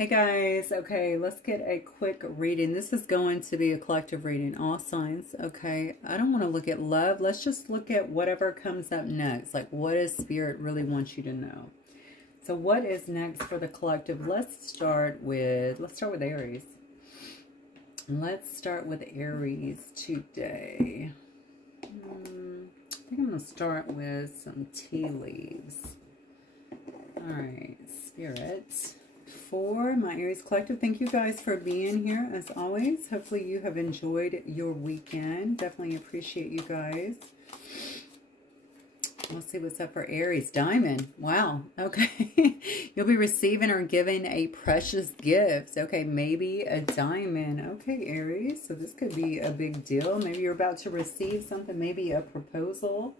Hey guys, okay, let's get a quick reading. This is going to be a collective reading, all signs, okay? I don't want to look at love. Let's just look at whatever comes up next. Like, what does Spirit really want you to know? So what is next for the collective? Let's start with Aries. Let's start with Aries today. I think I'm going to start with some tea leaves. All right, Spirit. For my Aries collective, thank you guys for being here as always. Hopefully you have enjoyed your weekend. Definitely appreciate you guys. Let's see what's up for Aries. Diamond. Wow. Okay. You'll be receiving or giving a precious gift. Okay. Maybe a diamond. Okay, Aries. So this could be a big deal. Maybe you're about to receive something. Maybe a proposal.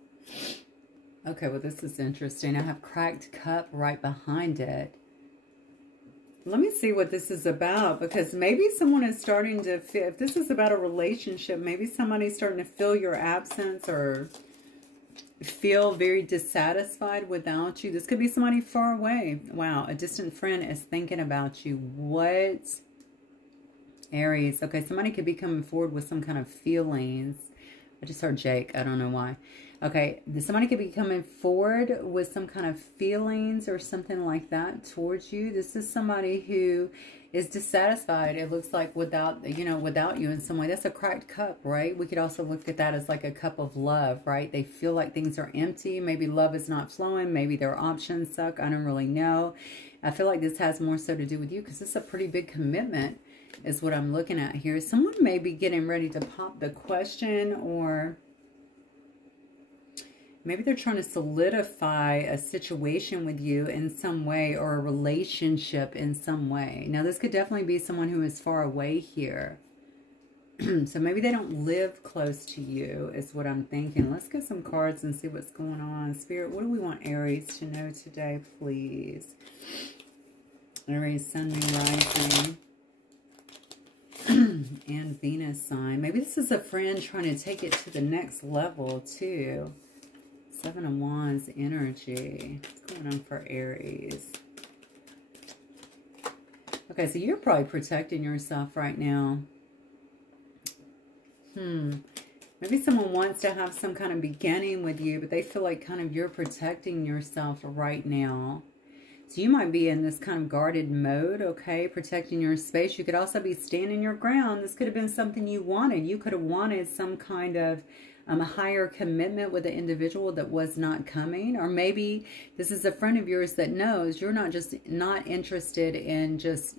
Okay. Well, this is interesting. I have cracked cup right behind it. Let me see what this is about, because maybe someone is starting to feel, if this is about a relationship, maybe somebody's starting to feel your absence or feel very dissatisfied without you. This could be somebody far away. Wow, a distant friend is thinking about you. What? Aries. Okay, somebody could be coming forward with some kind of feelings. I just heard Jake. I don't know why. Okay, somebody could be coming forward with some kind of feelings or something like that towards you. This is somebody who is dissatisfied, it looks like, without you in some way. That's a cracked cup, right? We could also look at that as like a cup of love, right? They feel like things are empty. Maybe love is not flowing. Maybe their options suck. I don't really know. I feel like this has more so to do with you, because this is a pretty big commitment is what I'm looking at here. Someone may be getting ready to pop the question, or maybe they're trying to solidify a situation with you in some way, or a relationship in some way. Now, this could definitely be someone who is far away here. So maybe they don't live close to you is what I'm thinking. Let's get some cards and see what's going on. Spirit, what do we want Aries to know today, please? Aries, Sun, Moon, Rising, and Venus sign. Maybe this is a friend trying to take it to the next level too. Seven of Wands energy. What's going on for Aries? Okay, so you're probably protecting yourself right now. Maybe someone wants to have some kind of beginning with you, but they feel like kind of you're protecting yourself right now. So you might be in this kind of guarded mode, okay, protecting your space. You could also be standing your ground. This could have been something you wanted. You could have wanted some kind of a higher commitment with an individual that was not coming. Or maybe this is a friend of yours that knows you're not interested in just,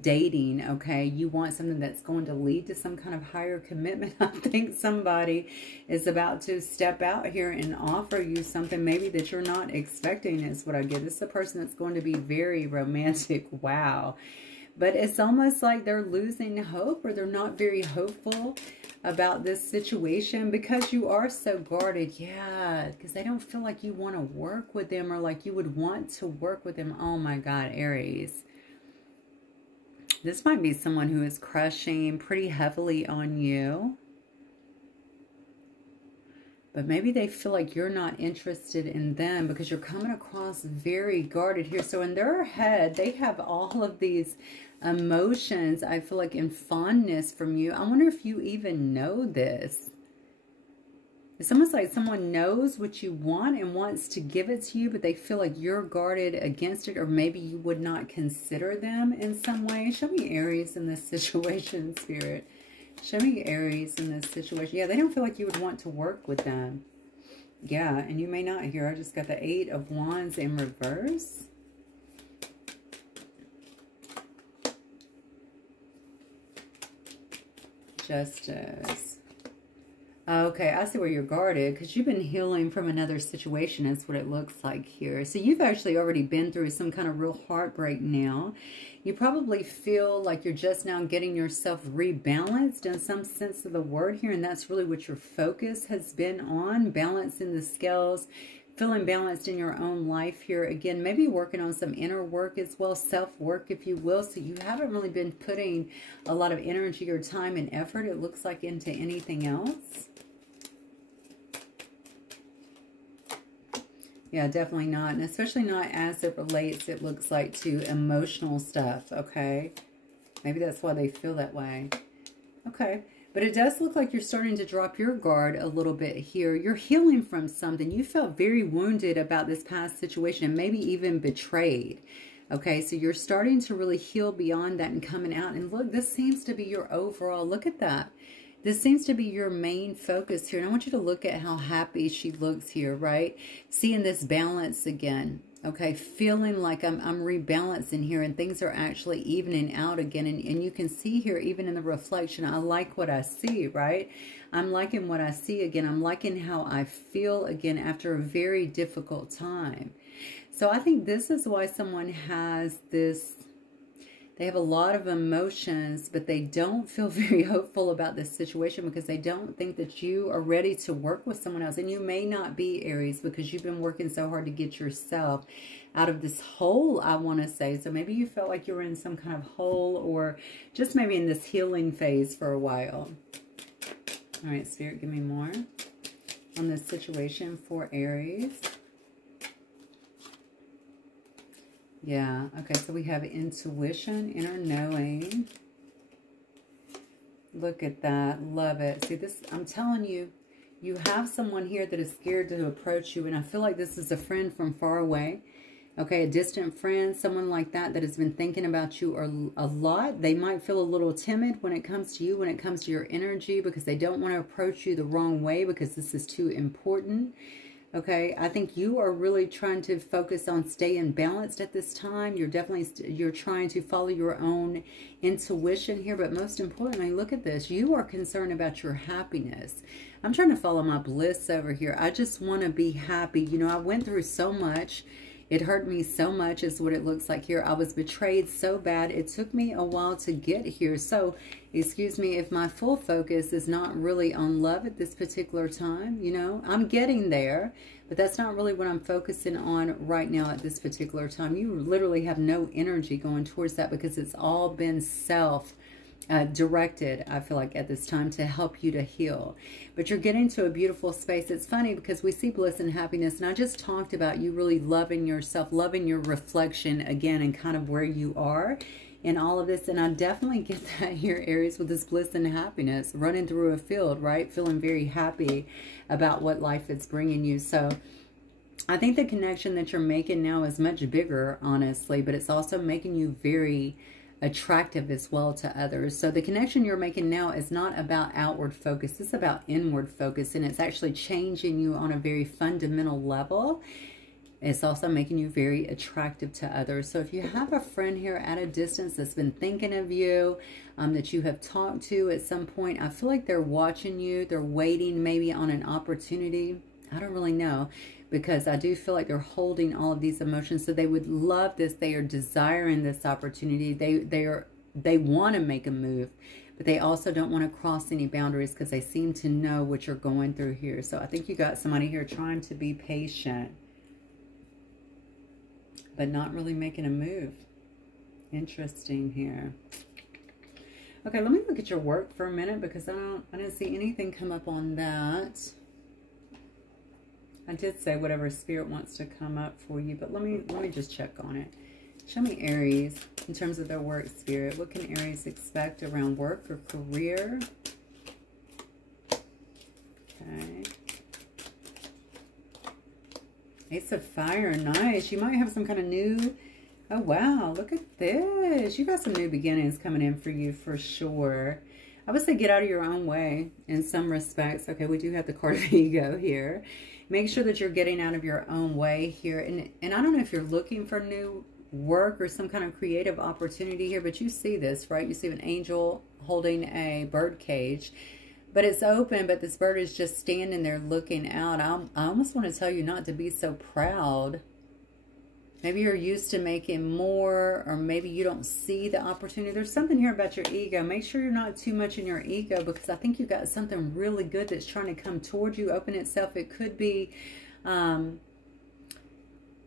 dating, okay? You want something that's going to lead to some kind of higher commitment. I think somebody is about to step out here and offer you something maybe that you're not expecting is what I get. This is a person that's going to be very romantic. Wow. But it's almost like they're losing hope, or they're not very hopeful about this situation because you are so guarded. Yeah, because they don't feel like you want to work with them, or like you would want to work with them. Oh my God, Aries. This might be someone who is crushing pretty heavily on you. But maybe they feel like you're not interested in them because you're coming across very guarded here. So in their head, they have all of these emotions, I feel like, in fondness from you. I wonder if you even know this. It's almost like someone knows what you want and wants to give it to you, but they feel like you're guarded against it, or maybe you would not consider them in some way. Show me Aries in this situation, Spirit. Show me Aries in this situation. Yeah, they don't feel like you would want to work with them. Yeah, and you may not here. I just got the 8 of Wands in reverse. Justice. Okay, I see where you're guarded because you've been healing from another situation. That's what it looks like here. So you've actually already been through some kind of real heartbreak now. You probably feel like you're just now getting yourself rebalanced in some sense of the word here. And that's really what your focus has been on, balancing the scales, feeling balanced in your own life here. Again, maybe working on some inner work as well, self-work, if you will. So you haven't really been putting a lot of energy or time and effort, it looks like, into anything else. Yeah, definitely not. And especially not as it relates, it looks like, to emotional stuff, okay? Maybe that's why they feel that way. Okay. But it does look like you're starting to drop your guard a little bit here. You're healing from something. You felt very wounded about this past situation and maybe even betrayed. Okay, so you're starting to really heal beyond that and coming out. And look, this seems to be your overall, look at that. This seems to be your main focus here. And I want you to look at how happy she looks here, right? Seeing this balance again. Okay, feeling like I'm rebalancing here and things are actually evening out again. And you can see here, even in the reflection, I like what I see, right? I'm liking what I see again. I'm liking how I feel again after a very difficult time. So I think this is why someone has this, they have a lot of emotions, but they don't feel very hopeful about this situation because they don't think that you are ready to work with someone else. And you may not be, Aries, because you've been working so hard to get yourself out of this hole, I want to say. So maybe you felt like you were in some kind of hole or just maybe in this healing phase for a while. All right, Spirit, give me more on this situation for Aries. Yeah, okay, so we have intuition, inner knowing. Look at that, love it. See, this, I'm telling you, you have someone here that is scared to approach you, and I feel like this is a friend from far away. Okay, a distant friend, someone like that that has been thinking about you a lot. They might feel a little timid when it comes to you, when it comes to your energy, because they don't want to approach you the wrong way because this is too important. Okay, I think you are really trying to focus on staying balanced at this time. You're definitely, you're trying to follow your own intuition here. But most importantly, look at this. You are concerned about your happiness. I'm trying to follow my bliss over here. I just want to be happy. You know, I went through so much. It hurt me so much is what it looks like here. I was betrayed so bad. It took me a while to get here. So, excuse me if my full focus is not really on love at this particular time. You know, I'm getting there, but that's not really what I'm focusing on right now at this particular time. You literally have no energy going towards that because it's all been directed, I feel like, at this time to help you to heal. But you're getting to a beautiful space. It's funny because we see bliss and happiness, and I just talked about you really loving yourself, loving your reflection again, and kind of where you are in all of this. And I definitely get that here, Aries, with this bliss and happiness, running through a field, right? Feeling very happy about what life is bringing you. So I think the connection that you're making now is much bigger, honestly, but it's also making you very attractive as well to others. So the connection you're making now is not about outward focus. It's about inward focus, and it's actually changing you on a very fundamental level. It's also making you very attractive to others. So if you have a friend here at a distance that's been thinking of you, that you have talked to at some point, I feel like they're watching you. They're waiting maybe on an opportunity. I don't really know, because I do feel like they're holding all of these emotions. So they would love this. They are desiring this opportunity. They want to make a move, but they also don't want to cross any boundaries because they seem to know what you're going through here. So I think you got somebody here trying to be patient, but not really making a move. Interesting here. Okay, let me look at your work for a minute because I didn't see anything come up on that. I did say whatever Spirit wants to come up for you, but let me just check on it. Show me Aries in terms of their work, Spirit. What can Aries expect around work or career? Okay. Ace of Fire, nice. You might have some kind of new, oh wow, look at this. You got some new beginnings coming in for you for sure. I would say get out of your own way in some respects. Okay, we do have the card of ego here. Make sure that you're getting out of your own way here. And I don't know if you're looking for new work or some kind of creative opportunity here, but you see this, right? You see an angel holding a bird cage, but it's open, but this bird is just standing there looking out. I almost want to tell you not to be so proud. Maybe you're used to making more, or maybe you don't see the opportunity. There's something here about your ego. Make sure you're not too much in your ego, because I think you got something really good that's trying to come toward you, open itself. It could be an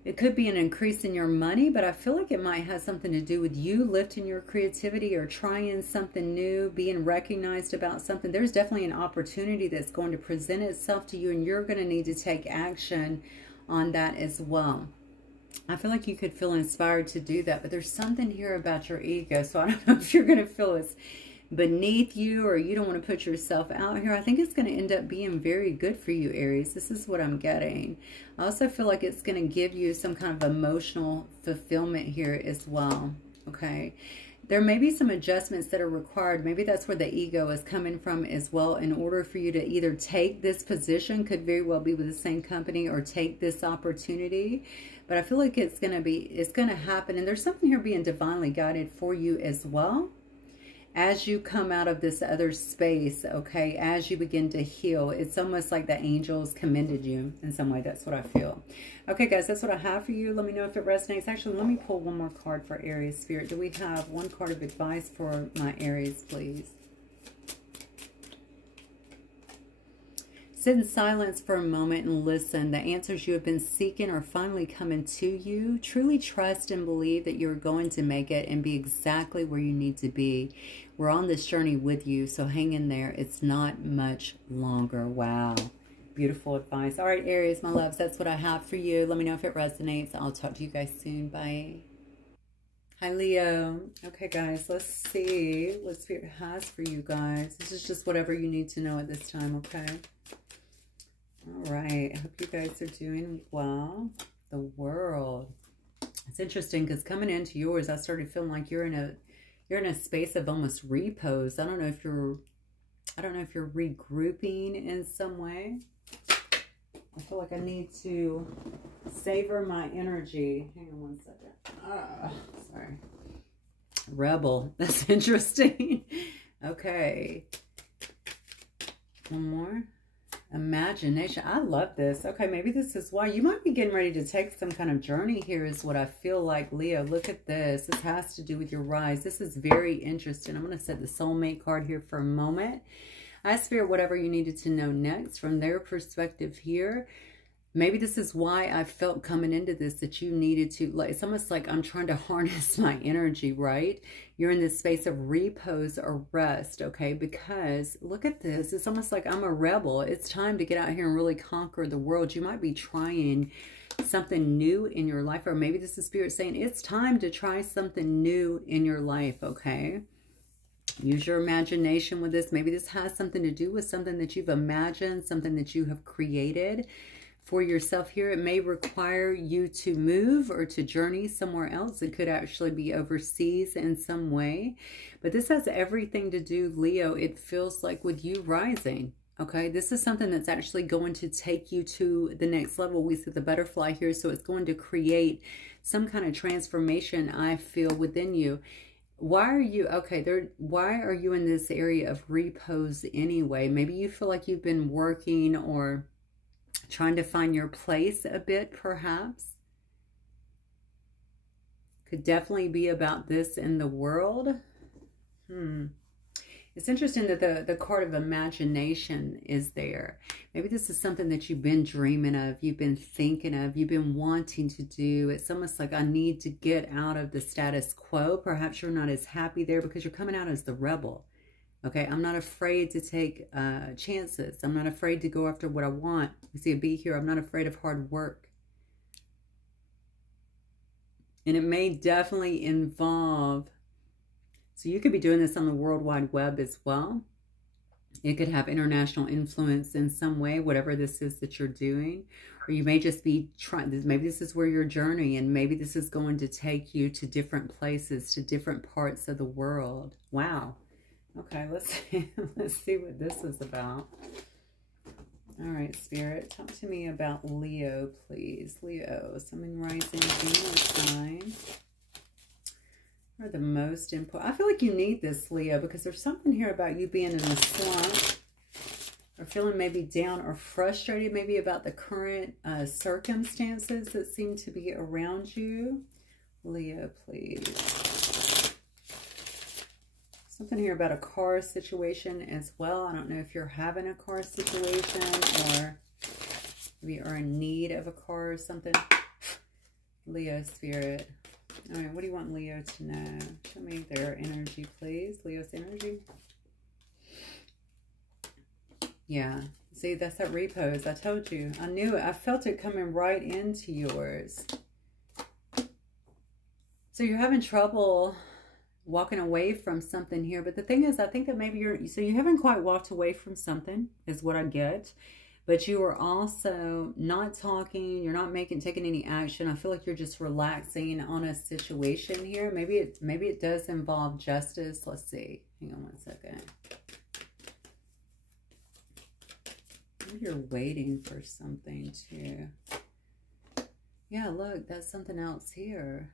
increase in your money, but I feel like it might have something to do with you lifting your creativity or trying something new, being recognized about something. There's definitely an opportunity that's going to present itself to you, and you're going to need to take action on that as well. I feel like you could feel inspired to do that, but there's something here about your ego. So I don't know if you're going to feel it's beneath you or you don't want to put yourself out here. I think it's going to end up being very good for you, Aries. This is what I'm getting. I also feel like it's going to give you some kind of emotional fulfillment here as well. Okay. There may be some adjustments that are required. Maybe that's where the ego is coming from as well, in order for you to either take this position, could very well be with the same company, or take this opportunity. But I feel like it's going to happen. And there's something here being divinely guided for you as well, as you come out of this other space, okay, as you begin to heal. It's almost like the angels commended you in some way. That's what I feel. Okay, guys, that's what I have for you. Let me know if it resonates. Actually, let me pull one more card for Aries Spirit. Do we have one card of advice for my Aries, please? Sit in silence for a moment and listen. The answers you have been seeking are finally coming to you. Truly trust and believe that you're going to make it and be exactly where you need to be. We're on this journey with you, so hang in there. It's not much longer. Wow. Beautiful advice. All right, Aries, my loves, that's what I have for you. Let me know if it resonates. I'll talk to you guys soon. Bye. Hi, Leo. Okay, guys, let's see what Spirit has for you guys. This is just whatever you need to know at this time, okay? All right. I hope you guys are doing well. The World. It's interesting because coming into yours, I started feeling like you're in a space of almost repose. I don't know if you're regrouping in some way. I feel like I need to savor my energy. Hang on one second. Sorry. Rebel. That's interesting. Okay. One more. Imagination. I love this. Okay, maybe this is why you might be getting ready to take some kind of journey here, is what I feel like, Leo. Look at this. This has to do with your rise. This is very interesting. I'm going to set the soulmate card here for a moment. I Spirit, whatever you needed to know next from their perspective here. Maybe this is why I felt coming into this that you needed to, like, it's almost like I'm trying to harness my energy, right? You're in this space of repose or rest, okay? Because look at this. It's almost like I'm a rebel. It's time to get out here and really conquer the world. You might be trying something new in your life, or maybe this is Spirit saying it's time to try something new in your life, okay? Use your imagination with this. Maybe this has something to do with something that you've imagined, something that you have created for yourself here. It may require you to move or to journey somewhere else. It could actually be overseas in some way. But this has everything to do, Leo, it feels like, with you rising. Okay, this is something that's actually going to take you to the next level. We see the butterfly here, so it's going to create some kind of transformation, I feel, within you. Why are you, okay, why are you in this area of repose anyway? Maybe you feel like you've been working or trying to find your place a bit, perhaps. Could definitely be about this in the world. It's interesting that the card of imagination is there. Maybe this is something that you've been dreaming of, you've been thinking of, you've been wanting to do. It's almost like I need to get out of the status quo. Perhaps you're not as happy there because you're coming out as the rebel. Okay, I'm not afraid to take chances. I'm not afraid to go after what I want. You see a bee here. I'm not afraid of hard work. And it may definitely involve, so you could be doing this on the World Wide Web as well. It could have international influence in some way, whatever this is that you're doing. Or you may just be trying, maybe this is where you're journeying, and maybe this is going to take you to different places, to different parts of the world. Wow. Okay, let's see what this is about. All right, Spirit, talk to me about Leo, please. Leo, Sun, Moon, Rising, Venus sign. Are the most important. I feel like you need this, Leo, because there's something here about you being in a slump or feeling maybe down or frustrated, maybe about the current circumstances that seem to be around you. Leo, please. Something here about a car situation as well. I don't know if you're having a car situation or maybe you're in need of a car or something. Leo, Spirit. All right, what do you want Leo to know? Show me their energy, please. Leo's energy. Yeah, See, that's that repose. I told you. I knew it. I felt it coming right into yours. So you're having trouble walking away from something here. But the thing is, I think that maybe so you haven't quite walked away from something is what I get. But you are also not talking. You're not taking any action. I feel like you're just relaxing on a situation here. Maybe it does involve justice. Let's see. Hang on one second. Maybe you're waiting for something too. Yeah, look, that's something else here.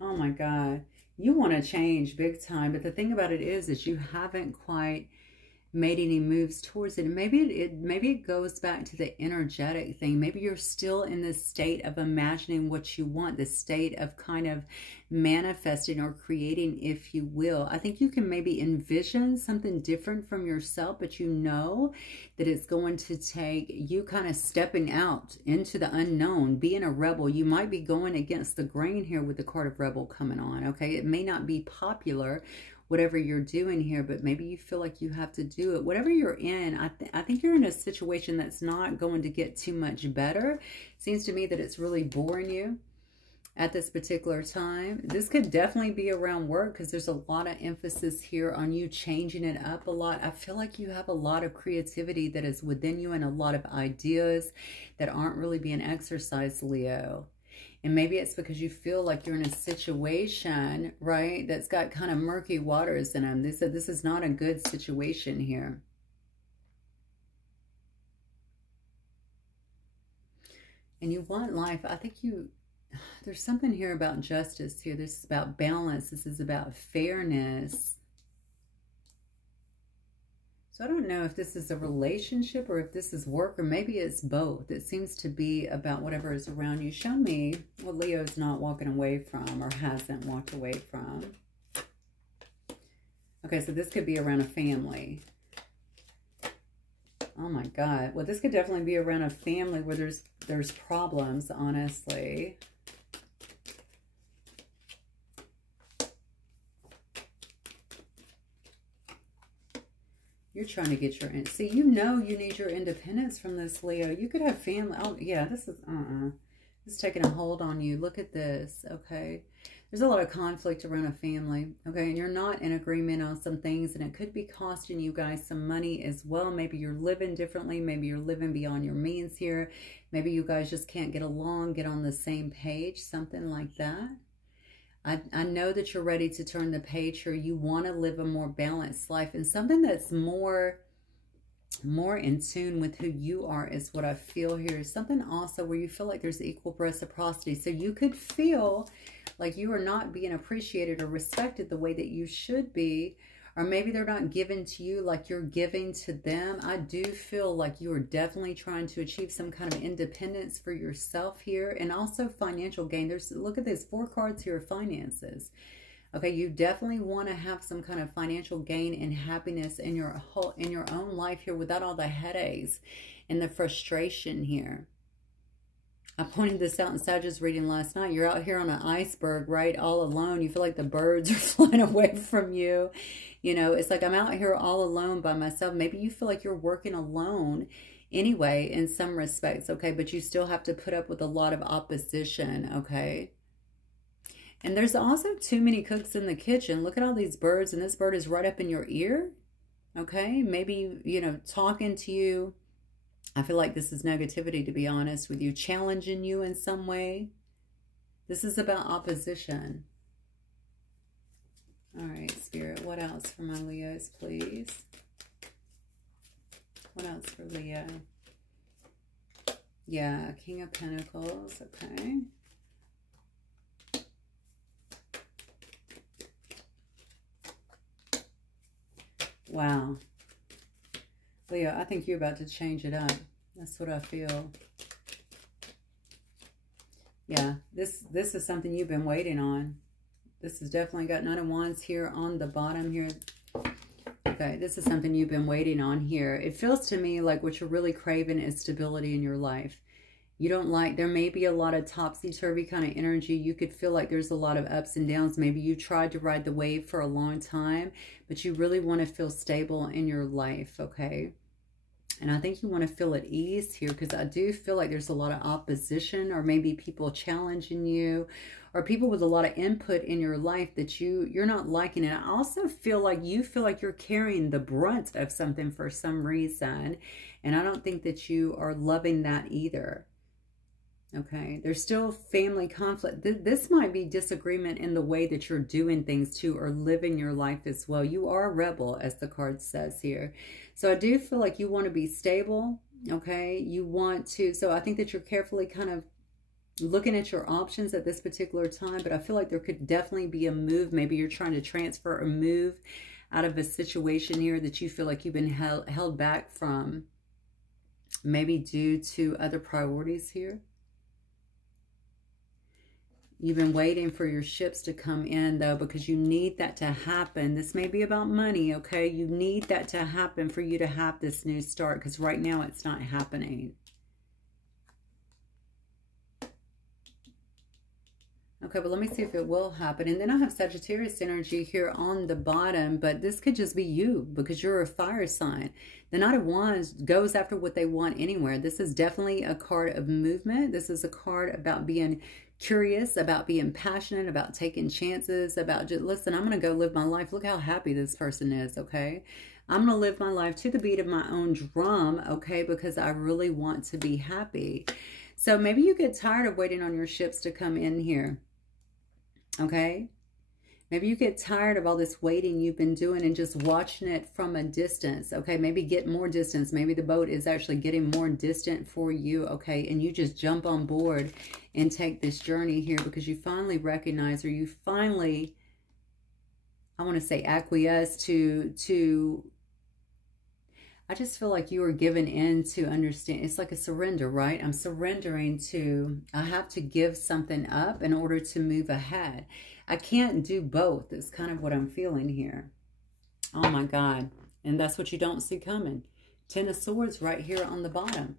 Oh my God. You want to change big time, but the thing about it is you haven't quite made any moves towards it. And maybe it goes back to the energetic thing. Maybe you're still in this state of imagining what you want, the state of kind of manifesting or creating, if you will. I think you can maybe envision something different from yourself, but you know that it's going to take you kind of stepping out into the unknown, being a rebel. You might be going against the grain here with the card of rebel coming on, okay? It may not be popular, whatever you're doing here, but maybe you feel like you have to do it. Whatever you're in, I think you're in a situation that's not going to get too much better. Seems to me that it's really boring you at this particular time. This could definitely be around work because there's a lot of emphasis here on you changing it up a lot. I feel like you have a lot of creativity that is within you and a lot of ideas that aren't really being exercised, Leo. And maybe it's because you feel like you're in a situation, right, that's got kind of murky waters in them. They said this is not a good situation here. And you want life. I think there's something here about justice here. This is about balance. This is about fairness. So I don't know if this is a relationship or if this is work, or maybe it's both. It seems to be about whatever is around you. Show me what Leo's not walking away from or hasn't walked away from. Okay, so this could be around a family. Oh my God. Well, this could definitely be around a family where there's problems, honestly. You're trying to get your... See, you know you need your independence from this, Leo. You could have family... Oh, yeah, this is... This is taking a hold on you. Look at this, okay? There's a lot of conflict around a family, okay? And you're not in agreement on some things, and it could be costing you guys some money as well. Maybe you're living differently. Maybe you're living beyond your means here. Maybe you guys just can't get along, get on the same page, something like that. I know that you're ready to turn the page here. You want to live a more balanced life and something that's more in tune with who you are is what I feel here. Something also where you feel like there's equal reciprocity. So you could feel like you are not being appreciated or respected the way that you should be. Or maybe they're not given to you like you're giving to them. I do feel like you are definitely trying to achieve some kind of independence for yourself here. And also financial gain. Look at this, 4 cards here of finances. Okay, you definitely want to have some kind of financial gain and happiness in your own life here without all the headaches and the frustration here. I pointed this out in Sagittarius reading last night. You're out here on an iceberg, right? All alone. You feel like the birds are flying away from you. You know, it's like I'm out here all alone by myself. Maybe you feel like you're working alone anyway in some respects, okay? But you still have to put up with a lot of opposition, okay? And there's also too many cooks in the kitchen. Look at all these birds, and this bird is right up in your ear, okay? Maybe, you know, talking to you. I feel like this is negativity, to be honest with you, challenging you in some way. This is about opposition. All right, Spirit, what else for my Leos, please? What else for Leo? Yeah, King of Pentacles, okay. Wow. Leo, I think you're about to change it up. That's what I feel. Yeah, this is something you've been waiting on. This has definitely got 9 of Wands here on the bottom here. Okay, this is something you've been waiting on here. It feels to me like what you're really craving is stability in your life. You don't like, there may be a lot of topsy-turvy kind of energy. You could feel like there's a lot of ups and downs. Maybe you tried to ride the wave for a long time, but you really want to feel stable in your life, okay? And I think you want to feel at ease here, because I do feel like there's a lot of opposition, or maybe people challenging you, or people with a lot of input in your life that you're not liking. And I also feel like you feel like you're carrying the brunt of something for some reason. And I don't think that you are loving that either. Okay, there's still family conflict. This might be disagreement in the way that you're doing things too, or living your life as well. You are a rebel, as the card says here. So I do feel like you want to be stable, okay? You want to, so I think that you're carefully kind of looking at your options at this particular time, but I feel like there could definitely be a move. Maybe you're trying to transfer or move out of a situation here that you feel like you've been held back from, maybe due to other priorities here. You've been waiting for your ships to come in, though, because you need that to happen. This may be about money, okay? You need that to happen for you to have this new start, because right now it's not happening. Okay, but let me see if it will happen. And then I have Sagittarius energy here on the bottom, but this could just be you, because you're a fire sign. The Knight of Wands goes after what they want anywhere. This is definitely a card of movement. This is a card about being curious, about being passionate, about taking chances, about just, listen, I'm going to go live my life. Look how happy this person is, okay? I'm going to live my life to the beat of my own drum, okay, because I really want to be happy. So maybe you get tired of waiting on your ships to come in here, okay? Maybe you get tired of all this waiting you've been doing and just watching it from a distance, okay? Maybe get more distance. Maybe the boat is actually getting more distant for you, okay? And you just jump on board and take this journey here because you finally recognize, or you finally, I want to say acquiesce to I just feel like you are given in to understand. It's like a surrender, right? I'm surrendering to, I have to give something up in order to move ahead. I can't do both. It's kind of what I'm feeling here. Oh my God. And that's what you don't see coming. Ten of Swords right here on the bottom.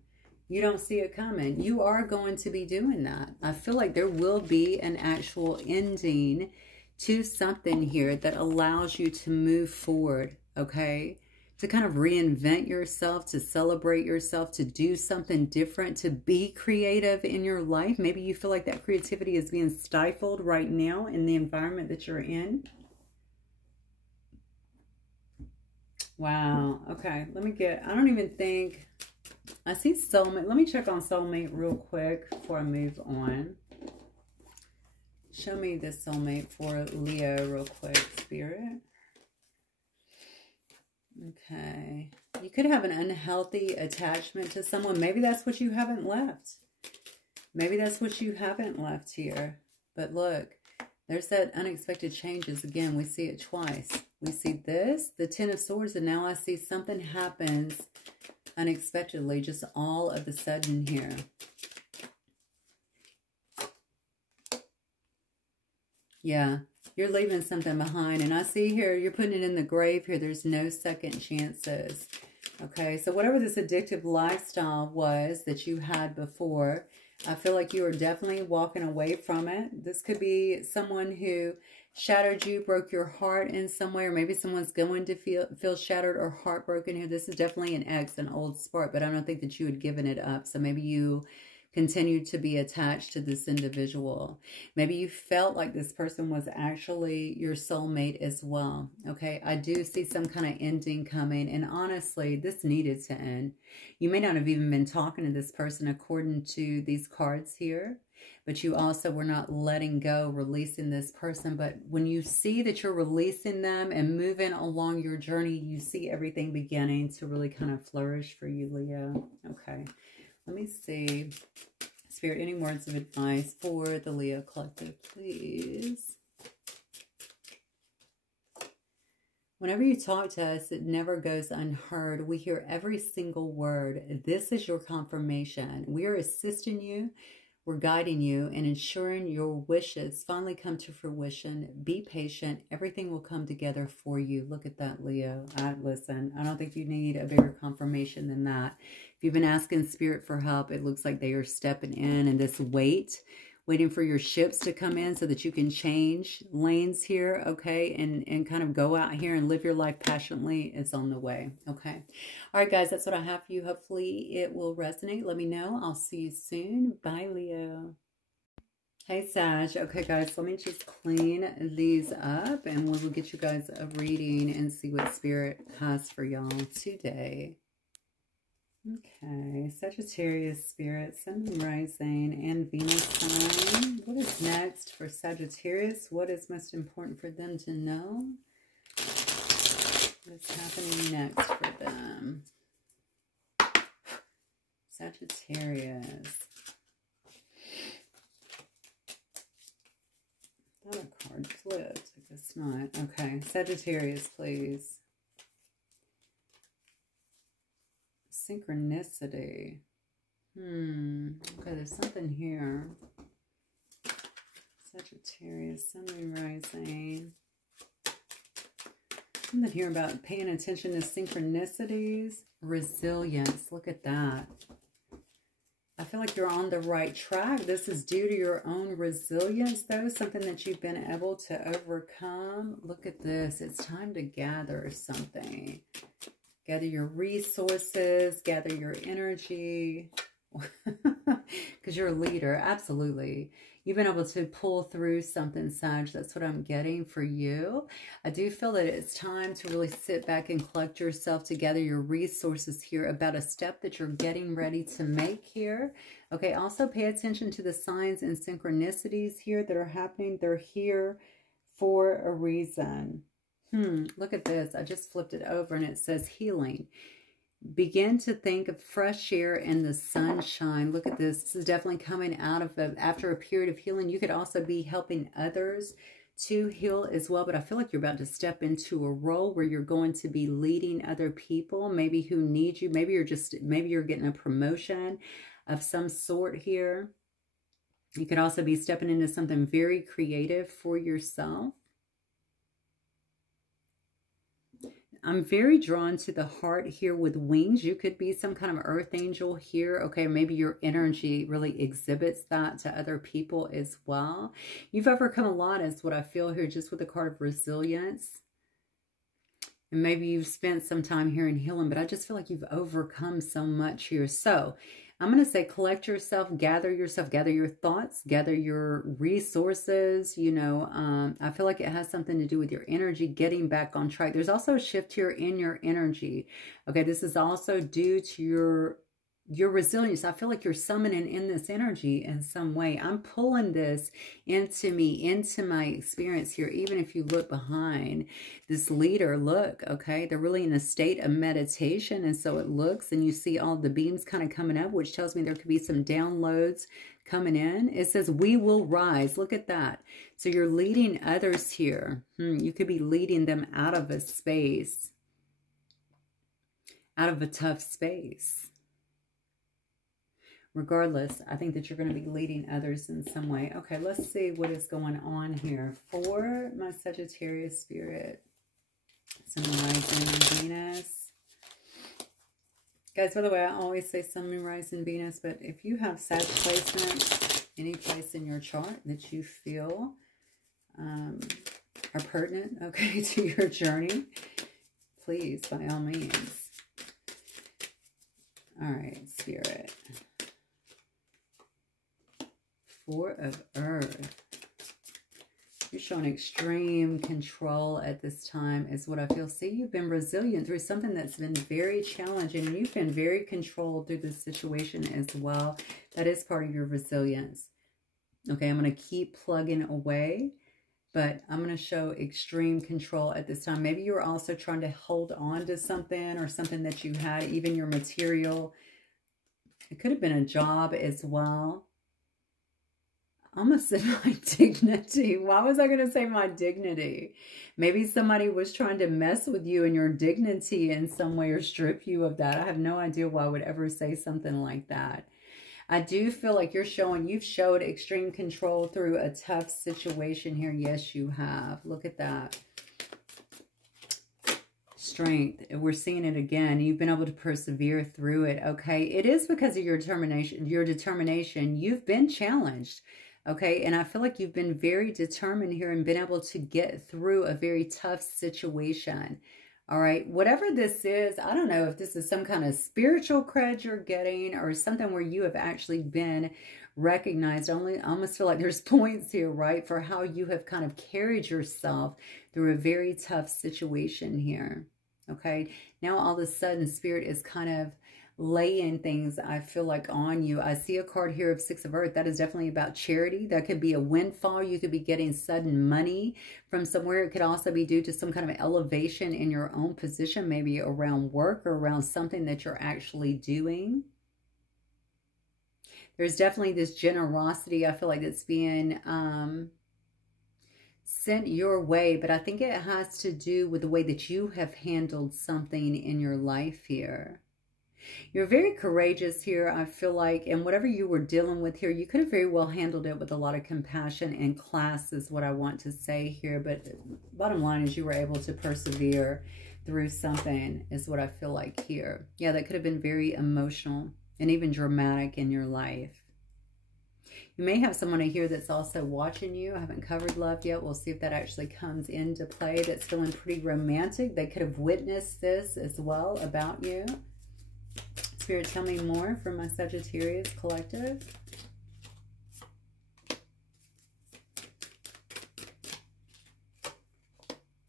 You don't see it coming. You are going to be doing that. I feel like there will be an actual ending to something here that allows you to move forward, okay? To kind of reinvent yourself, to celebrate yourself, to do something different, to be creative in your life. Maybe you feel like that creativity is being stifled right now in the environment that you're in. Wow. Okay. Let me get, I don't even think, I see soulmate. Let me check on soulmate real quick before I move on. Show me the soulmate for Leo real quick, Spirit. Okay. You could have an unhealthy attachment to someone. Maybe that's what you haven't left. Maybe that's what you haven't left here. But look, there's that unexpected changes. Again, we see it twice. We see this, the Ten of Swords, and now I see something happens unexpectedly, just all of a sudden here. Yeah. You're leaving something behind. And I see here, you're putting it in the grave here. There's no second chances. Okay, so whatever this addictive lifestyle was that you had before, I feel like you are definitely walking away from it. This could be someone who shattered you, broke your heart in some way, or maybe someone's going to feel shattered or heartbroken here. This is definitely an ex, an old spark, but I don't think that you had given it up. So maybe you continue to be attached to this individual. Maybe you felt like this person was actually your soulmate as well. Okay, I do see some kind of ending coming, and honestly, this needed to end. You may not have even been talking to this person according to these cards here, but you also were not letting go, releasing this person. But when you see that you're releasing them and moving along your journey, you see everything beginning to really kind of flourish for you, Leo. Okay. Let me see. Spirit, any words of advice for the Leo collective, please? Whenever you talk to us, it never goes unheard. We hear every single word. This is your confirmation. We are assisting you. We're guiding you and ensuring your wishes finally come to fruition. Be patient. Everything will come together for you. Look at that, Leo. Listen, I don't think you need a bigger confirmation than that. If you've been asking Spirit for help, it looks like they are stepping in, and this waiting for your ships to come in so that you can change lanes here, okay, and kind of go out here and live your life passionately. It's on the way, okay? All right, guys, that's what I have for you. Hopefully it will resonate. Let me know. I'll see you soon. Bye, Leo. Hey, Sag. Okay, guys, let me just clean these up, and we will get you guys a reading and see what Spirit has for y'all today. Okay, Sagittarius Spirit, Sun, Rising, and Venus sign. What is next for Sagittarius? What is most important for them to know? What is happening next for them? Sagittarius. I thought a card flipped. I guess not. Okay, Sagittarius, please. Synchronicity. Okay, there's something here. Sagittarius, Sun, Rising. Something here about paying attention to synchronicities. Resilience. Look at that. I feel like you're on the right track. This is due to your own resilience, though. Something that you've been able to overcome. Look at this. It's time to gather something. Gather your resources, gather your energy, because you're a leader, absolutely. You've been able to pull through something, Sag. That's what I'm getting for you. I do feel that it's time to really sit back and collect yourself to gather your resources here about a step that you're getting ready to make here. Okay, also pay attention to the signs and synchronicities here that are happening. They're here for a reason. Look at this. I just flipped it over and it says healing. Begin to think of fresh air and the sunshine. Look at this. This is definitely coming out of after a period of healing. You could also be helping others to heal as well, but I feel like you're about to step into a role where you're going to be leading other people, maybe who need you. Maybe you're getting a promotion of some sort here. You could also be stepping into something very creative for yourself. I'm very drawn to the heart here with wings. You could be some kind of earth angel here. Okay, maybe your energy really exhibits that to other people as well. You've overcome a lot is what I feel here just with the card of resilience. And maybe you've spent some time here in healing, but I just feel like you've overcome so much here. So I'm going to say collect yourself, gather your thoughts, gather your resources. You know, I feel like it has something to do with your energy getting back on track. There's also a shift here in your energy. Okay, this is also due to your resilience. I feel like you're summoning in this energy in some way. I'm pulling this into me, into my experience here. Even if you look behind this leader, look, okay, they're really in a state of meditation. And so it looks, and you see all the beams kind of coming up, which tells me there could be some downloads coming in. It says, we will rise. Look at that. So you're leading others here. You could be leading them out of a space, out of a tough space. Regardless, I think that you're going to be leading others in some way. Okay, let's see what is going on here for my Sagittarius Spirit. Sun, Rising, Venus. Guys, by the way, I always say Sun, Moon, Rising, Venus, but if you have Sag placements any place in your chart that you feel are pertinent, okay, to your journey, please, by all means. All right, Spirit. Four of Earth. You're showing extreme control at this time is what I feel. See, you've been resilient through something that's been very challenging. You've been very controlled through this situation as well. That is part of your resilience. Okay, I'm going to keep plugging away, but I'm going to show extreme control at this time. Maybe you were also trying to hold on to something or something that you had, even your material. It could have been a job as well. I almost said my dignity. Why was I going to say my dignity? Maybe somebody was trying to mess with you and your dignity in some way or strip you of that. I have no idea why I would ever say something like that. I do feel like you've showed extreme control through a tough situation here. Yes, you have. Look at that. strength. We're seeing it again. You've been able to persevere through it, okay? It is because of your determination. You've been challenged, okay? And I feel like you've been very determined here and been able to get through a very tough situation, all right? Whatever this is, I don't know if this is some kind of spiritual cred you're getting or something where you have actually been recognized. I almost feel like there's points here, right, for how you have kind of carried yourself through a very tough situation here, okay? Now all of a sudden Spirit is kind of laying things, I feel like, on you. I see a card here of Six of Earth. That is definitely about charity. That could be a windfall. You could be getting sudden money from somewhere. It could also be due to some kind of elevation in your own position, maybe around work or around something that you're actually doing. There's definitely this generosity, I feel like, that's being sent your way, but I think it has to do with the way that you have handled something in your life here. You're very courageous here, I feel like, and whatever you were dealing with here, you could have very well handled it with a lot of compassion and class is what I want to say here, but bottom line is you were able to persevere through something is what I feel like here. Yeah, that could have been very emotional and even dramatic in your life. You may have someone here that's also watching you. I haven't covered love yet. We'll see if that actually comes into play. That's feeling pretty romantic. They could have witnessed this as well about you. Spirit, tell me more from my Sagittarius collective.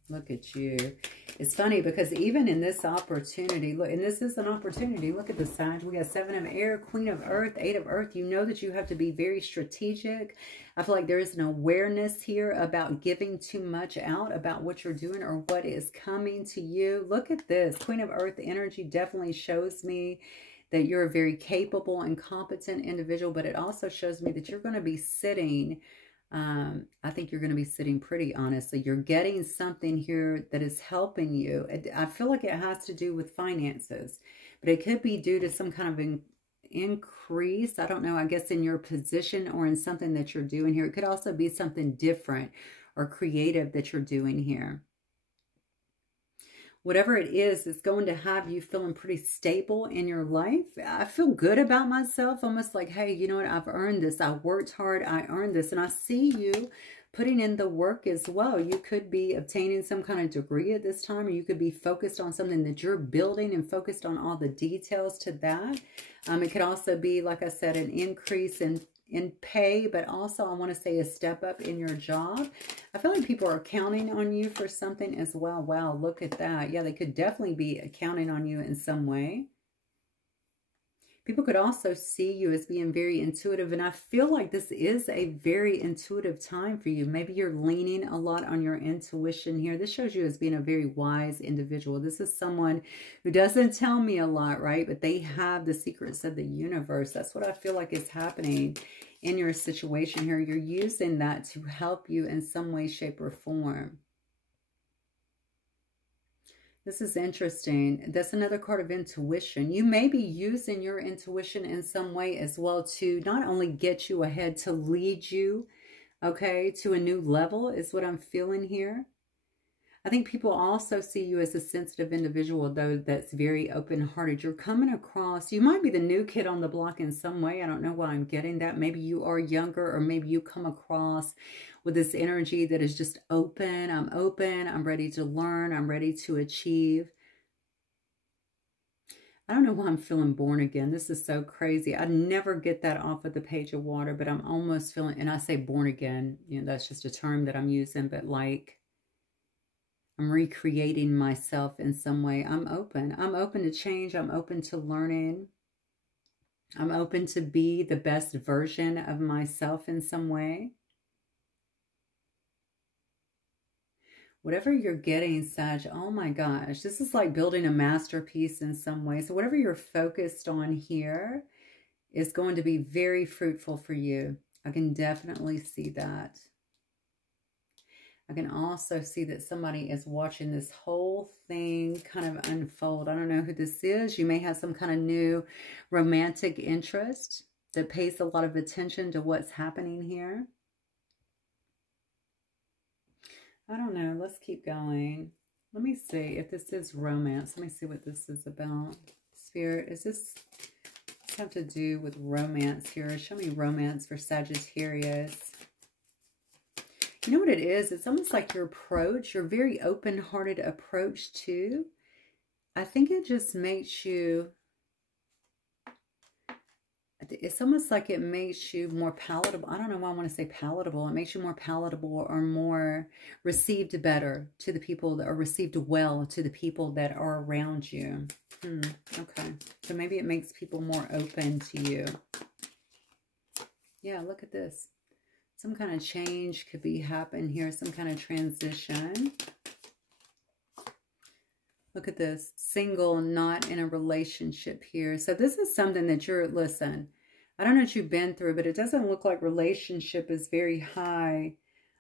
Look at you. It's funny because even in this opportunity, look, and this is an opportunity. Look at the signs. We got Seven of Air, Queen of Earth, Eight of Earth. You know that you have to be very strategic. I feel like there is an awareness here about giving too much out about what you're doing or what is coming to you. Look at this. Queen of Earth energy definitely shows me that you're a very capable and competent individual, but it also shows me that you're going to be sitting, I think you're going to be sitting pretty, honestly. You're getting something here that is helping you. I feel like it has to do with finances, but it could be due to some kind of increase, I don't know, I guess in your position or in something that you're doing here. It could also be something different or creative that you're doing here. Whatever it is, it's going to have you feeling pretty stable in your life. I feel good about myself, almost like, hey, you know what? I've earned this. I worked hard. I earned this. And I see you putting in the work as well. You could be obtaining some kind of degree at this time, or you could be focused on something that you're building and focused on all the details to that. It could also be, like I said, an increase in pay, but also I want to say a step up in your job. I feel like people are counting on you for something as well. Wow, look at that. Yeah, they could definitely be counting on you in some way. People could also see you as being very intuitive, and I feel like this is a very intuitive time for you. Maybe you're leaning a lot on your intuition here. This shows you as being a very wise individual. This is someone who doesn't tell me a lot, right? But they have the secrets of the universe. That's what I feel like is happening in your situation here. You're using that to help you in some way, shape, or form. This is interesting. That's another card of intuition. You may be using your intuition in some way as well to not only get you ahead, to lead you, okay, to a new level is what I'm feeling here. I think people also see you as a sensitive individual, though, that's very open-hearted. You're coming across, you might be the new kid on the block in some way. I don't know why I'm getting that. Maybe you are younger, or maybe you come across with this energy that is just open. I'm open. I'm ready to learn. I'm ready to achieve. I don't know why I'm feeling born again. This is so crazy. I never get that off of the Page of Water, but I'm almost feeling, and I say born again, you know, that's just a term that I'm using, but like, I'm recreating myself in some way. I'm open. I'm open to change. I'm open to learning. I'm open to be the best version of myself in some way. Whatever you're getting, Sag, oh my gosh, this is like building a masterpiece in some way. So whatever you're focused on here is going to be very fruitful for you. I can definitely see that. I can also see that somebody is watching this whole thing kind of unfold. I don't know who this is. You may have some kind of new romantic interest that pays a lot of attention to what's happening here. I don't know. Let's keep going. Let me see if this is romance. Let me see what this is about. Spirit, is this have to do with romance here? Show me romance for Sagittarius. You know what it is? It's almost like your approach, your very open-hearted approach too. I think it just makes you, it's almost like it makes you more palatable. I don't know why I want to say palatable. It makes you more palatable or more received better to the people that are received well to the people that are around you. Okay. So maybe it makes people more open to you. Yeah, look at this. Some kind of change could be happening here. Some kind of transition. Look at this. Single, not in a relationship here. So this is something that you're, listen, I don't know what you've been through, but it doesn't look like relationship is very high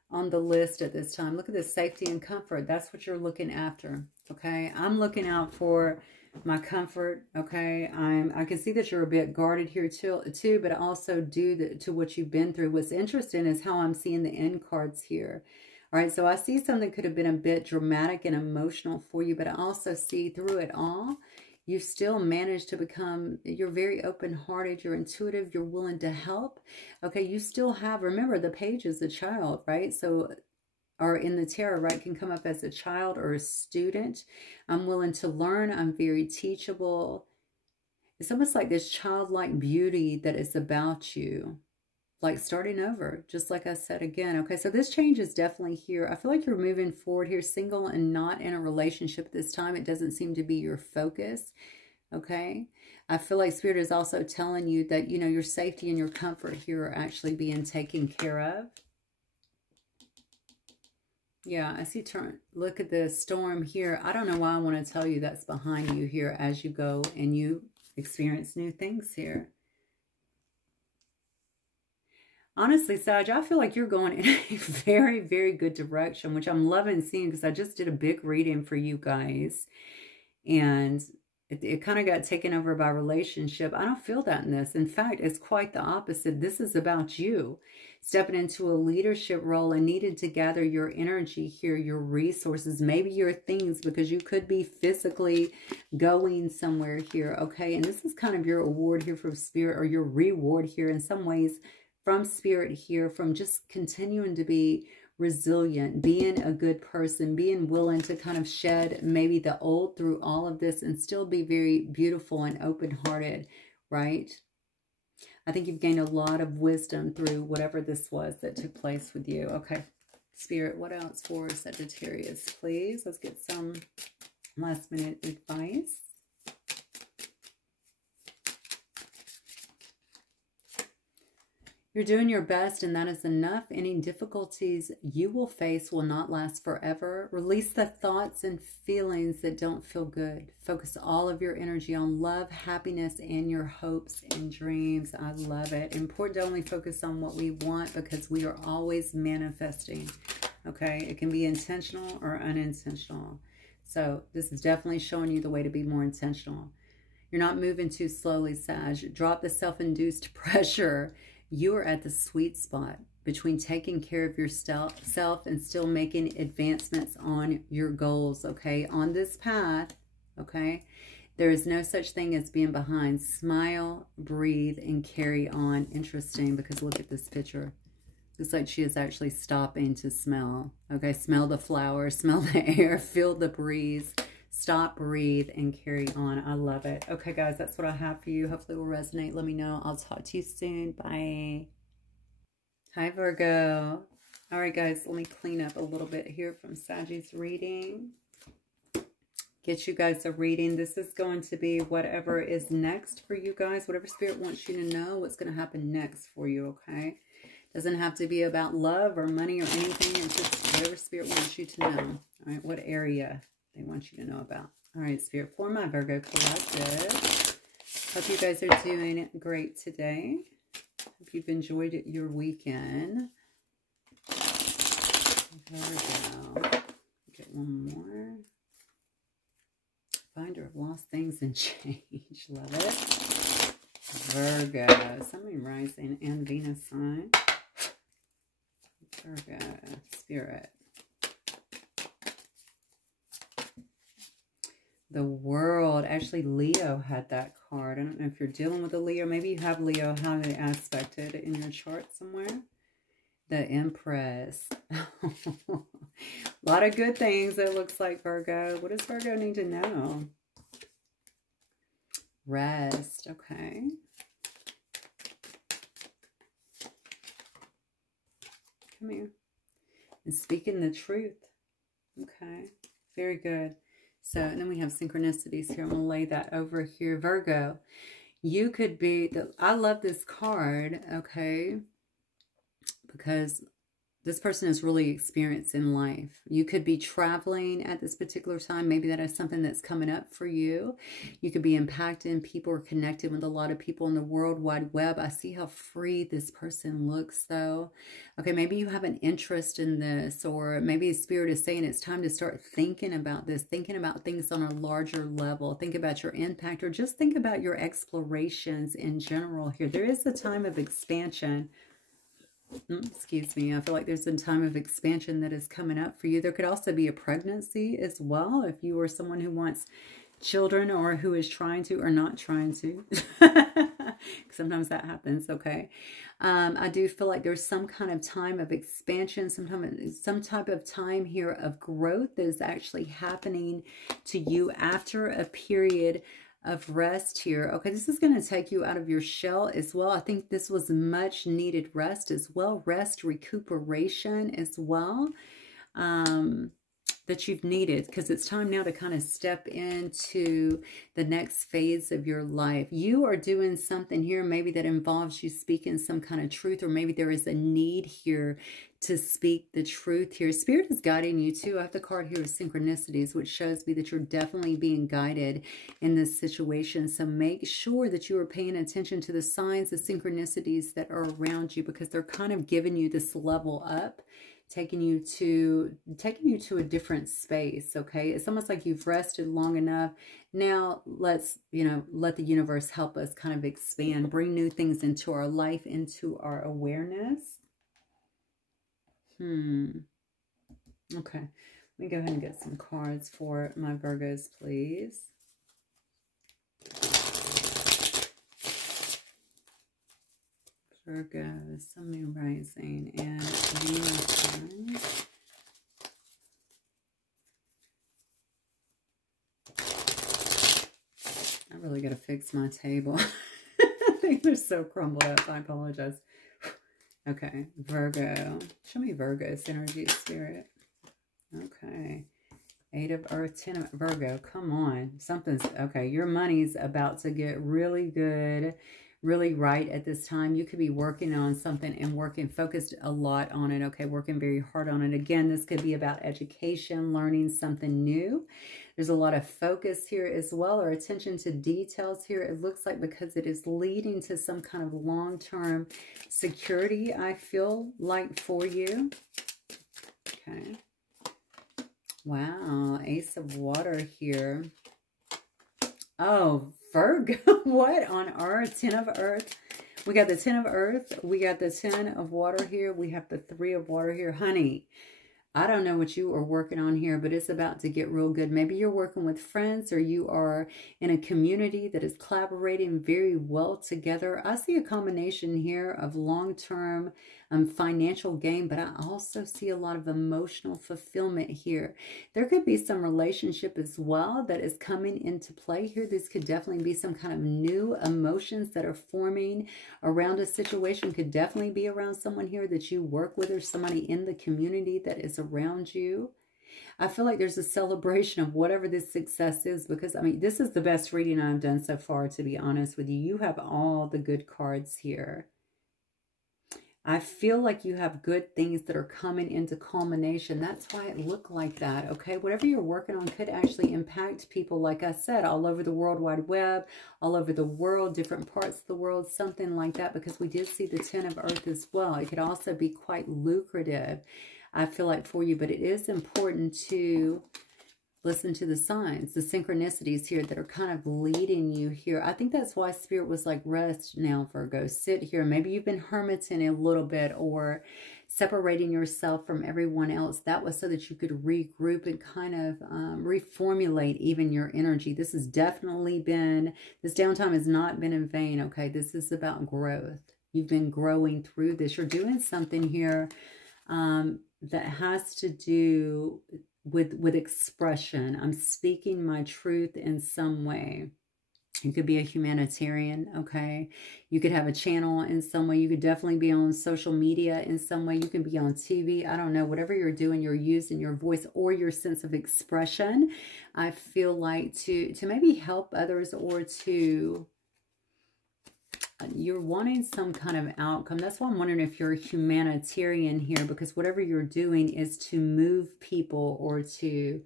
on the list at this time. Look at this, safety and comfort. That's what you're looking after, okay? I'm looking out for my comfort, okay? I can see that you're a bit guarded here too, but also due to what you've been through. What's interesting is how I'm seeing the end cards here. All right, so I see something could have been a bit dramatic and emotional for you, but I also see through it all, you still managed to become, you're very open-hearted, you're intuitive, you're willing to help. Okay, you still have, remember the page is a child, right? So, or in the tarot, right, can come up as a child or a student. I'm willing to learn, I'm very teachable. It's almost like this childlike beauty that is about you. Like starting over, just like I said again. Okay, so this change is definitely here. I feel like you're moving forward here, single and not in a relationship at this time. It doesn't seem to be your focus, okay? I feel like Spirit is also telling you that, you know, your safety and your comfort here are actually being taken care of. Yeah, I see, look at the storm here. I don't know why I want to tell you that's behind you here as you go and you experience new things here. Honestly, Sag, I feel like you're going in a very, very good direction, which I'm loving seeing because I just did a big reading for you guys. And it kind of got taken over by relationship. I don't feel that in this. In fact, it's quite the opposite. This is about you stepping into a leadership role and needed to gather your energy here, your resources, maybe your things, because you could be physically going somewhere here, okay? And this is kind of your award here from Spirit, or your reward here in some ways from Spirit here, from just continuing to be resilient, being a good person, being willing to kind of shed maybe the old through all of this and still be very beautiful and open-hearted, right? I think you've gained a lot of wisdom through whatever this was that took place with you. Okay, Spirit, what else for Sagittarius, please? Let's get some last-minute advice. You're doing your best, and that is enough. Any difficulties you will face will not last forever. Release the thoughts and feelings that don't feel good. Focus all of your energy on love, happiness, and your hopes and dreams. I love it. Important to only focus on what we want because we are always manifesting. Okay? It can be intentional or unintentional. So this is definitely showing you the way to be more intentional. You're not moving too slowly, Sag. Drop the self-induced pressure. You are at the sweet spot between taking care of yourself and still making advancements on your goals, okay? On this path, okay? There is no such thing as being behind. Smile, breathe, and carry on. Interesting, because look at this picture. Looks like she is actually stopping to smell, okay? Smell the flowers, smell the air, feel the breeze. Stop, breathe, and carry on. I love it. Okay, guys, that's what I have for you. Hopefully it will resonate. Let me know. I'll talk to you soon. Bye. Hi, Virgo. All right, guys, let me clean up a little bit here from Sagi's reading. Get you guys a reading. This is going to be whatever is next for you guys. Whatever Spirit wants you to know, what's going to happen next for you, okay? Doesn't have to be about love or money or anything. It's just whatever Spirit wants you to know. All right, what area they want you to know about. All right, Spirit, for my Virgo collective. Hope you guys are doing great today. Hope you've enjoyed your weekend. Virgo. Get one more. Finder of lost things and change. Love it. Virgo. Something rising and Venus sign. Virgo. Spirit. The World. Actually, Leo had that card. I don't know if you're dealing with a Leo. Maybe you have Leo highly aspected in your chart somewhere. The Empress. A lot of good things, it looks like, Virgo. What does Virgo need to know? Rest. Okay. Come here. And speaking the truth. Okay. Very good. So, and then we have synchronicities here. I'm going to lay that over here. Virgo, you could be, I love this card, okay, because this person is really experienced in life. You could be traveling at this particular time. Maybe that is something that's coming up for you. You could be impacting people or connected with a lot of people in the World Wide Web. I see how free this person looks, though. Okay, maybe you have an interest in this, or maybe Spirit is saying it's time to start thinking about this, thinking about things on a larger level. Think about your impact, or just think about your explorations in general here. There is a time of expansion. Excuse me. I feel like there's a time of expansion that is coming up for you. There could also be a pregnancy as well if you are someone who wants children or who is trying to or not trying to. Sometimes that happens, okay? I do feel like there's some kind of time of expansion, some type of time here of growth that is actually happening to you after a period of rest here. Okay, this is going to take you out of your shell as well. I think this was much needed rest as well. Rest, recuperation as well. That you've needed, because it's time now to kind of step into the next phase of your life. You are doing something here maybe that involves you speaking some kind of truth, or maybe there is a need here to speak the truth here. Spirit is guiding you too. I have the card here of synchronicities, which shows me that you're definitely being guided in this situation. So make sure that you are paying attention to the signs, the synchronicities that are around you, because they're kind of giving you this level up, taking you to a different space. Okay, it's almost like you've rested long enough. Now let's, let the universe help us kind of expand, bring new things into our life, into our awareness. Okay, let me go ahead and get some cards for my Virgos, please. Virgo, Sun, Moon, Rising, and Venus. I really got to fix my table. I think they're so crumbled up. I apologize. Okay, Virgo. Show me Virgo's energy, Spirit. Okay. 8 of Earth, 10 of Virgo. Come on. Something's... Okay, your money's about to get really good, really right at this time. You could be working on something and focused a lot on it. Okay, working very hard on it. Again, this could be about education, learning something new. There's a lot of focus here as well, or attention to details here. It looks like because it is leading to some kind of long-term security, I feel like, for you. Okay. Wow, Ace of Water here. Oh, Virgo, what on earth? 10 of Earth. We got the 10 of Earth. We got the 10 of Water here. We have the 3 of Water here. Honey, I don't know what you are working on here, but it's about to get real good. Maybe you're working with friends, or you are in a community that is collaborating very well together. I see a combination here of long-term financial gain, but I also see a lot of emotional fulfillment here. There could be some relationship as well that is coming into play here. This could definitely be some kind of new emotions that are forming around a situation. Could definitely be around someone here that you work with, or somebody in the community that is around you. I feel like there's a celebration of whatever this success is, because, I mean, this is the best reading I've done so far, to be honest with you. You have all the good cards here. I feel like you have good things that are coming into culmination. That's why it looked like that, okay? Whatever you're working on could actually impact people, like I said, all over the World Wide Web, all over the world, different parts of the world, something like that, because we did see the 10 of Earth as well. It could also be quite lucrative, I feel like, for you, but it is important to listen to the signs, the synchronicities here that are kind of leading you here. I think that's why Spirit was like, rest now, Virgo. Sit here. Maybe you've been hermiting a little bit, or separating yourself from everyone else. That was so that you could regroup and kind of reformulate even your energy. This has definitely been, this downtime has not been in vain, okay? This is about growth. You've been growing through this. You're doing something here that has to do with expression. I'm speaking my truth in some way. You could be a humanitarian, okay? You could have a channel in some way. You could definitely be on social media in some way. You can be on TV. I don't know. Whatever you're doing, you're using your voice or your sense of expression, I feel like, to maybe help others, or to... You're wanting some kind of outcome. That's why I'm wondering if you're a humanitarian here, because whatever you're doing is to move people, or to...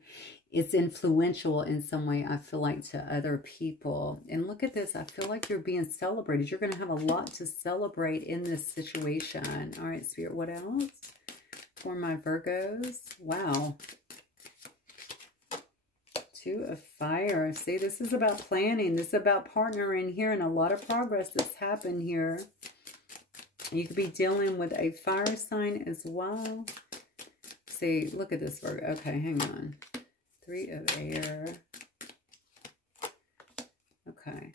It's influential in some way, I feel like, to other people. And look at this. I feel like you're being celebrated. You're going to have a lot to celebrate in this situation. All right, Spirit, what else for my Virgos? Wow. Two of Fire. See, this is about planning. This is about partnering here, and a lot of progress that's happened here. You could be dealing with a fire sign as well. See, look at this, Virgo. Okay, hang on. Three of Air. Okay.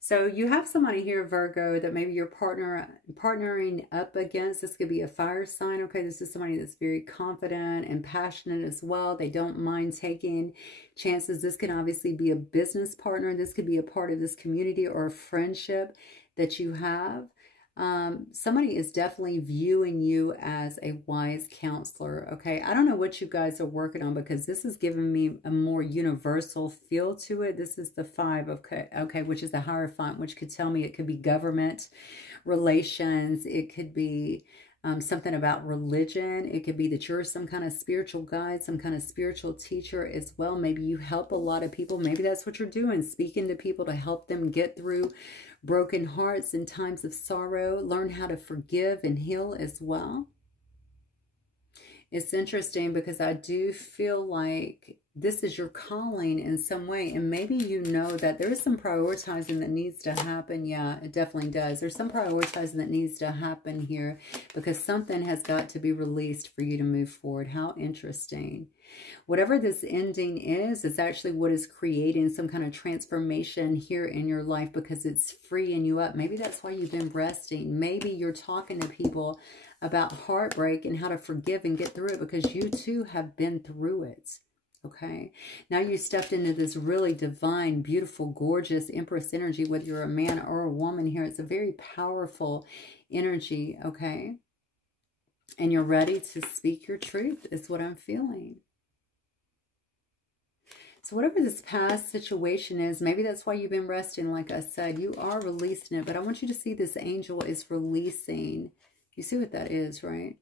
So you have somebody here, Virgo, that maybe you're partnering up against. This could be a fire sign. Okay, this is somebody that's very confident and passionate as well. They don't mind taking chances. This can obviously be a business partner. This could be a part of this community or a friendship that you have. Somebody is definitely viewing you as a wise counselor, okay? I don't know what you guys are working on, because this is giving me a more universal feel to it. This is the 5, okay, which is the Hierophant, which could tell me it could be government relations. It could be something about religion. It could be that you're some kind of spiritual guide, some kind of spiritual teacher as well. Maybe you help a lot of people. Maybe that's what you're doing, speaking to people to help them get through broken hearts in times of sorrow. Learn how to forgive and heal as well. It's interesting because I do feel like this is your calling in some way. And maybe you know that there is some prioritizing that needs to happen. Yeah, it definitely does. There's some prioritizing that needs to happen here, because something has got to be released for you to move forward. How interesting. Whatever this ending is, it's actually what is creating some kind of transformation here in your life, because it's freeing you up. Maybe that's why you've been resting. Maybe you're talking to people about heartbreak and how to forgive and get through it, because you too have been through it. Okay, now you stepped into this really divine, beautiful, gorgeous Empress energy, whether you're a man or a woman here. It's a very powerful energy, okay? And you're ready to speak your truth, is what I'm feeling. So whatever this past situation is, maybe that's why you've been resting. Like I said, you are releasing it. But I want you to see this angel is releasing. You see what that is, right?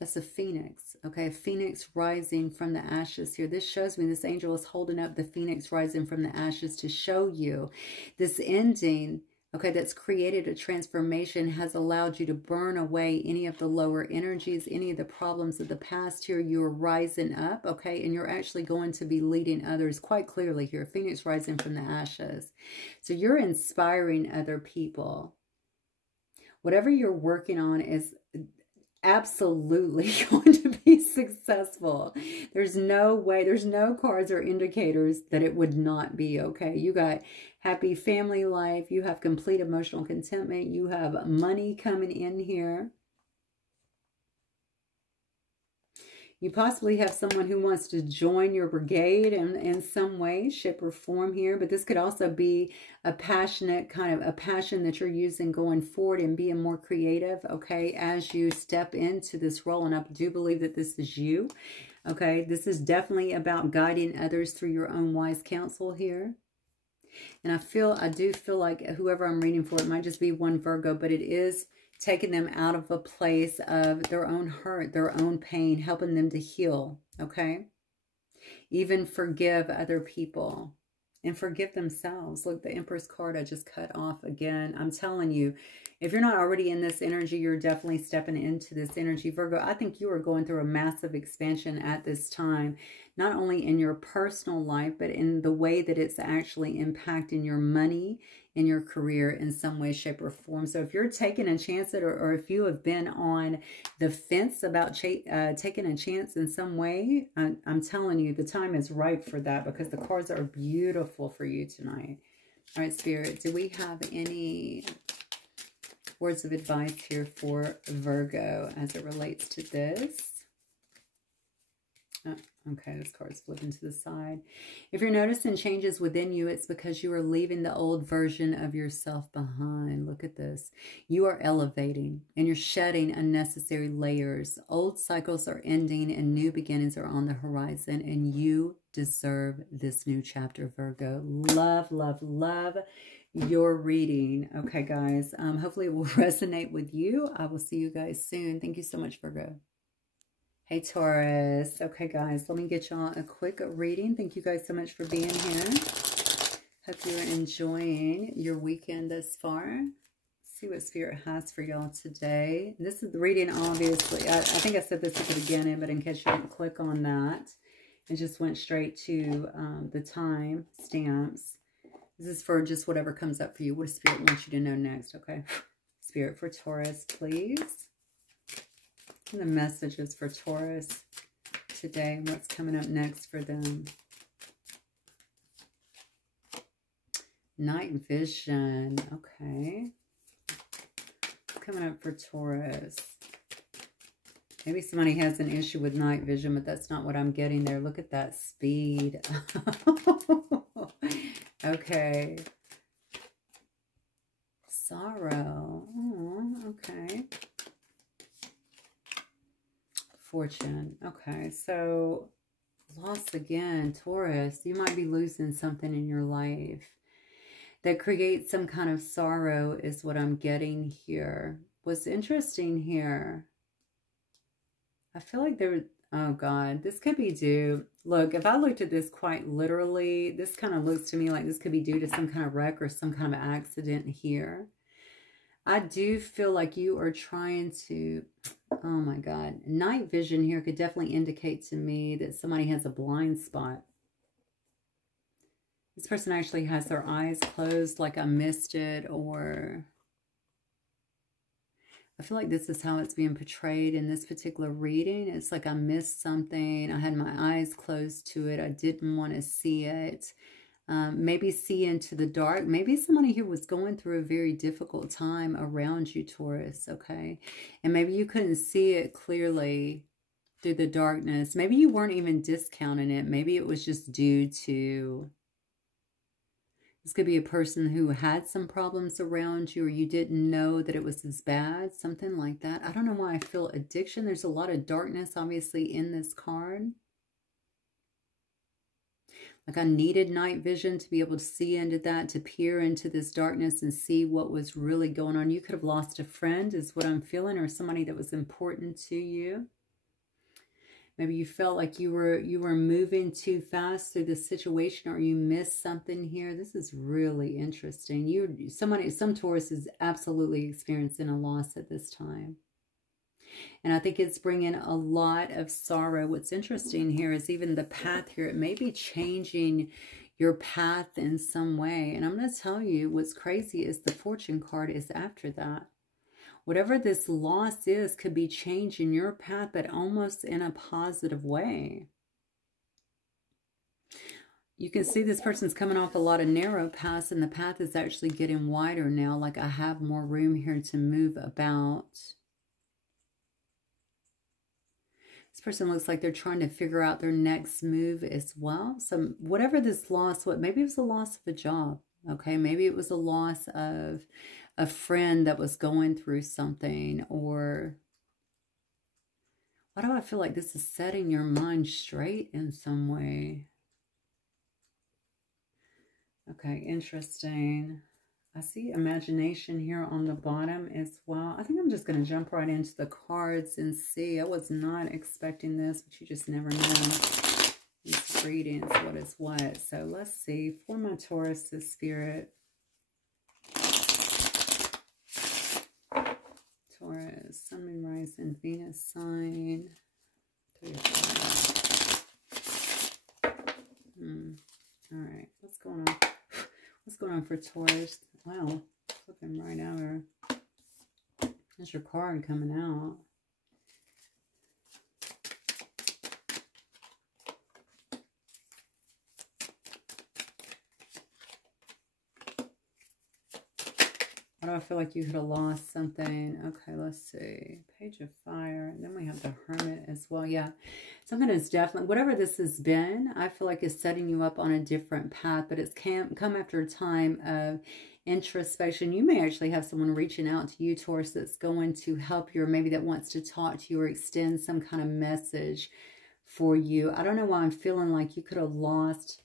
That's a phoenix, okay? A phoenix rising from the ashes here. This shows me this angel is holding up the phoenix rising from the ashes to show you this ending, okay, that's created a transformation, has allowed you to burn away any of the lower energies, any of the problems of the past here. You're rising up, okay, and you're actually going to be leading others quite clearly here. Phoenix rising from the ashes. So you're inspiring other people. Whatever you're working on is absolutely going to be successful. There's no way, there's no cards or indicators that it would not be, okay? You got happy family life. You have complete emotional contentment. You have money coming in here. You possibly have someone who wants to join your brigade in some way, shape, or form here. But this could also be a passionate kind of a passion that you're using going forward and being more creative, okay, as you step into this role. And I do believe that this is you, okay? This is definitely about guiding others through your own wise counsel here. And I do feel like whoever I'm reading for, it might just be one Virgo, but it is taking them out of a place of their own hurt, their own pain, helping them to heal, okay? Even forgive other people and forgive themselves. Look, the Empress card I just cut off again. I'm telling you, if you're not already in this energy, you're definitely stepping into this energy. Virgo, I think you are going through a massive expansion at this time, not only in your personal life, but in the way that it's actually impacting your money, in your career in some way, shape, or form. So if you're taking a chance at, or if you have been on the fence about taking a chance in some way, I'm telling you, the time is ripe for that, because the cards are beautiful for you tonight. All right, Spirit, do we have any words of advice here for Virgo as it relates to this? Oh, okay, this card's flipping to the side. If you're noticing changes within you, it's because you are leaving the old version of yourself behind. Look at this. You are elevating and you're shedding unnecessary layers. Old cycles are ending and new beginnings are on the horizon, and you deserve this new chapter, Virgo. Love, love, love your reading. Okay, guys. Hopefully it will resonate with you. I will see you guys soon. Thank you so much, Virgo. Hey, Taurus. Okay, guys, let me get y'all a quick reading. Thank you guys so much for being here. Hope you're enjoying your weekend thus far. Let's see what Spirit has for y'all today. This is the reading, obviously. I think I said this at the beginning, but in case you didn't click on that, it just went straight to the time stamps. This is for just whatever comes up for you. What does Spirit want you to know next, okay? Spirit for Taurus, please. And the messages for Taurus today, and what's coming up next for them. Night vision. Okay. What's coming up for Taurus? Maybe somebody has an issue with night vision, but that's not what I'm getting there. Look at that speed. Okay. Sorrow. Oh, okay. Fortune. Okay, so loss again, Taurus. You might be losing something in your life that creates some kind of sorrow is what I'm getting here. What's interesting here, I feel like there, oh God, this could be due. Look, if I looked at this quite literally, this kind of looks to me like this could be due to some kind of wreck or some kind of accident here. I do feel like you are trying to, oh my God, night vision here could definitely indicate to me that somebody has a blind spot. This person actually has their eyes closed, like I missed it, or I feel like this is how it's being portrayed in this particular reading. It's like I missed something. I had my eyes closed to it. I didn't want to see it. Maybe see into the dark. Maybe somebody here was going through a very difficult time around you, Taurus, okay? And maybe you couldn't see it clearly through the darkness. Maybe you weren't even discounting it. Maybe it was just due to, this could be a person who had some problems around you, or you didn't know that it was as bad, something like that. I don't know why I feel addiction. There's a lot of darkness, obviously, in this card. Like I needed night vision to be able to see into that, to peer into this darkness and see what was really going on. You could have lost a friend is what I'm feeling, or somebody that was important to you. Maybe you felt like you were moving too fast through the situation, or you missed something here. This is really interesting. Some Taurus is absolutely experiencing a loss at this time. And I think it's bringing a lot of sorrow. What's interesting here is even the path here. It may be changing your path in some way. And I'm going to tell you what's crazy is the Fortune card is after that. Whatever this loss is could be changing your path, but almost in a positive way. You can see this person's coming off a lot of narrow paths, and the path is actually getting wider now. Like I have more room here to move about. This person looks like they're trying to figure out their next move as well. So whatever this loss, maybe it was a loss of a job, okay? Maybe it was a loss of a friend that was going through something, or why do I feel like this is setting your mind straight in some way? Okay, interesting. I see imagination here on the bottom as well. I think I'm just going to jump right into the cards and see. I was not expecting this, but you just never know. These readings, what is what. So let's see. For my Taurus, the Spirit. Taurus, Sun, Moon, Rising, Venus sign. 3 of 5. All right, what's going going on for Taurus? Wow, flipping right over. There's your card coming out. Why do I feel like you could have lost something? Okay, let's see. Page of Fire. And then we have the Hermit as well. Yeah, something is definitely, whatever this has been, I feel like it's setting you up on a different path. But it's come after a time of introspection. You may actually have someone reaching out to you, Taurus, that's going to help you, or maybe that wants to talk to you or extend some kind of message for you. I don't know why I'm feeling like you could have lost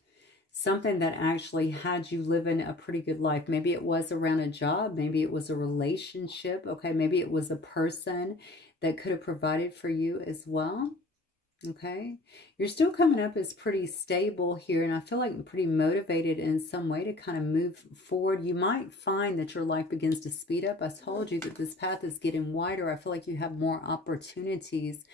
something that actually had you living a pretty good life. Maybe it was around a job. Maybe it was a relationship. Okay, maybe it was a person that could have provided for you as well. Okay, you're still coming up as pretty stable here, and I feel like pretty motivated in some way to kind of move forward. You might find that your life begins to speed up. I told you that this path is getting wider. I feel like you have more opportunities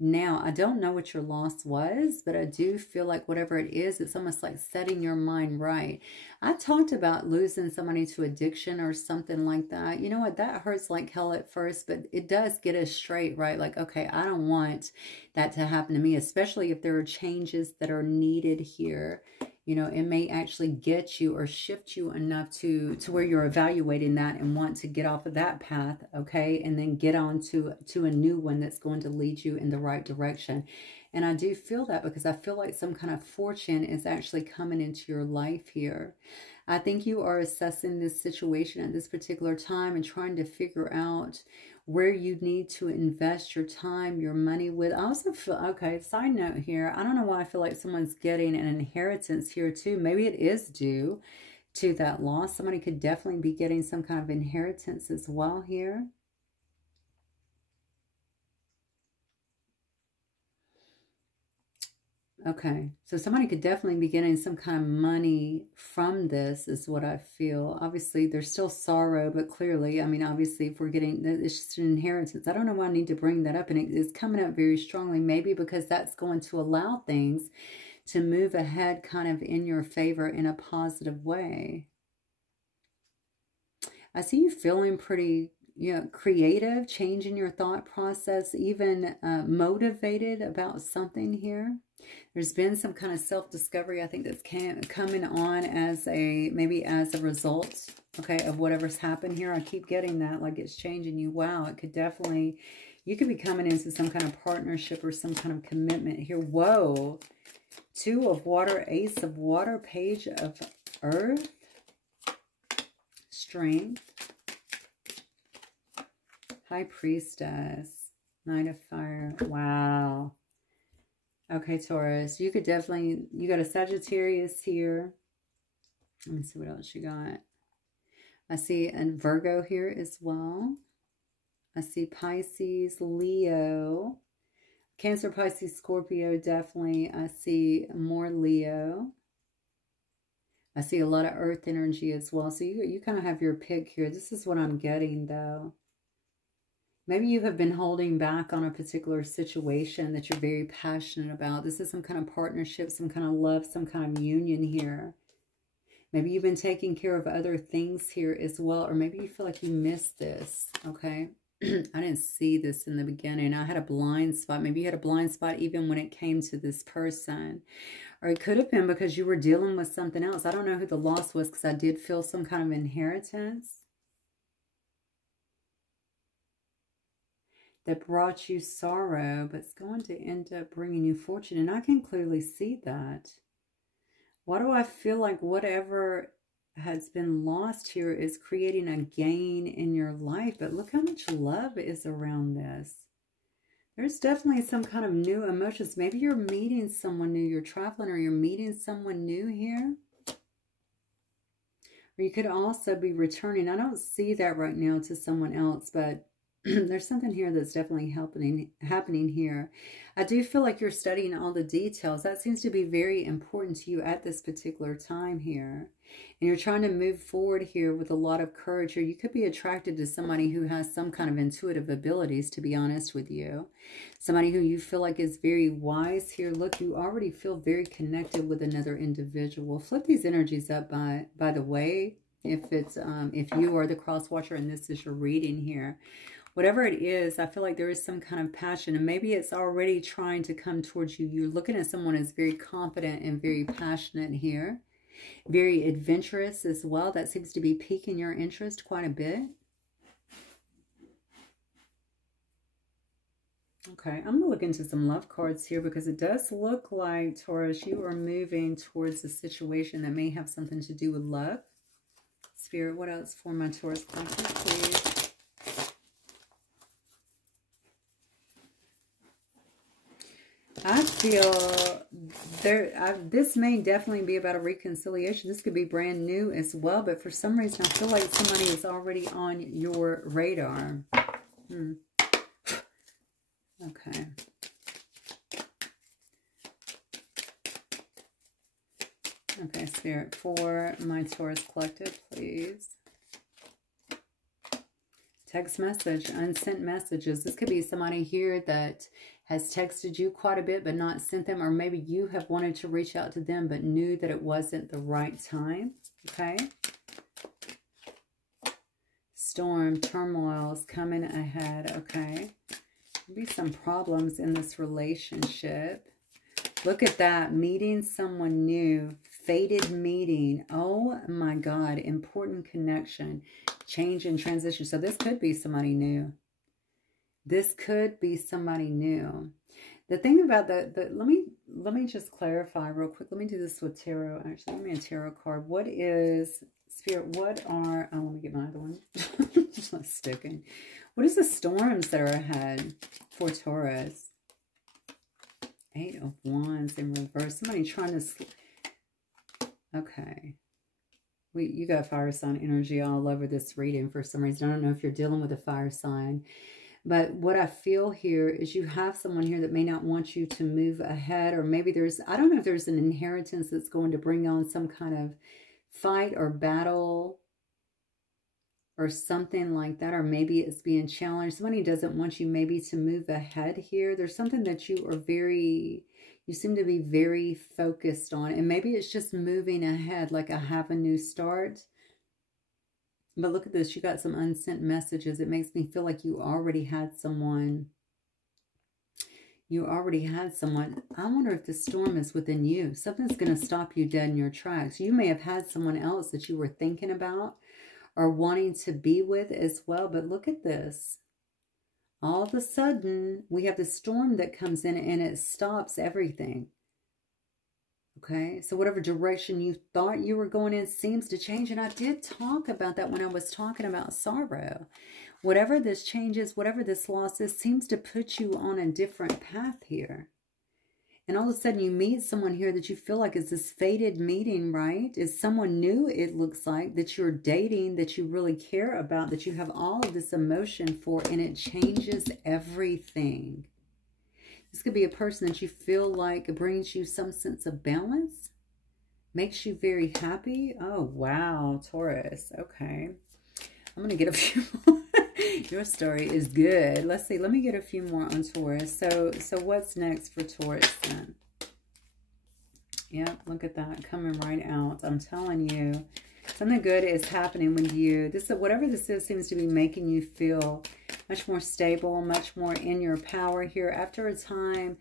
now. I don't know what your loss was, but I do feel like whatever it is, it's almost like setting your mind right. I talked about losing somebody to addiction or something like that. You know what? That hurts like hell at first, but it does get us straight, right? Like, okay, I don't want that to happen to me, especially if there are changes that are needed here. You know, it may actually get you or shift you enough to where you're evaluating that and want to get off of that path, okay? And then get on to a new one that's going to lead you in the right direction. And I do feel that because I feel like some kind of fortune is actually coming into your life here. I think you are assessing this situation at this particular time and trying to figure out where you need to invest your time, your money with. I also feel, okay, side note here, I don't know why I feel like someone's getting an inheritance here too. Maybe it is due to that loss. Somebody could definitely be getting some kind of inheritance as well here. Okay, so somebody could definitely be getting some kind of money from this is what I feel. Obviously, there's still sorrow, but clearly, I mean, obviously, if we're getting, it's just an inheritance. I don't know why I need to bring that up, and it's coming up very strongly, maybe because that's going to allow things to move ahead kind of in your favor in a positive way. I see you feeling pretty, you know, creative, changing your thought process, even motivated about something here. There's been some kind of self-discovery, I think, that's coming on as maybe as a result, okay, of whatever's happened here. I keep getting that, like it's changing you. Wow, it could definitely, you could be coming into some kind of partnership or some kind of commitment here. Whoa. Two of Water, Ace of Water, Page of Earth, Strength, High Priestess, Knight of Fire. Wow. Okay, Taurus, you could definitely, you got a Sagittarius here. Let me see what else you got. I see a Virgo here as well. I see Pisces, Leo, Cancer, Pisces, Scorpio, definitely. I see more Leo. I see a lot of earth energy as well. So you kind of have your pick here. This is what I'm getting, though. Maybe you have been holding back on a particular situation that you're very passionate about. This is some kind of partnership, some kind of love, some kind of union here. Maybe you've been taking care of other things here as well. Or maybe you feel like you missed this, okay? I didn't see this in the beginning. I had a blind spot. Maybe you had a blind spot even when it came to this person. Or it could have been because you were dealing with something else. I don't know who the loss was because I did feel some kind of inheritance that brought you sorrow, but it's going to end up bringing you fortune. And I can clearly see that. Why do I feel like whatever has been lost here is creating a gain in your life? But look how much love is around this. There's definitely some kind of new emotions. Maybe you're meeting someone new. You're traveling or you're meeting someone new here. Or you could also be returning. I don't see that right now to someone else, but There's something here that's definitely happening here. I do feel like you're studying all the details. That seems to be very important to you at this particular time here. And you're trying to move forward here with a lot of courage. Or you could be attracted to somebody who has some kind of intuitive abilities, to be honest with you. Somebody who you feel like is very wise here. Look, you already feel very connected with another individual. Flip these energies up, by the way, if you are the cross watcher and this is your reading here. Whatever it is, I feel like there is some kind of passion, and maybe it's already trying to come towards you. You're looking at someone who's very confident and very passionate here. Very adventurous as well. That seems to be piquing your interest quite a bit. Okay, I'm going to look into some love cards here because it does look like, Taurus, you are moving towards a situation that may have something to do with love. Spirit, what else for my Taurus collective, please? I feel this may definitely be about a reconciliation. This could be brand new as well, but for some reason I feel like somebody is already on your radar. Okay. Okay, Spirit, for my Taurus collective, please. Text message, unsent messages. This could be somebody here that has texted you quite a bit but not sent them, or maybe you have wanted to reach out to them but knew that it wasn't the right time. Okay. Storm, turmoils coming ahead. Okay. Maybe some problems in this relationship. Look at that. Meeting someone new. Fated meeting. Oh my God. Important connection. Change and transition. So this could be somebody new. This could be somebody new. The thing about let me just clarify real quick. Let me do this with tarot. Actually, give me a tarot card. What is, Spirit, what are, oh, let me get my other one. Just not sticking. What is the storms that are ahead for Taurus? 8 of Wands in reverse. Somebody trying to, okay. You got fire sign energy all over this reading for some reason. I don't know if you're dealing with a fire sign. But what I feel here is you have someone here that may not want you to move ahead. Or maybe there's, I don't know if there's an inheritance that's going to bring on some kind of fight or battle or something like that. Or maybe it's being challenged. Somebody doesn't want you maybe to move ahead here. There's something that you are you seem to be very focused on. And maybe it's just moving ahead, like I have a new start. But look at this. You got some unsent messages. It makes me feel like you already had someone. You already had someone. I wonder if the storm is within you. Something's going to stop you dead in your tracks. You may have had someone else that you were thinking about or wanting to be with as well. But look at this. All of a sudden, we have the storm that comes in and it stops everything. Okay, so whatever direction you thought you were going in seems to change. And I did talk about that when I was talking about sorrow. Whatever this change is, whatever this loss is, seems to put you on a different path here. And all of a sudden you meet someone here that you feel like is this fated meeting, right? Is someone new, it looks like, that you're dating, that you really care about, that you have all of this emotion for, and it changes everything. This could be a person that you feel like brings you some sense of balance, makes you very happy. Oh, wow, Taurus. Okay. I'm going to get a few more. Your story is good. Let's see. Let me get a few more on Taurus. So what's next for Taurus then? Yep, look at that coming right out. I'm telling you, something good is happening with you. Whatever this is seems to be making you feel much more stable, much more in your power here. After a time,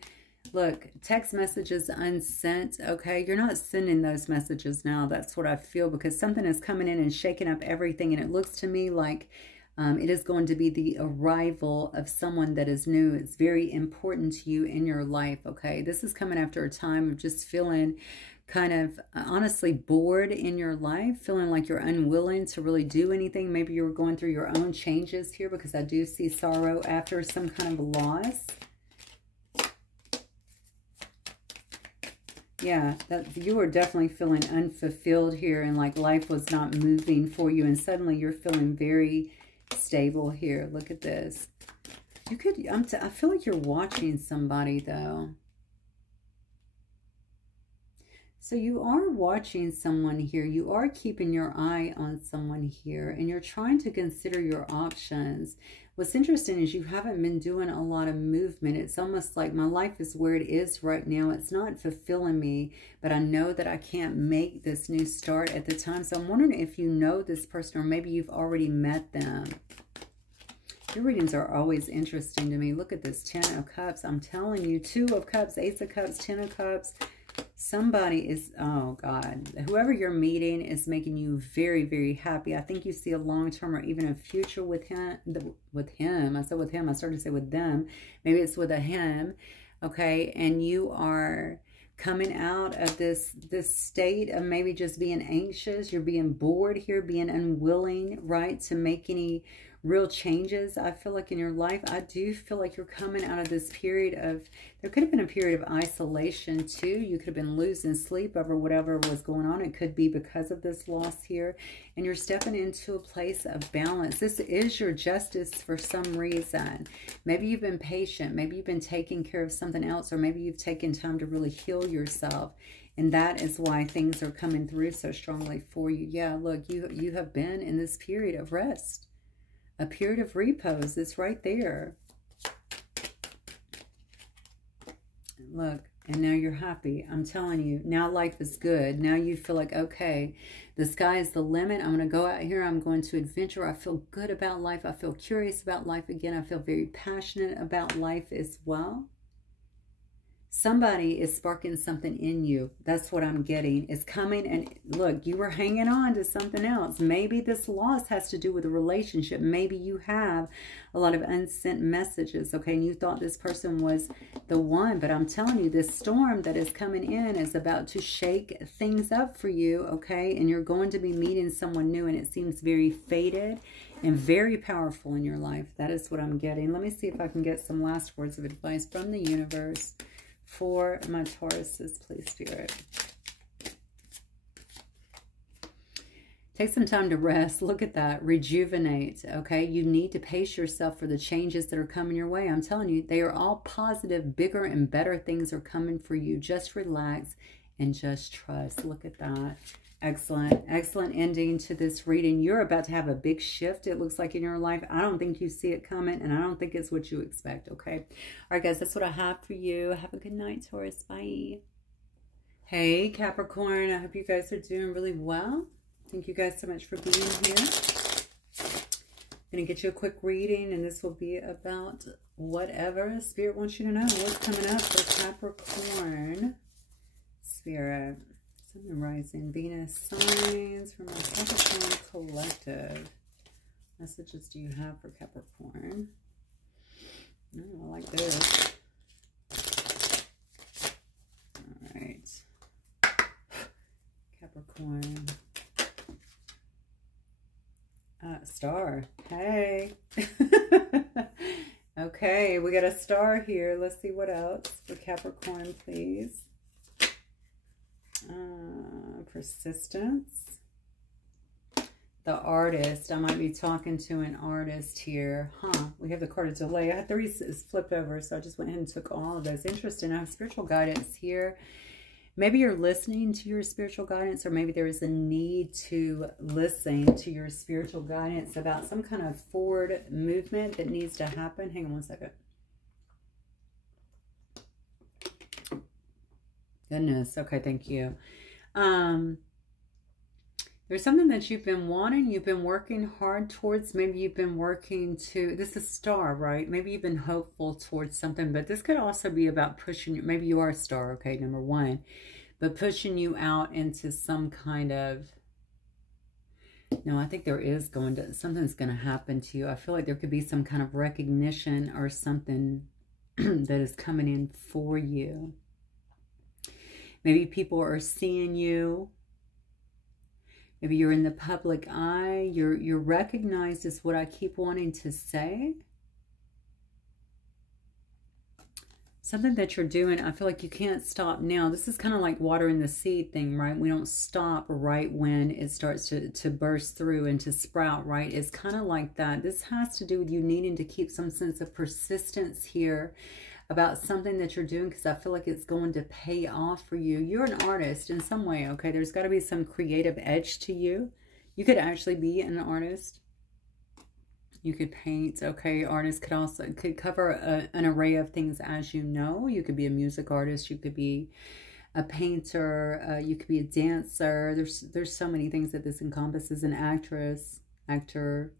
look, text messages unsent, okay? You're not sending those messages now. That's what I feel, because something is coming in and shaking up everything. And it looks to me like it is going to be the arrival of someone that is new. It's very important to you in your life, okay? This is coming after a time of just feeling kind of honestly bored in your life, feeling like you're unwilling to really do anything. Maybe you're going through your own changes here, because I do see sorrow after some kind of loss. Yeah, that you are definitely feeling unfulfilled here, and like life was not moving for you, and suddenly you're feeling very stable here. Look at this. You could, I feel like you're watching somebody though. So you are watching someone here. You are keeping your eye on someone here, and you're trying to consider your options. What's interesting is you haven't been doing a lot of movement. It's almost like my life is where it is right now. It's not fulfilling me, but I know that I can't make this new start at the time. So I'm wondering if you know this person, or maybe you've already met them. Your readings are always interesting to me. Look at this, 10 of Cups. I'm telling you, 2 of Cups, Ace of Cups, 10 of Cups. Somebody is, oh God, whoever you're meeting is making you very, very happy. I think you see a long-term or even a future with him. I said with him. I started to say with them. Maybe it's with a him. Okay. And you are coming out of this state of maybe just being anxious. You're being bored here, being unwilling, right, to make any real changes. I feel like in your life, I do feel like you're coming out of this period of, there could have been a period of isolation too. You could have been losing sleep over whatever was going on. It could be because of this loss here. And you're stepping into a place of balance. This is your justice for some reason. Maybe you've been patient. Maybe you've been taking care of something else, or maybe you've taken time to really heal yourself. And that is why things are coming through so strongly for you. Yeah, look, you have been in this period of rest. A period of repose. It's right there. Look, and now you're happy. I'm telling you, now life is good. Now you feel like, okay, the sky is the limit. I'm going to go out here. I'm going to adventure. I feel good about life. I feel curious about life again. I feel very passionate about life as well. Somebody is sparking something in you. That's what I'm getting. It's coming, and look, you were hanging on to something else. Maybe this loss has to do with a relationship. Maybe you have a lot of unsent messages, okay? And you thought this person was the one, but I'm telling you, this storm that is coming in is about to shake things up for you, okay? And you're going to be meeting someone new, and it seems very fated and very powerful in your life. That is what I'm getting. Let me see if I can get some last words of advice from the universe for my Tauruses, please, Spirit. Take some time to rest. Look at that. Rejuvenate, okay? You need to pace yourself for the changes that are coming your way. I'm telling you, they are all positive, bigger and better things are coming for you. Just relax and just trust. Look at that. Excellent. Excellent ending to this reading. You're about to have a big shift, it looks like, in your life. I don't think you see it coming, and I don't think it's what you expect, okay? All right, guys, that's what I have for you. Have a good night, Taurus. Bye. Hey, Capricorn. I hope you guys are doing really well. Thank you guys so much for being here. I'm going to get you a quick reading, and this will be about whatever Spirit wants you to know. What's coming up for Capricorn, Spirit? Sun and Rising, Venus signs for my Capricorn collective. Messages do you have for Capricorn? Oh, I like this. All right. Capricorn. Star. Hey. Okay, we got a star here. Let's see what else for Capricorn, please. Persistence. The artist. I might be talking to an artist here. We have the card of delay. I had 3 flipped over, so I just went ahead and took all of those. Interesting. I have spiritual guidance here. Maybe you're listening to your spiritual guidance, or maybe there is a need to listen to your spiritual guidance about some kind of forward movement that needs to happen. Hang on one second. Goodness. Okay, thank you. There's something that you've been wanting, you've been working hard towards. Maybe you've been working to, this is star, right? Maybe you've been hopeful towards something, but this could also be about pushing you. Maybe you are a star, okay, number 1, but pushing you out into some kind of, no, I think there is something's going to happen to you. I feel like there could be some kind of recognition or something that is coming in for you. Maybe people are seeing you. Maybe you're in the public eye. You're recognized is what I keep wanting to say. something that you're doing, I feel like you can't stop now. This is kind of like watering the seed thing, right? We don't stop right when it starts to burst through and to sprout, right? It's kind of like that. This has to do with you needing to keep some sense of persistence here about something that you're doing, because I feel like it's going to pay off for you. You're an artist in some way, okay? There's got to be some creative edge to you. You could actually be an artist. You could paint, okay? Artist could cover an array of things, as you know. You could be a music artist. You could be a painter. You could be a dancer. There's so many things that this encompasses. An actress, actor.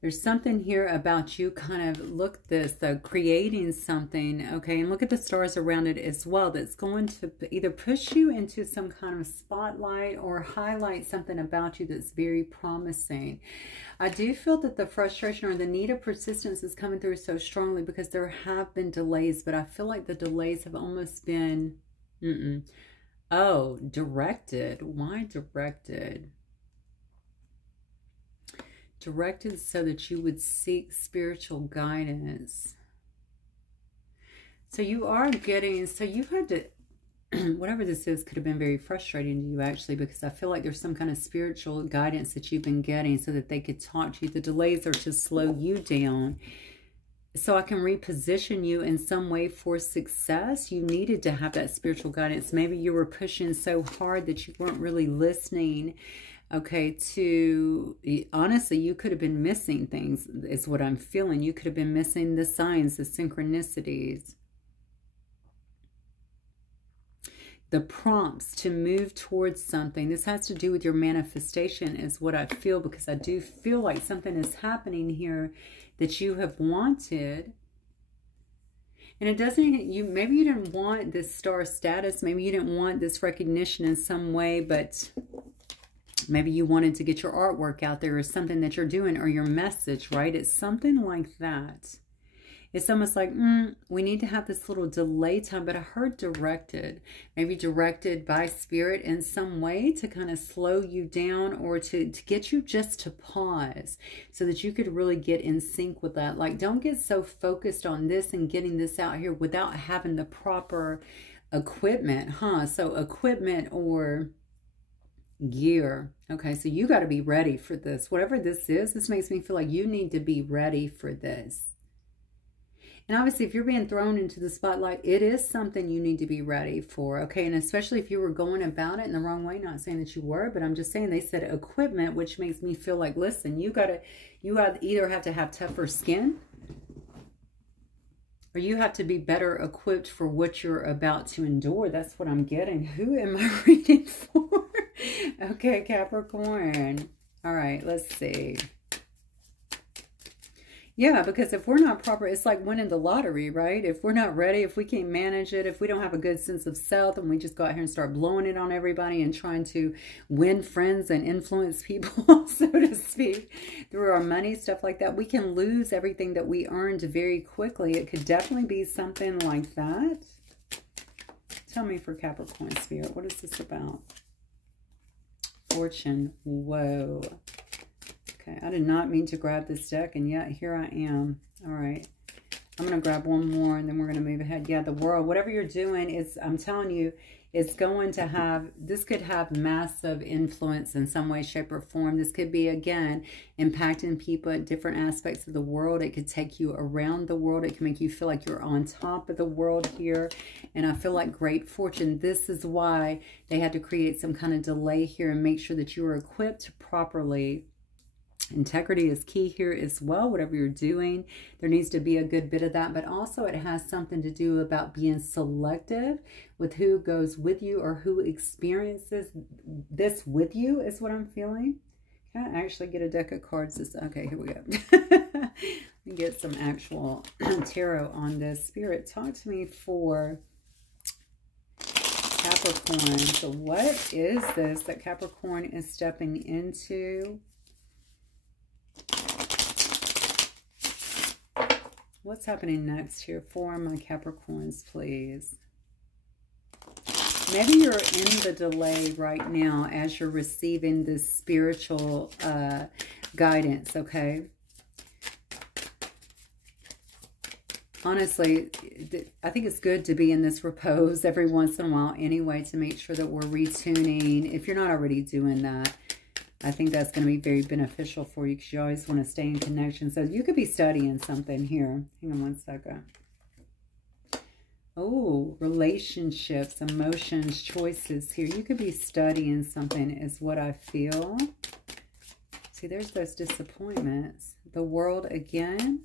There's something here about you kind of, look at this, creating something, okay? And look at the stars around it as well. That's going to either push you into some kind of spotlight or highlight something about you that's very promising. I do feel that the frustration or the need of persistence is coming through so strongly, because there have been delays, but I feel like the delays have almost been, oh, directed. Why directed? Directed so that you would seek spiritual guidance. So you are getting, so you had to, whatever this is could have been very frustrating to you, actually, because I feel like there's some kind of spiritual guidance that you've been getting so that they could talk to you. The delays are to slow you down so I can reposition you in some way for success. You needed to have that spiritual guidance. Maybe you were pushing so hard that you weren't really listening. Okay, honestly, you could have been missing things, is what I'm feeling. You could have been missing the signs, the synchronicities, the prompts to move towards something. This has to do with your manifestation, is what I feel, because I do feel like something is happening here that you have wanted. And it doesn't, maybe you didn't want this star status. Maybe you didn't want this recognition in some way, but maybe you wanted to get your artwork out there or something that you're doing, or your message, right? It's something like that. It's almost like, we need to have this little delay time, but I heard directed, maybe directed by spirit in some way to kind of slow you down, or to get you just to pause so that you could really get in sync with that. Like, don't get so focused on this and getting this out here without having the proper equipment, huh? So equipment or gear. Okay, so you got to be ready for this. Whatever this is, this makes me feel like you need to be ready for this. And obviously, if you're being thrown into the spotlight, it is something you need to be ready for, okay? And especially if you were going about it in the wrong way, not saying that you were, but I'm just saying they said equipment, which makes me feel like, listen, you either have to have tougher skin, or you have to be better equipped for what you're about to endure. That's what I'm getting. Who am I reading for? Okay, Capricorn. All right, let's see. Yeah, because if we're not proper, it's like winning the lottery, right? If we're not ready, if we can't manage it, if we don't have a good sense of self, and we just go out here and start blowing it on everybody and trying to win friends and influence people, so to speak, through our money, stuff like that, we can lose everything that we earned very quickly. It could definitely be something like that. Tell me for Capricorn Spirit, what is this about? Fortune. Whoa. Okay, I did not mean to grab this deck, and yet here I am. All right. I'm going to grab one more, and then we're going to move ahead. Yeah, the world, whatever you're doing, is, I'm telling you, it's going to have, this could have massive influence in some way, shape, or form. This could be, again, impacting people at different aspects of the world. It could take you around the world. It can make you feel like you're on top of the world here. And I feel like great fortune. This is why they had to create some kind of delay here and make sure that you were equipped properly. Integrity is key here as well. Whatever you're doing, there needs to be a good bit of that, but also it has something to do about being selective with who goes with you or who experiences this with you, is what I'm feeling. Can I actually get a deck of cards? Okay, here we go. Let me get some actual tarot on this. Spirit, talk to me for Capricorn. So what is this that Capricorn is stepping into? What's happening next here for my Capricorns, please? Maybe you're in the delay right now as you're receiving this spiritual guidance, okay? honestly, I think it's good to be in this repose every once in a while anyway, to make sure that we're retuning. If you're not already doing that, I think that's going to be very beneficial for you, because you always want to stay in connection. So you could be studying something here. Hang on one second. Oh, relationships, emotions, choices here. You could be studying something is what I feel. See, there's those disappointments. The World again.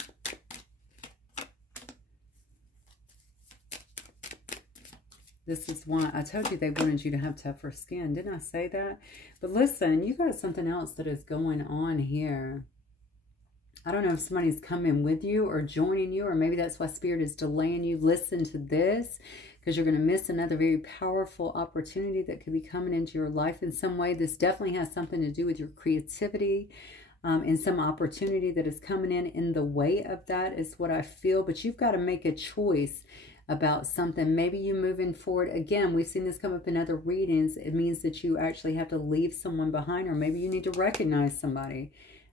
This is why I told you they wanted you to have tougher skin. Didn't I say that? But listen, you got something else that is going on here. I don't know if somebody's coming with you or joining you, or maybe that's why Spirit is delaying you. Listen to this, because you're going to miss another very powerful opportunity that could be coming into your life in some way. This definitely has something to do with your creativity, and some opportunity that is coming in the way of that is what I feel. But you've got to make a choice about something. Maybe you moving forward. Again, we've seen this come up in other readings. It means that you actually have to leave someone behind, or maybe you need to recognize somebody.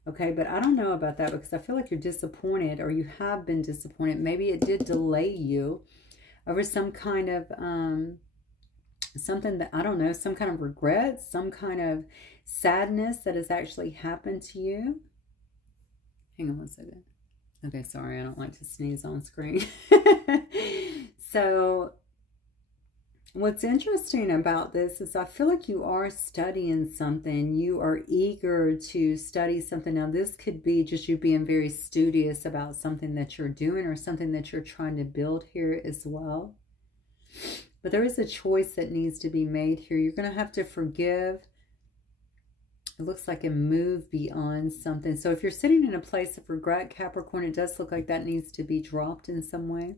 Okay, but I don't know about that, because I feel like you're disappointed, or you have been disappointed. Maybe it did delay you over some kind of, something that, I don't know, some kind of regret, some kind of sadness that has actually happened to you. Hang on one second. Okay, sorry, I don't like to sneeze on screen. So what's interesting about this is I feel like you are studying something. You are eager to study something. Now, this could be just you being very studious about something that you're doing, or something that you're trying to build here as well. But there is a choice that needs to be made here. You're going to have to forgive. It looks like a move beyond something. So if you're sitting in a place of regret, Capricorn, it does look like that needs to be dropped in some way.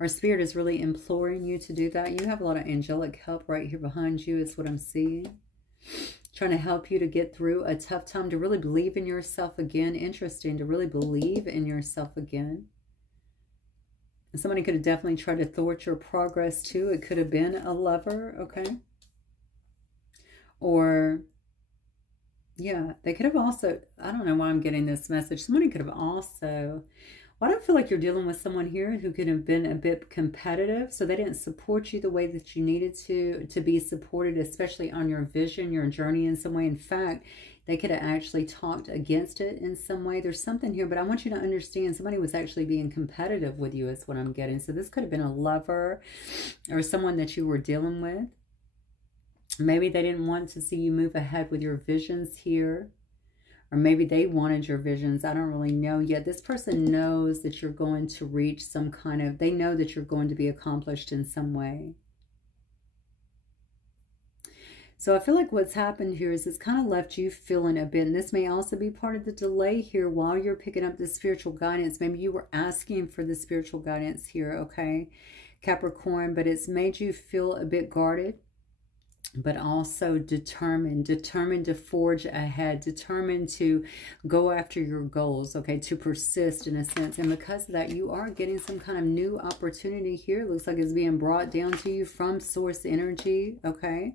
Our Spirit is really imploring you to do that. You have a lot of angelic help right here behind you is what I'm seeing. Trying to help you to get through a tough time, to really believe in yourself again. Interesting, to really believe in yourself again. And somebody could have definitely tried to thwart your progress too. It could have been a lover, okay? Or, yeah, they could have also, I don't know why I'm getting this message. Somebody could have also, well, I don't feel like you're dealing with someone here who could have been a bit competitive. So they didn't support you the way that you needed to be supported, especially on your vision, your journey in some way. In fact, they could have actually talked against it in some way. There's something here, but I want you to understand somebody was actually being competitive with you is what I'm getting. So this could have been a lover or someone that you were dealing with. Maybe they didn't want to see you move ahead with your visions here. Or maybe they wanted your visions. I don't really know yet. This person knows that you're going to reach some kind of, they know that you're going to be accomplished in some way. So I feel like what's happened here is it's kind of left you feeling a bit, and this may also be part of the delay here while you're picking up the spiritual guidance. Maybe you were asking for the spiritual guidance here, okay, Capricorn, but it's made you feel a bit guarded, but also determined to forge ahead, determined to go after your goals, okay, to persist in a sense. And because of that, you are getting some kind of new opportunity here. It looks like it's being brought down to you from source energy, okay?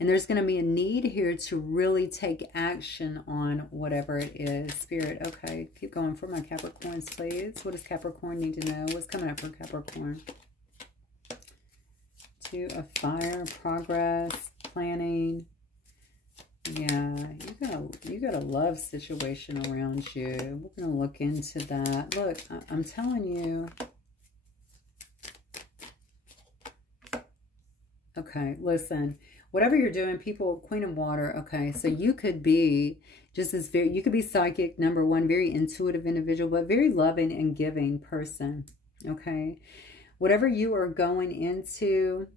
And there's going to be a need here to really take action on whatever it is. Spirit, okay, keep going for my Capricorns, please. What does Capricorn need to know? What's coming up for Capricorn? Two of Fire, progress, planning. Yeah, you got a love situation around you. We're going to look into that. Look, I'm telling you. Okay, listen. Whatever you're doing, people, Queen of Water, okay, so you could be just as very, you could be psychic, number one, very intuitive individual, but very loving and giving person, okay? Whatever you are going into,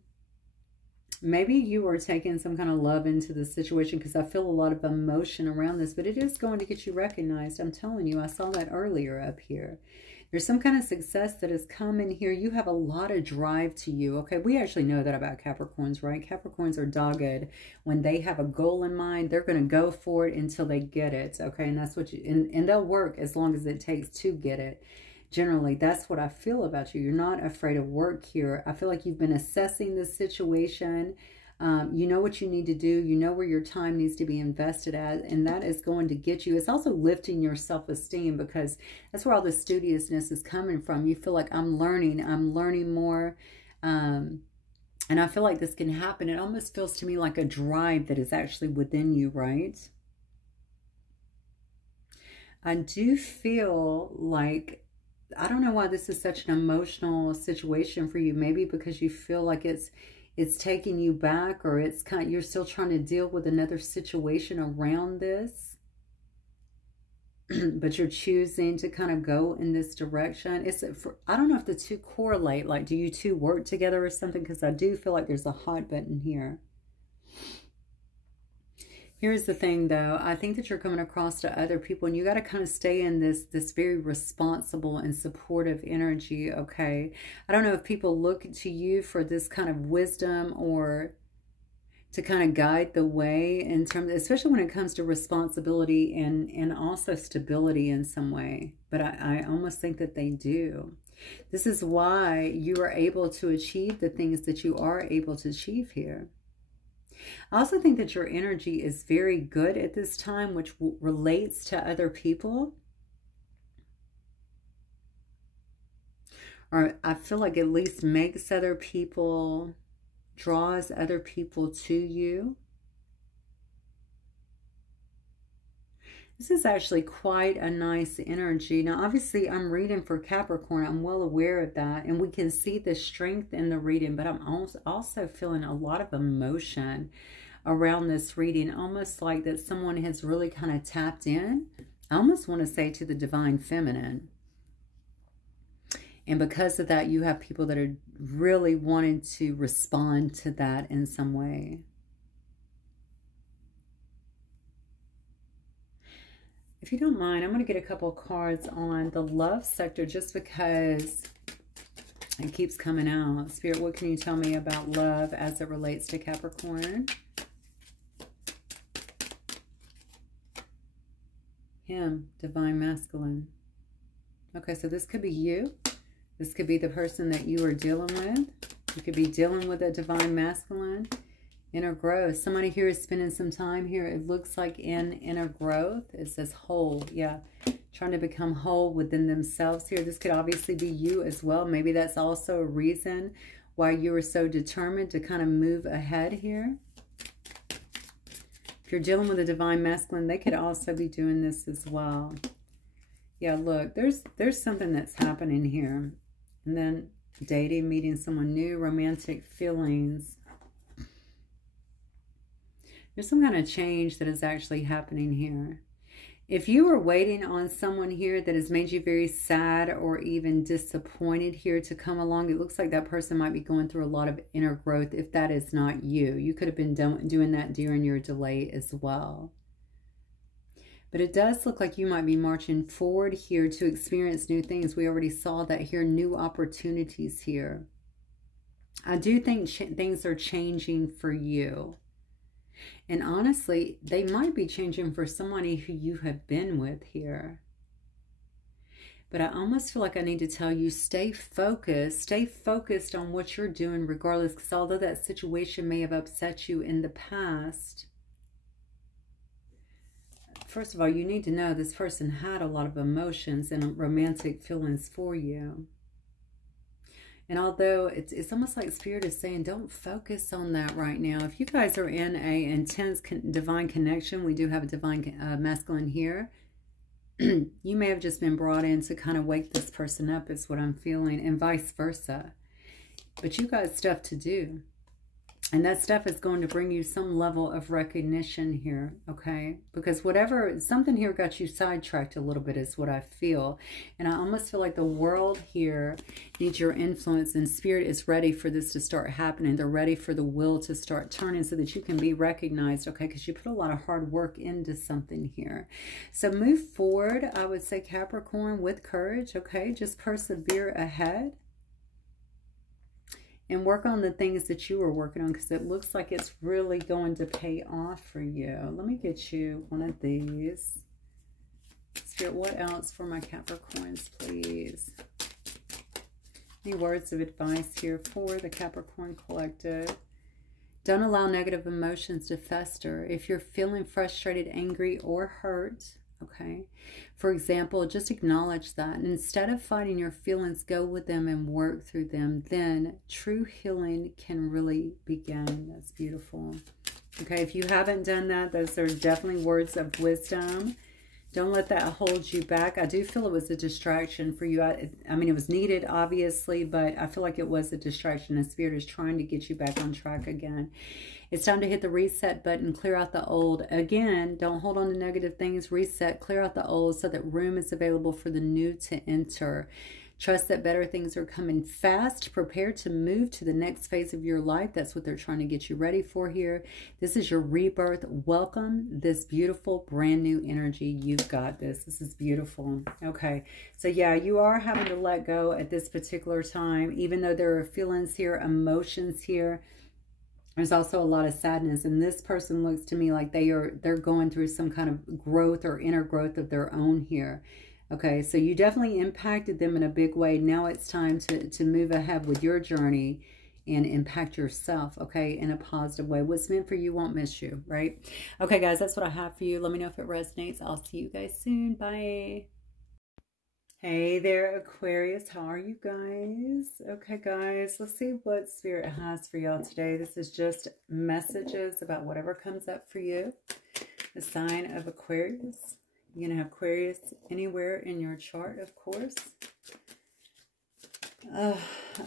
maybe you are taking some kind of love into the situation, because I feel a lot of emotion around this, but it is going to get you recognized. I'm telling you, I saw that earlier up here. There's some kind of success that has come in here. You have a lot of drive to you. Okay, we actually know that about Capricorns, right? Capricorns are dogged. When they have a goal in mind, they're going to go for it until they get it. Okay, and that's what you, and they'll work as long as it takes to get it. Generally, that's what I feel about you. You're not afraid of work here. I feel like you've been assessing this situation. You know what you need to do. You know where your time needs to be invested at, and that is going to get you. It's also lifting your self-esteem, because that's where all the studiousness is coming from. You feel like I'm learning more. And I feel like this can happen. It almost feels to me like a drive that is actually within you, right? I do feel like, I don't know why this is such an emotional situation for you. Maybe because you feel like it's taking you back, or it's you're still trying to deal with another situation around this. But you're choosing to kind of go in this direction. I don't know if the two correlate. Like, do you two work together or something? Because I do feel like there's a hot button here. Here's the thing, though. I think that you're coming across to other people, and you got to kind of stay in this very responsible and supportive energy, okay? I don't know if people look to you for this kind of wisdom, or to kind of guide the way in terms, especially when it comes to responsibility and also stability in some way. But I almost think that they do. This is why you are able to achieve the things that you are able to achieve here. I also think that your energy is very good at this time, which relates to other people. Or I feel like at least makes other people, draws other people to you. This is actually quite a nice energy. Now, obviously, I'm reading for Capricorn. I'm well aware of that. And we can see the strength in the reading. But I'm also feeling a lot of emotion around this reading. Almost like that someone has really kind of tapped in. I almost want to say to the divine feminine. And because of that, you have people that are really wanting to respond to that in some way. If you don't mind, I'm going to get a couple cards on the love sector just because it keeps coming out. Spirit, what can you tell me about love as it relates to Capricorn? Him, divine masculine. Okay, so this could be you. This could be the person that you are dealing with. You could be dealing with a divine masculine. Inner growth. Somebody here is spending some time here. It looks like in inner growth. It says whole. Yeah. Trying to become whole within themselves here. This could obviously be you as well. Maybe that's also a reason why you were so determined to kind of move ahead here. If you're dealing with a divine masculine, they could also be doing this as well. Yeah, look, there's something that's happening here. And then dating, meeting someone new, romantic feelings. There's some kind of change that is actually happening here. If you are waiting on someone here that has made you very sad or even disappointed here to come along, it looks like that person might be going through a lot of inner growth if that is not you. You could have been doing that during your delay as well. But it does look like you might be marching forward here to experience new things. We already saw that here, new opportunities here. I do think things are changing for you. And honestly, they might be changing for somebody who you have been with here. But I almost feel like I need to tell you, stay focused on what you're doing regardless, because although that situation may have upset you in the past, first of all, you need to know this person had a lot of emotions and romantic feelings for you. And although it's almost like Spirit is saying, don't focus on that right now. If you guys are in a intense divine connection, we do have a divine masculine here. You may have just been brought in to kind of wake this person up is what I'm feeling, and vice versa. But you got stuff to do. And that stuff is going to bring you some level of recognition here, okay? Because something here got you sidetracked a little bit is what I feel. And I almost feel like the world here needs your influence, and Spirit is ready for this to start happening. They're ready for the wheel to start turning so that you can be recognized, okay? Because you put a lot of hard work into something here. So move forward, I would say, Capricorn, with courage, okay? Just persevere ahead. And work on the things that you were working on, because it looks like it's really going to pay off for you. Let me get you one of these. Spirit, what else for my Capricorns, please? Any words of advice here for the Capricorn collective? Don't allow negative emotions to fester. If you're feeling frustrated, angry, or hurt, okay, for example, just acknowledge that. And instead of fighting your feelings, go with them and work through them. Then true healing can really begin. That's beautiful. Okay, if you haven't done that, those are definitely words of wisdom. Don't let that hold you back. I do feel it was a distraction for you. I mean, it was needed, obviously, but I feel like it was a distraction. The Spirit is trying to get you back on track again. It's time to hit the reset button, clear out the old. Again, don't hold on to negative things. Reset, clear out the old so that room is available for the new to enter. Trust that better things are coming fast. Prepare to move to the next phase of your life. That's what they're trying to get you ready for here. This is your rebirth. Welcome this beautiful brand new energy. You've got this. This is beautiful. Okay. So yeah, you are having to let go at this particular time, even though there are feelings here, emotions here. There's also a lot of sadness. And this person looks to me like they're going through some kind of growth or inner growth of their own here. Okay, so you definitely impacted them in a big way. Now it's time to move ahead with your journey and impact yourself, okay, in a positive way. What's meant for you won't miss you, right? Okay, guys, that's what I have for you. Let me know if it resonates. I'll see you guys soon. Bye. Hey there, Aquarius. How are you guys? Okay, guys, let's see what Spirit has for y'all today. This is just messages about whatever comes up for you. The sign of Aquarius. You're going to have Aquarius anywhere in your chart, of course.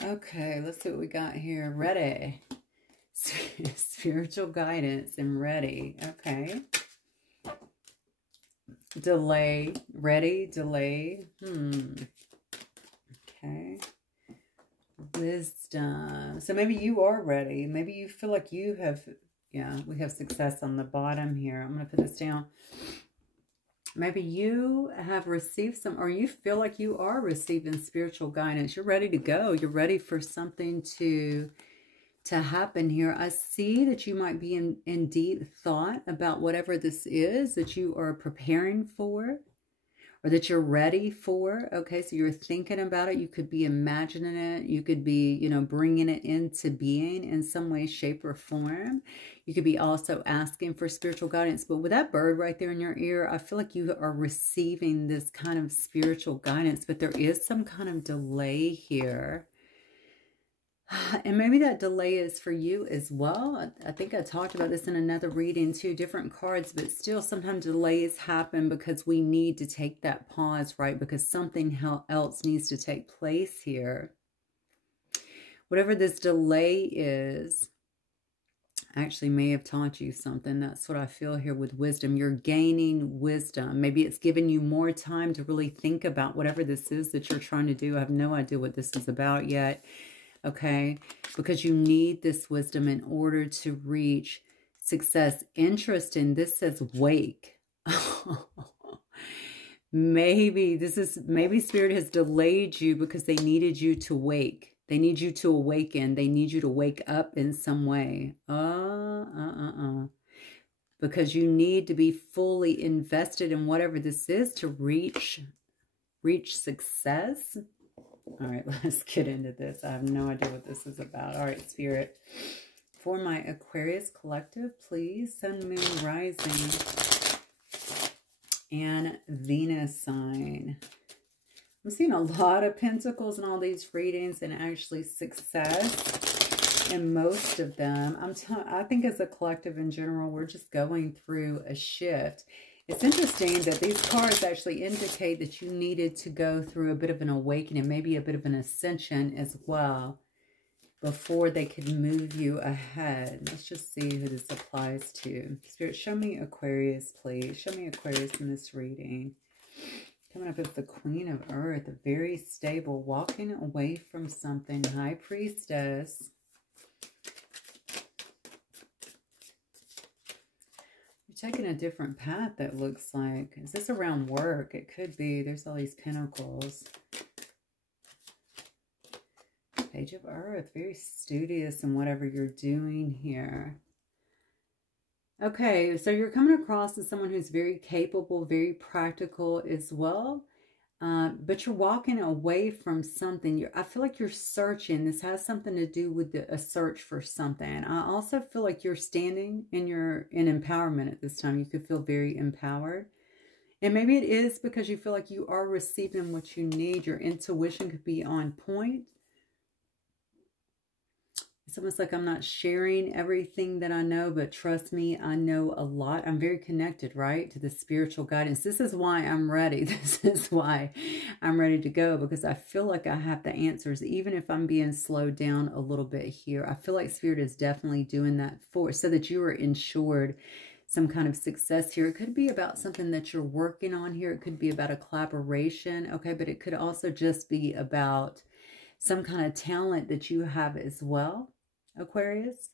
Okay, let's see what we got here. Ready. Spiritual guidance and ready. Okay. Delay. Ready. Delay. Okay. Wisdom. So maybe you are ready. Maybe you feel like you have, yeah, we have success on the bottom here. I'm going to put this down. Maybe you have received some, or you feel like you are receiving spiritual guidance. You're ready to go. You're ready for something to happen here. I see that you might be in deep thought about whatever this is that you are preparing for, or that you're ready for. Okay, so you're thinking about it. You could be imagining it. You could be, you know, bringing it into being in some way, shape, or form. You could be also asking for spiritual guidance. But with that bird right there in your ear, I feel like you are receiving this kind of spiritual guidance, but there is some kind of delay here. And maybe that delay is for you as well. I think I talked about this in another reading, two different cards, but still sometimes delays happen because we need to take that pause, right? Because something else needs to take place here. Whatever this delay is, actually may have taught you something. That's what I feel here with wisdom. You're gaining wisdom. Maybe it's given you more time to really think about whatever this is that you're trying to do. I have no idea what this is about yet. Okay, because you need this wisdom in order to reach success. Interesting. This says wake. Maybe Spirit has delayed you because they needed you to wake. They need you to awaken. They need you to wake up in some way. Because you need to be fully invested in whatever this is to reach success. All right, let's get into this. I have no idea what this is about. All right, Spirit. For my Aquarius collective, please, Sun, Moon, Rising, and Venus sign. I'm seeing a lot of pentacles in all these readings and actually success in most of them. I think as a collective in general, we're just going through a shift. It's interesting that these cards actually indicate that you needed to go through a bit of an awakening, maybe a bit of an ascension as well, before they could move you ahead. Let's just see who this applies to. Spirit, show me Aquarius, please. Show me Aquarius in this reading. Coming up as the Queen of Earth, very stable, walking away from something. High Priestess. Taking a different path, that looks like. Is this around work? It could be. There's all these pentacles. Page of Earth. Very studious in whatever you're doing here. Okay, so you're coming across as someone who's very capable, very practical as well. But you're walking away from something. I feel like you're searching. This has something to do with a search for something. I also feel like you're standing and you're in empowerment at this time. You could feel very empowered. And maybe it is because you feel like you are receiving what you need. Your intuition could be on point. It's almost like I'm not sharing everything that I know, but trust me, I know a lot. I'm very connected, right, to the spiritual guidance. This is why I'm ready. This is why I'm ready to go, because I feel like I have the answers, even if I'm being slowed down a little bit here. I feel like Spirit is definitely doing that so that you are ensured some kind of success here. It could be about something that you're working on here. It could be about a collaboration, okay, but it could also just be about some kind of talent that you have as well. Aquarius,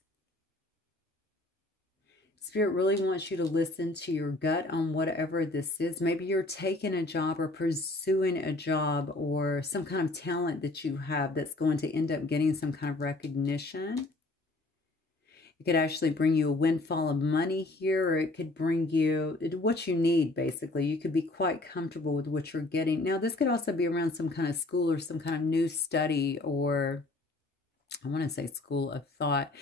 Spirit really wants you to listen to your gut on whatever this is. Maybe you're taking a job or pursuing a job or some kind of talent that you have that's going to end up getting some kind of recognition. It could actually bring you a windfall of money here, or it could bring you what you need, basically. You could be quite comfortable with what you're getting. Now, this could also be around some kind of school or some kind of new study, or I want to say school of thought.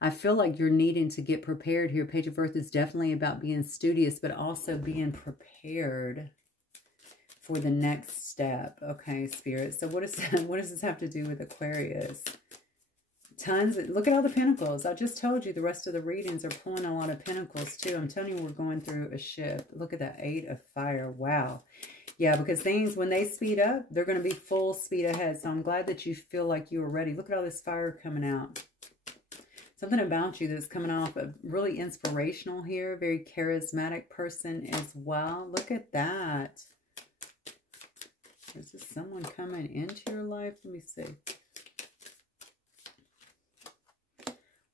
I feel like you're needing to get prepared here. Page of Earth is definitely about being studious, but also being prepared for the next step. Okay, Spirit. So what does this have to do with Aquarius? Look at all the pentacles. I just told you the rest of the readings are pulling a lot of pentacles too. I'm telling you, we're going through a shift. Look at that 8 of fire. Wow. Yeah, because things, when they speed up, they're going to be full speed ahead. So I'm glad that you feel like you are ready. Look at all this fire coming out. Something about you that's coming off really inspirational here. Very charismatic person as well. Look at that. Is this someone coming into your life? Let me see.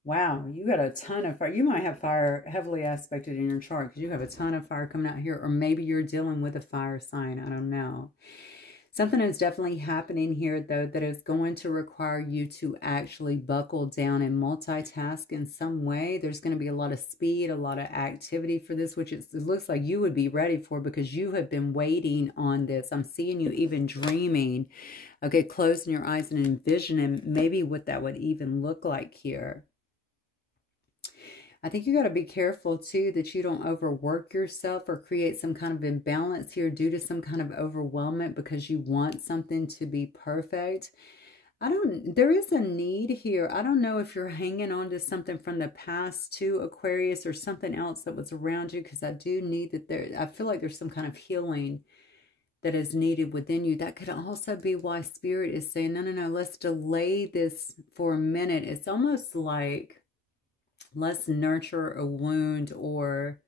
Wow, you got a ton of fire. You might have fire heavily aspected in your chart because you have a ton of fire coming out here. Or maybe you're dealing with a fire sign. I don't know. Something is definitely happening here, though, that is going to require you to actually buckle down and multitask in some way. There's going to be a lot of speed, a lot of activity for this, which it looks like you would be ready for because you have been waiting on this. I'm seeing you even dreaming. Okay, closing your eyes and envisioning maybe what that would even look like here. I think you got to be careful, too, that you don't overwork yourself or create some kind of imbalance here due to some kind of overwhelmment because you want something to be perfect. There is a need here. I don't know if you're hanging on to something from the past too, Aquarius, or something else that was around you, because I do need that I feel like there's some kind of healing that is needed within you. That could also be why Spirit is saying, no, let's delay this for a minute. It's almost like, let's nurture a wound or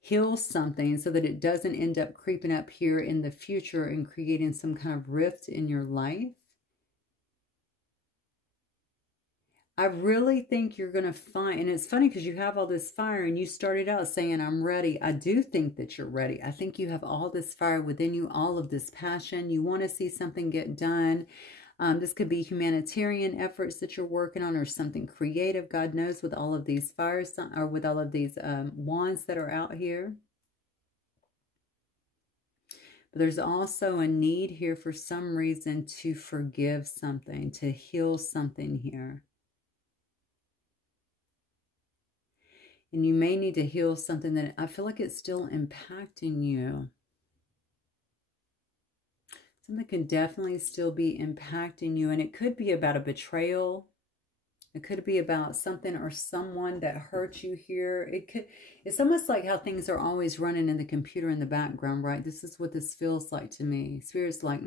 heal something so that it doesn't end up creeping up here in the future and creating some kind of rift in your life. I really think you're going to find, and it's funny because you have all this fire and you started out saying, I'm ready. I do think that you're ready. I think you have all this fire within you, all of this passion. You want to see something get done. This could be humanitarian efforts that you're working on or something creative. God knows, with all of these fires or with all of these wands that are out here. But there's also a need here for some reason to forgive something, to heal something here. And you may need to heal something that I feel like it's still impacting you. Something can definitely still be impacting you. And it could be about a betrayal. It could be about something or someone that hurt you here. It's almost like how things are always running in the computer in the background, right? This is what this feels like to me. Spirit's like,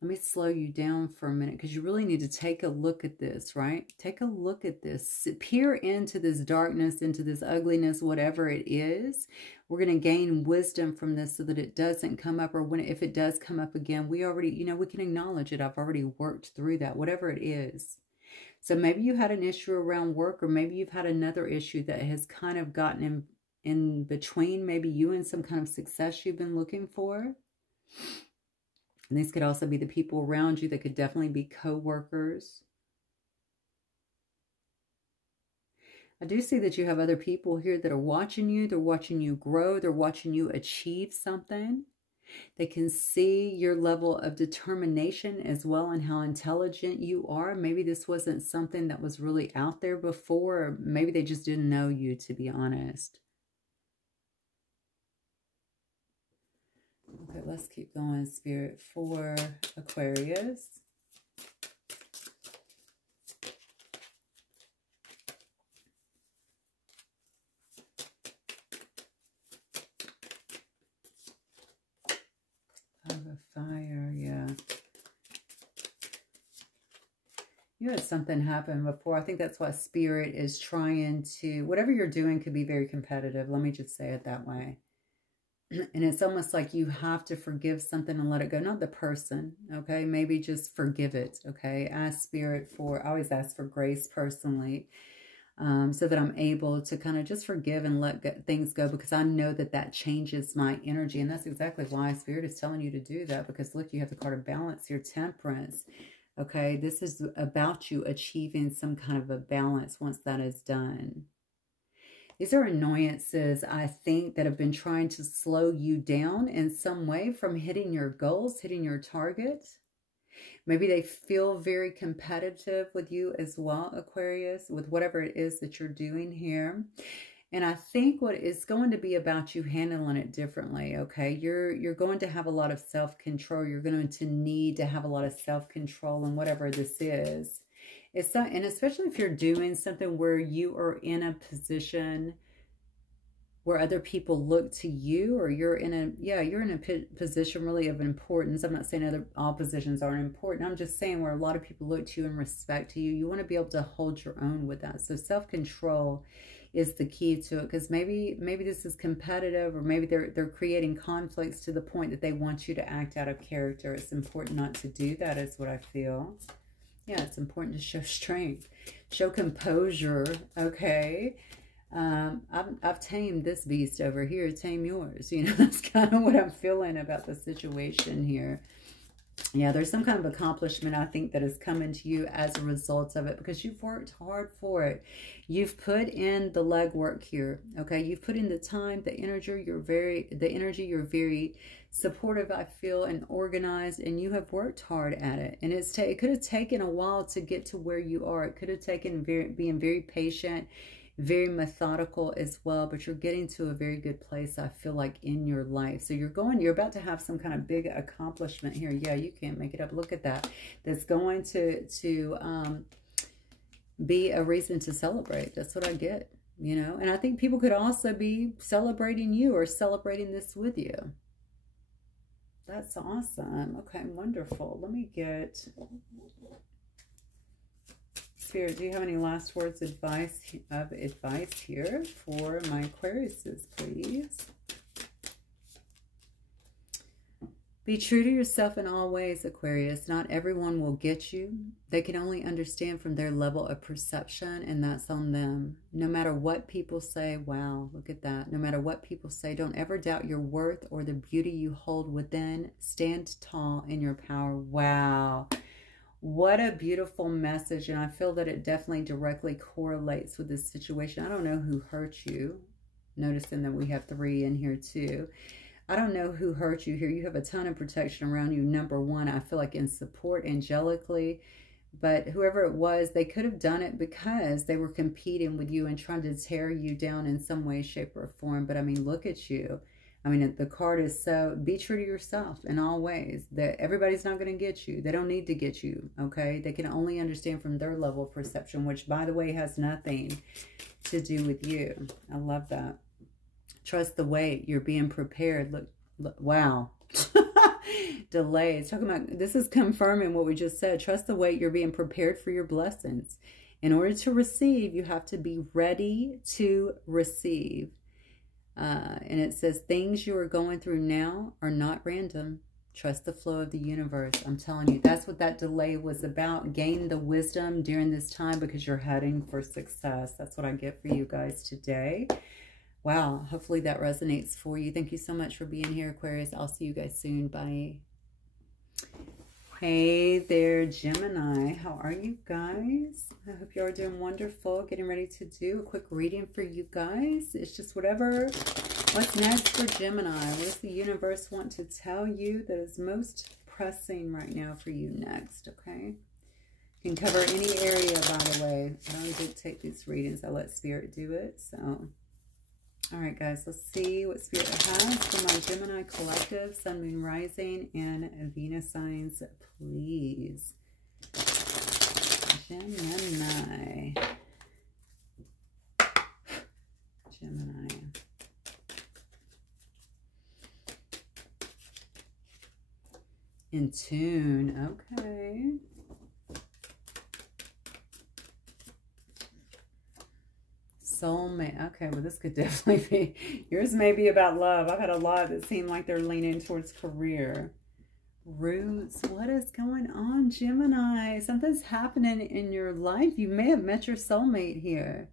let me slow you down for a minute because you really need to take a look at this, right? Take a look at this. Peer into this darkness, into this ugliness, whatever it is. We're going to gain wisdom from this so that it doesn't come up, or if it does come up again, we already, we can acknowledge it. I've already worked through that, whatever it is. So maybe you had an issue around work, or maybe you've had another issue that has kind of gotten in between maybe you and some kind of success you've been looking for. And these could also be the people around you. That could definitely be co-workers. I do see that you have other people here that are watching you. They're watching you grow. They're watching you achieve something. They can see your level of determination as well and how intelligent you are. Maybe this wasn't something that was really out there before. Or maybe they just didn't know you, to be honest. Okay, let's keep going, Spirit, for Aquarius. Fire, yeah. You had something happen before. I think that's why Spirit is trying to, whatever you're doing could be very competitive. Let me just say it that way. And it's almost like you have to forgive something and let it go. Not the person, okay? Maybe just forgive it, okay? Ask Spirit for, I always ask for grace personally. So that I'm able to kind of just forgive and let things go, because I know that that changes my energy. And that's exactly why Spirit is telling you to do that, because look, you have the card of balance here, Temperance. Okay, this is about you achieving some kind of a balance once that is done. These are annoyances, I think, that have been trying to slow you down in some way from hitting your goals, hitting your targets. Maybe they feel very competitive with you as well, Aquarius, with whatever it is that you're doing here. And I think what is going to be about you handling it differently, okay? You're going to have a lot of self-control. You're going to need to have a lot of self-control in whatever this is. It's not, and especially if you're doing something where you are in a position where other people look to you, or you're in a, you're in a position really of importance. I'm not saying all positions aren't important. I'm just saying where a lot of people look to you and respect to you. You want to be able to hold your own with that. So self-control is the key to it, because maybe this is competitive, or maybe they're creating conflicts to the point that they want you to act out of character. It's important not to do that, is what I feel. Yeah, it's important to show strength, show composure, okay? I've tamed this beast over here, tame yours. You know, that's kind of what I'm feeling about the situation here. Yeah, there's some kind of accomplishment, I think, that is coming to you as a result of it, because you've worked hard for it. You've put in the legwork here, okay? You've put in the time, the energy. You're very supportive, I feel, and organized, and you have worked hard at it. And it could have taken a while to get to where you are. It could have taken being very patient, very methodical as well, but you're getting to a very good place, I feel like, in your life. So you're about to have some kind of big accomplishment here. Yeah, you can't make it up. Look at that. That's going to be a reason to celebrate. That's what I get, you know. And I think people could also be celebrating you or celebrating this with you. That's awesome. Okay, wonderful. Let me get... Spirit, do you have any last words of advice here for my Aquariuses, please? Be true to yourself in all ways, Aquarius. Not everyone will get you. They can only understand from their level of perception, and that's on them. No matter what people say, wow, look at that. No matter what people say, don't ever doubt your worth or the beauty you hold within. Stand tall in your power. Wow. What a beautiful message, and I feel that it definitely directly correlates with this situation. I don't know who hurt you. Noticing that we have 3 in here too. I don't know who hurt you here. You have a ton of protection around you. Number one, I feel like in support angelically. But whoever it was, they could have done it because they were competing with you and trying to tear you down in some way, shape, or form. But I mean, look at you. I mean, the card is so, be true to yourself in all ways. That everybody's not going to get you. They don't need to get you, okay? They can only understand from their level of perception, which, by the way, has nothing to do with you. I love that. Trust the wait. You're being prepared. Look, wow. Delays. Talking about, this is confirming what we just said. Trust the wait. You're being prepared for your blessings. In order to receive, you have to be ready to receive. And it says, things you are going through now are not random. Trust the flow of the universe. I'm telling you, that's what that delay was about. Gain the wisdom during this time because you're heading for success. That's what I get for you guys today. Wow. Hopefully that resonates for you. Thank you so much for being here, Aquarius. I'll see you guys soon. Bye. Hey there, Gemini. How are you guys? I hope you are doing wonderful. Getting ready to do a quick reading for you guys. It's just whatever What's next for Gemini? What does the universe want to tell you that is most pressing right now for you next, okay? You can cover any area, by the way. I don't dictate these readings. I let Spirit do it, so... All right, guys, let's see what Spirit has for my Gemini collective, Sun, Moon, Rising, and Venus signs, please. Gemini. Gemini. In tune, okay. Soulmate. Okay, well, this could definitely be... Yours may be about love. I've had a lot that seem like they're leaning towards career. Roots. What is going on, Gemini? Something's happening in your life. You may have met your soulmate here.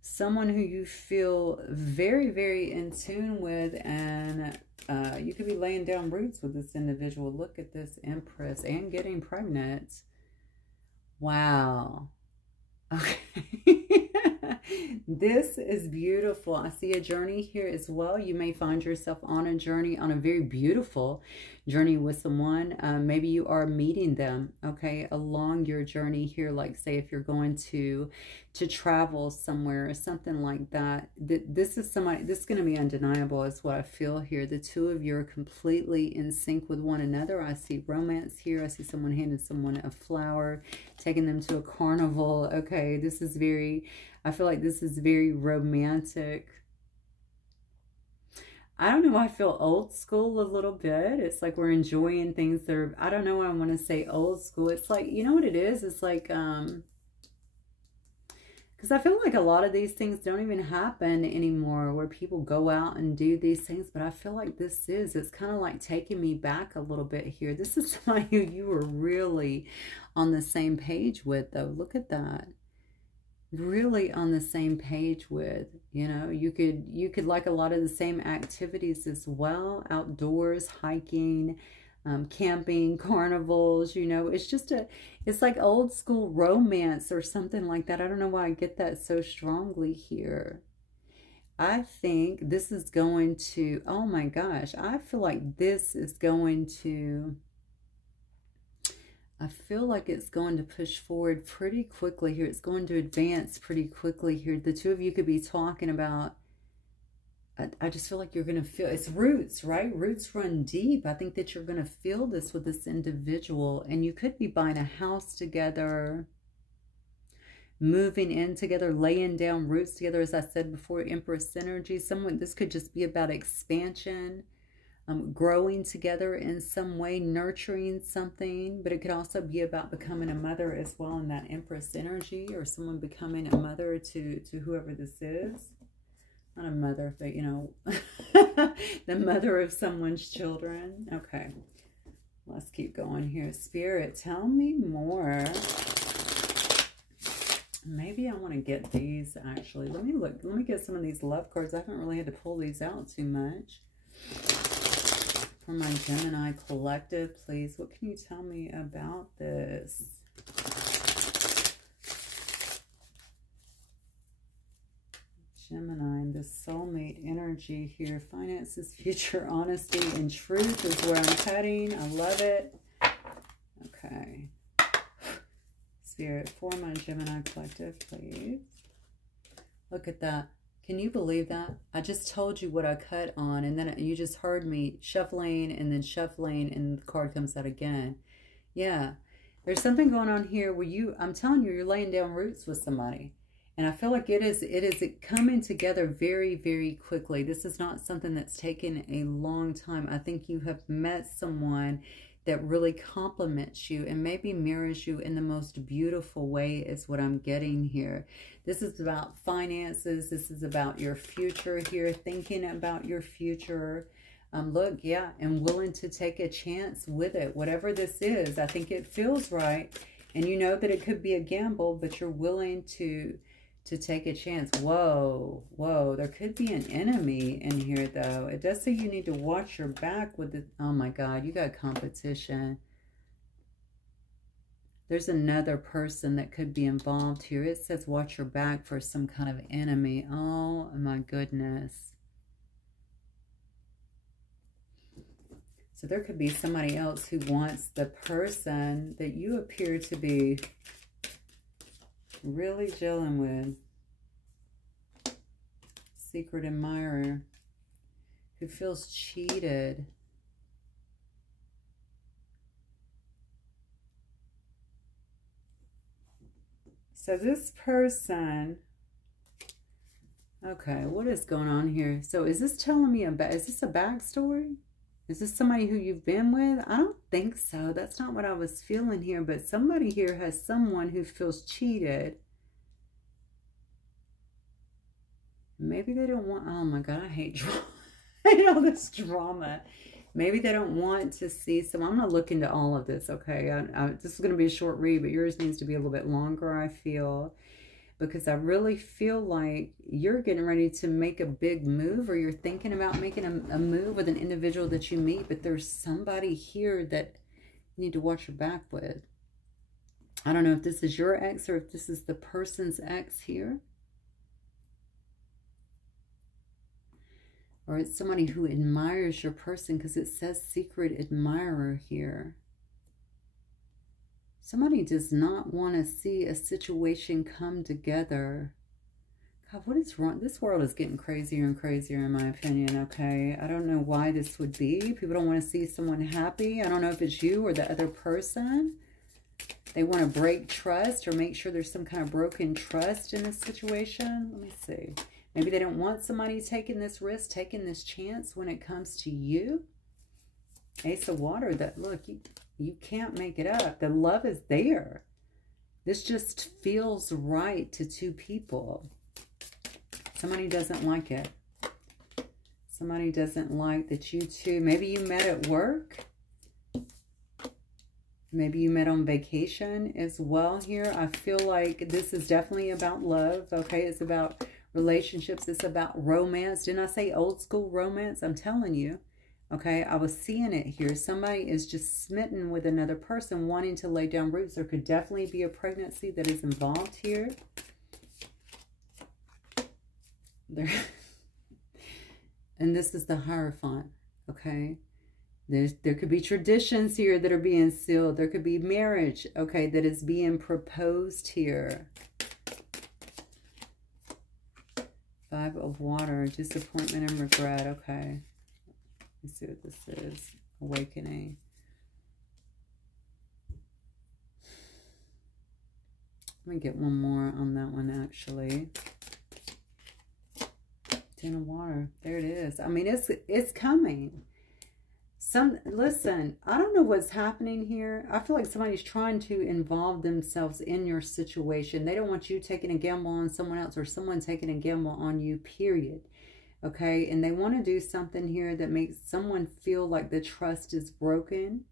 Someone who you feel very, very in tune with, and you could be laying down roots with this individual. Look at this Empress, and getting pregnant. Wow. Okay. This is beautiful. I see a journey here as well. You may find yourself on a journey, on a very beautiful journey with someone. Maybe you are meeting them, okay, along your journey here. Like, say, if you're going to travel somewhere or something like that. This is somebody, this is going to be undeniable is what I feel here. The two of you are completely in sync with one another. I see romance here. I see someone handing someone a flower, taking them to a carnival. Okay, this is very... I feel like this is very romantic. I don't know, I feel old school a little bit. It's like we're enjoying things that are, I don't know, I want to say old school. It's like, you know what it is? It's like, because I feel like a lot of these things don't even happen anymore where people go out and do these things. But I feel like this is, it's kind of like taking me back a little bit here. This is somebody who you were really on the same page with, though. Look at that. Really on the same page with, you know, you could like a lot of the same activities as well, outdoors, hiking, camping, carnivals, you know. It's just it's like old school romance or something like that. I don't know why I get that so strongly here. I think this is going to, oh my gosh, I feel like this is going to, I feel like it's going to push forward pretty quickly here. It's going to advance pretty quickly here. The two of you could be talking about, I just feel like you're going to feel, it's roots, right? Roots run deep. I think that you're going to feel this with this individual. And you could be buying a house together, moving in together, laying down roots together. As I said before, Empress energy. This could just be about expansion. Growing together in some way, nurturing something, but it could also be about becoming a mother as well in that Empress energy, or someone becoming a mother to whoever this is. Not a mother, but you know, the mother of someone's children. Okay, let's keep going here. Spirit, tell me more. Maybe I want to get these actually. Let me look. Let me get some of these love cards. I haven't really had to pull these out too much. For my Gemini collective, please. What can you tell me about this? Gemini, the soulmate energy here. Finances, future, honesty, and truth is where I'm heading. I love it. Okay. Spirit, for my Gemini collective, please. Look at that. Can you believe that? I just told you what I cut on, and then you just heard me shuffling and then shuffling, and the card comes out again. Yeah, there's something going on here where I'm telling you, you're laying down roots with somebody. And I feel like it is coming together very, very quickly. This is not something that's taken a long time. I think you have met someone that really complements you and maybe mirrors you in the most beautiful way is what I'm getting here. This is about finances. This is about your future here, thinking about your future. Look, yeah, and willing to take a chance with it. Whatever this is, I think it feels right. And you know that it could be a gamble, but you're willing to take a chance. Whoa, whoa, there could be an enemy in here, though. It does say you need to watch your back with the, oh my God, you got competition. There's another person that could be involved here. It says watch your back for some kind of enemy. Oh my goodness. So there could be somebody else who wants the person that you appear to be really gelling with. Secret admirer who feels cheated. So this person, okay, what is going on here? So is this telling me about, is this a backstory? Is this somebody who you've been with? I don't think so. That's not what I was feeling here, but somebody here has someone who feels cheated. Maybe they don't want, oh my God, I hate drama. I hate all this drama. Maybe they don't want to see some. I'm going to look into all of this, okay? This is going to be a short read, but yours needs to be a little bit longer, I feel. Because I really feel like you're getting ready to make a big move, or you're thinking about making a move with an individual that you meet, but there's somebody here that you need to watch your back with. I don't know if this is your ex or if this is the person's ex here. Or it's somebody who admires your person, because it says secret admirer here. Somebody does not want to see a situation come together. God, what is wrong? This world is getting crazier and crazier, in my opinion, okay? I don't know why this would be. People don't want to see someone happy. I don't know if it's you or the other person. They want to break trust or make sure there's some kind of broken trust in this situation. Let me see. Maybe they don't want somebody taking this risk, taking this chance when it comes to you. Ace of Water, that look, you can't make it up. The love is there. This just feels right to two people. Somebody doesn't like it. Somebody doesn't like that you two, maybe you met at work. Maybe you met on vacation as well here. I feel like this is definitely about love, okay? It's about relationships. It's about romance. Didn't I say old school romance? I'm telling you. Okay, I was seeing it here. Somebody is just smitten with another person, wanting to lay down roots. There could definitely be a pregnancy that is involved here. And this is the Hierophant, okay? There could be traditions here that are being sealed. There could be marriage, okay, that is being proposed here. Five of Water, disappointment and regret, okay. Let's see what this is. Awakening. Let me get one more on that one, actually. Ten of Water. There it is. I mean, it's coming. Listen, I don't know what's happening here. I feel like somebody's trying to involve themselves in your situation. They don't want you taking a gamble on someone else, or someone taking a gamble on you, period. Okay, and they want to do something here that makes someone feel like the trust is broken.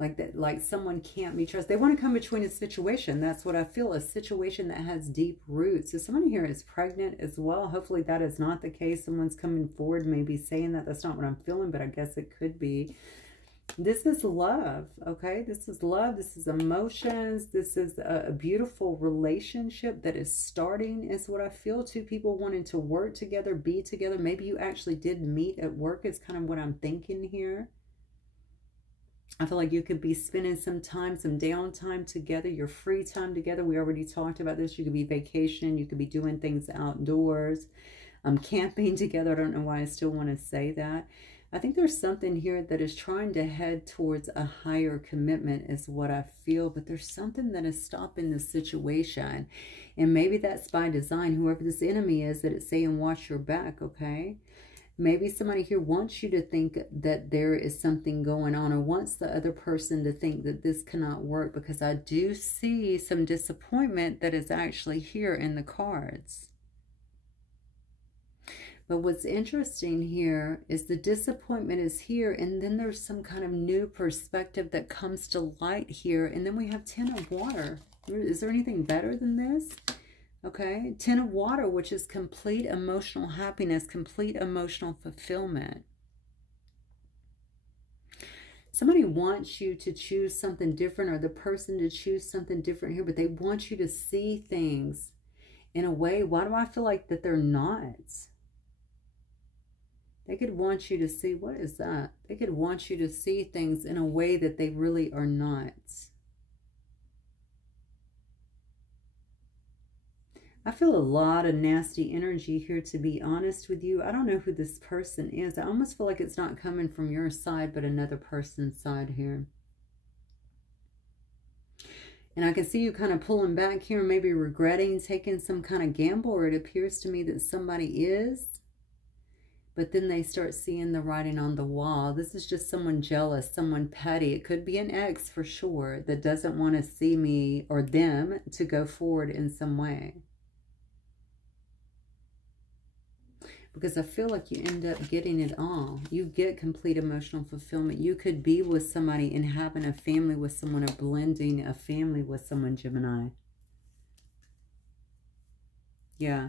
Like that, like someone can't be trusted. They want to come between a situation. That's what I feel, a situation that has deep roots. So someone here is pregnant as well. Hopefully that is not the case. Someone's coming forward, maybe saying that. That's not what I'm feeling, but I guess it could be. This is love, okay? This is love. This is emotions. This is a beautiful relationship that is starting, is what I feel. Two people wanting to work together, be together. Maybe you actually did meet at work is kind of what I'm thinking here. I feel like you could be spending some time, some downtime together, your free time together. We already talked about this. You could be vacationing. You could be doing things outdoors, camping together. I don't know why I still want to say that. I think there's something here that is trying to head towards a higher commitment is what I feel, but there's something that is stopping the situation. And maybe that's by design, whoever this enemy is that it's saying watch your back, okay? Maybe somebody here wants you to think that there is something going on, or wants the other person to think that this cannot work, because I do see some disappointment that is actually here in the cards. But what's interesting here is the disappointment is here, and then there's some kind of new perspective that comes to light here. And then we have Ten of Water. Is there anything better than this? Okay, Ten of Water, which is complete emotional happiness, complete emotional fulfillment. Somebody wants you to choose something different, or the person to choose something different here, but they want you to see things in a way. Why do I feel like that they're not? They could want you to see, what is that? They could want you to see things in a way that they really are not. I feel a lot of nasty energy here, to be honest with you. I don't know who this person is. I almost feel like it's not coming from your side, but another person's side here. And I can see you kind of pulling back here, maybe regretting taking some kind of gamble, or it appears to me that somebody is. But then they start seeing the writing on the wall. This is just someone jealous, someone petty. It could be an ex for sure that doesn't want to see me or them to go forward in some way. Because I feel like you end up getting it all. You get complete emotional fulfillment. You could be with somebody and having a family with someone, or blending a family with someone, Gemini. Yeah.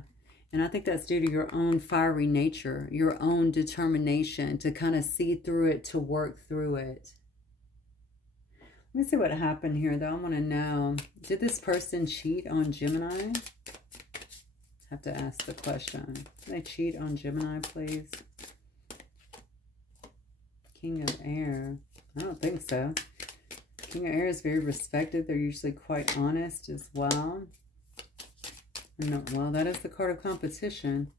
And I think that's due to your own fiery nature, your own determination to kind of see through it, to work through it. Let me see what happened here, though. I want to know, did this person cheat on Gemini? Have to ask the question. Can they cheat on Gemini, please? King of Air. I don't think so. King of Air is very respected. They're usually quite honest as well. No, well, that is the card of competition.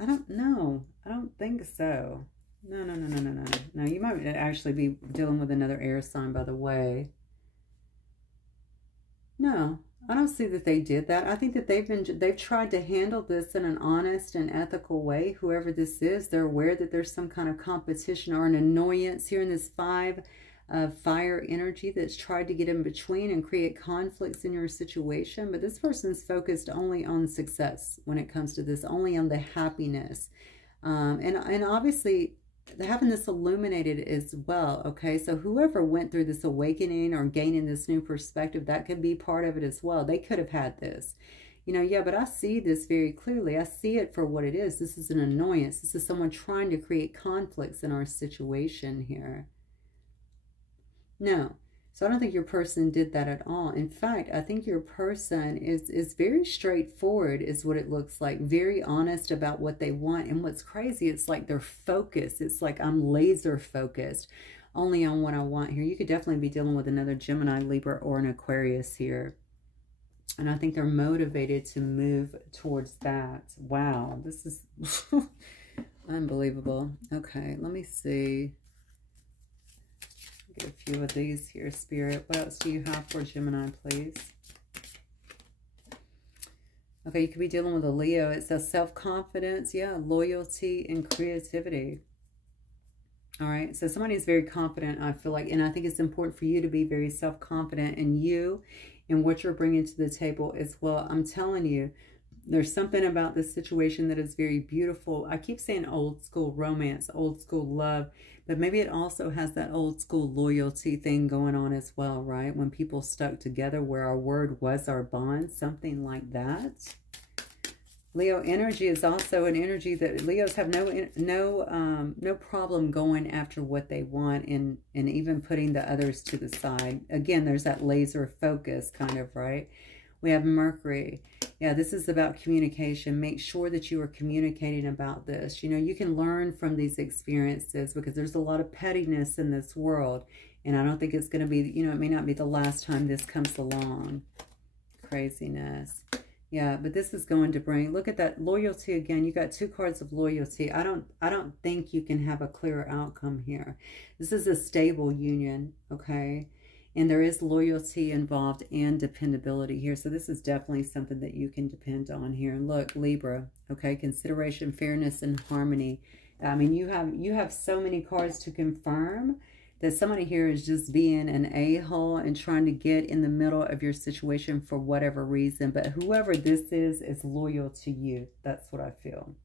I don't know. I don't think so. No. No, you might actually be dealing with another air sign, by the way. No, I don't see that they did that. I think that they've tried to handle this in an honest and ethical way. Whoever this is, they're aware that there's some kind of competition or an annoyance here in this 5 of fire energy that's tried to get in between and create conflicts in your situation. But this person's focused only on success when it comes to this, only on the happiness. And obviously having this illuminated as well, okay? So whoever went through this awakening or gaining this new perspective, that could be part of it as well. They could have had this. You know, yeah, but I see this very clearly. I see it for what it is. This is an annoyance. This is someone trying to create conflicts in our situation here. No. So I don't think your person did that at all. In fact, I think your person is very straightforward, is what it looks like. Very honest about what they want. And what's crazy, it's like they're focused. It's like I'm laser focused only on what I want here. You could definitely be dealing with another Gemini, Libra, or an Aquarius here. And I think they're motivated to move towards that. Wow, this is unbelievable. Okay, let me see. Get a few of these here, Spirit. What else do you have for Gemini, please? Okay, you could be dealing with a Leo. It says self-confidence, yeah, loyalty and creativity. All right, so somebody is very confident, I feel like, and I think it's important for you to be very self-confident in you and what you're bringing to the table as well. I'm telling you, there's something about this situation that is very beautiful. I keep saying old school romance, old school love, but maybe it also has that old school loyalty thing going on as well, right? When people stuck together, where our word was our bond, something like that. Leo energy is also an energy that Leos have no problem going after what they want, and even putting the others to the side. Again, there's that laser focus kind of, right? We have Mercury. Yeah, this is about communication. Make sure that you are communicating about this. You know, you can learn from these experiences, because there's a lot of pettiness in this world. And I don't think it's going to be, you know, it may not be the last time this comes along. Craziness. Yeah, but this is going to bring, look at that loyalty again. You got 2 cards of loyalty. I don't think you can have a clearer outcome here. This is a stable union, okay? And there is loyalty involved and dependability here. So this is definitely something that you can depend on here. And look, Libra, okay, consideration, fairness, and harmony. I mean, you have so many cards to confirm that somebody here is just being an a-hole and trying to get in the middle of your situation for whatever reason. But whoever this is loyal to you. That's what I feel.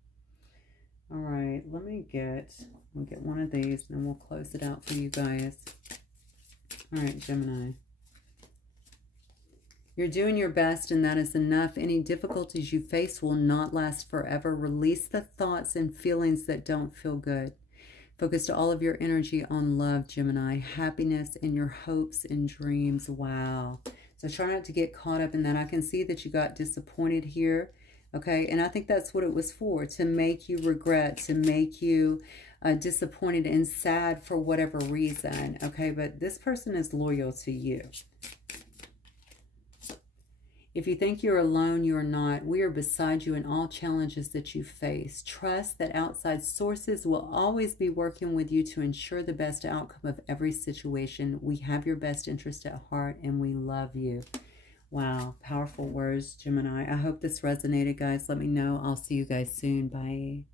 All right, we'll get one of these, and then we'll close it out for you guys. All right, Gemini. You're doing your best, and that is enough. Any difficulties you face will not last forever. Release the thoughts and feelings that don't feel good. Focus all of your energy on love, Gemini. Happiness and your hopes and dreams. Wow. So try not to get caught up in that. I can see that you got disappointed here Okay, and I think that's what it was for, to make you regret, to make you disappointed and sad for whatever reason. Okay, but this person is loyal to you. If you think you're alone, you're not. We are beside you in all challenges that you face. Trust that outside sources will always be working with you to ensure the best outcome of every situation. We have your best interest at heart and we love you. Wow, powerful words, Gemini. I hope this resonated, guys. Let me know. I'll see you guys soon. Bye.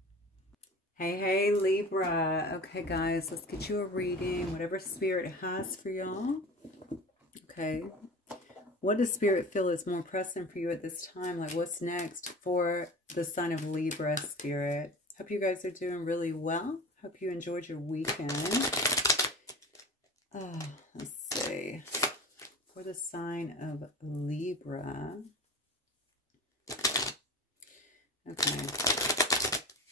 Hey, Libra. Okay, guys, let's get you a reading. Whatever Spirit has for y'all. Okay. What does Spirit feel is more pressing for you at this time? Like, what's next for the sign of Libra, Spirit? Hope you guys are doing really well. Hope you enjoyed your weekend. Let's see. For the sign of Libra. Okay.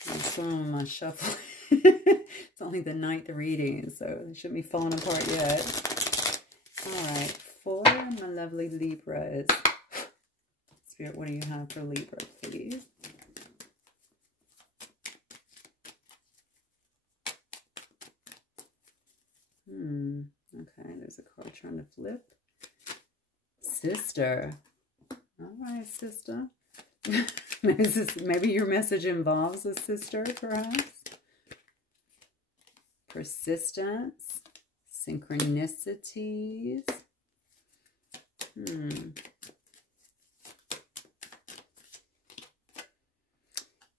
What's going on with my shuffle? It's only the 9th reading, so it shouldn't be falling apart yet. All right. For my lovely Libras. Spirit, what do you have for Libra, please? Okay, there's a card trying to flip. Sister. All right, sister. Maybe your message involves a sister, perhaps. Persistence. Synchronicities.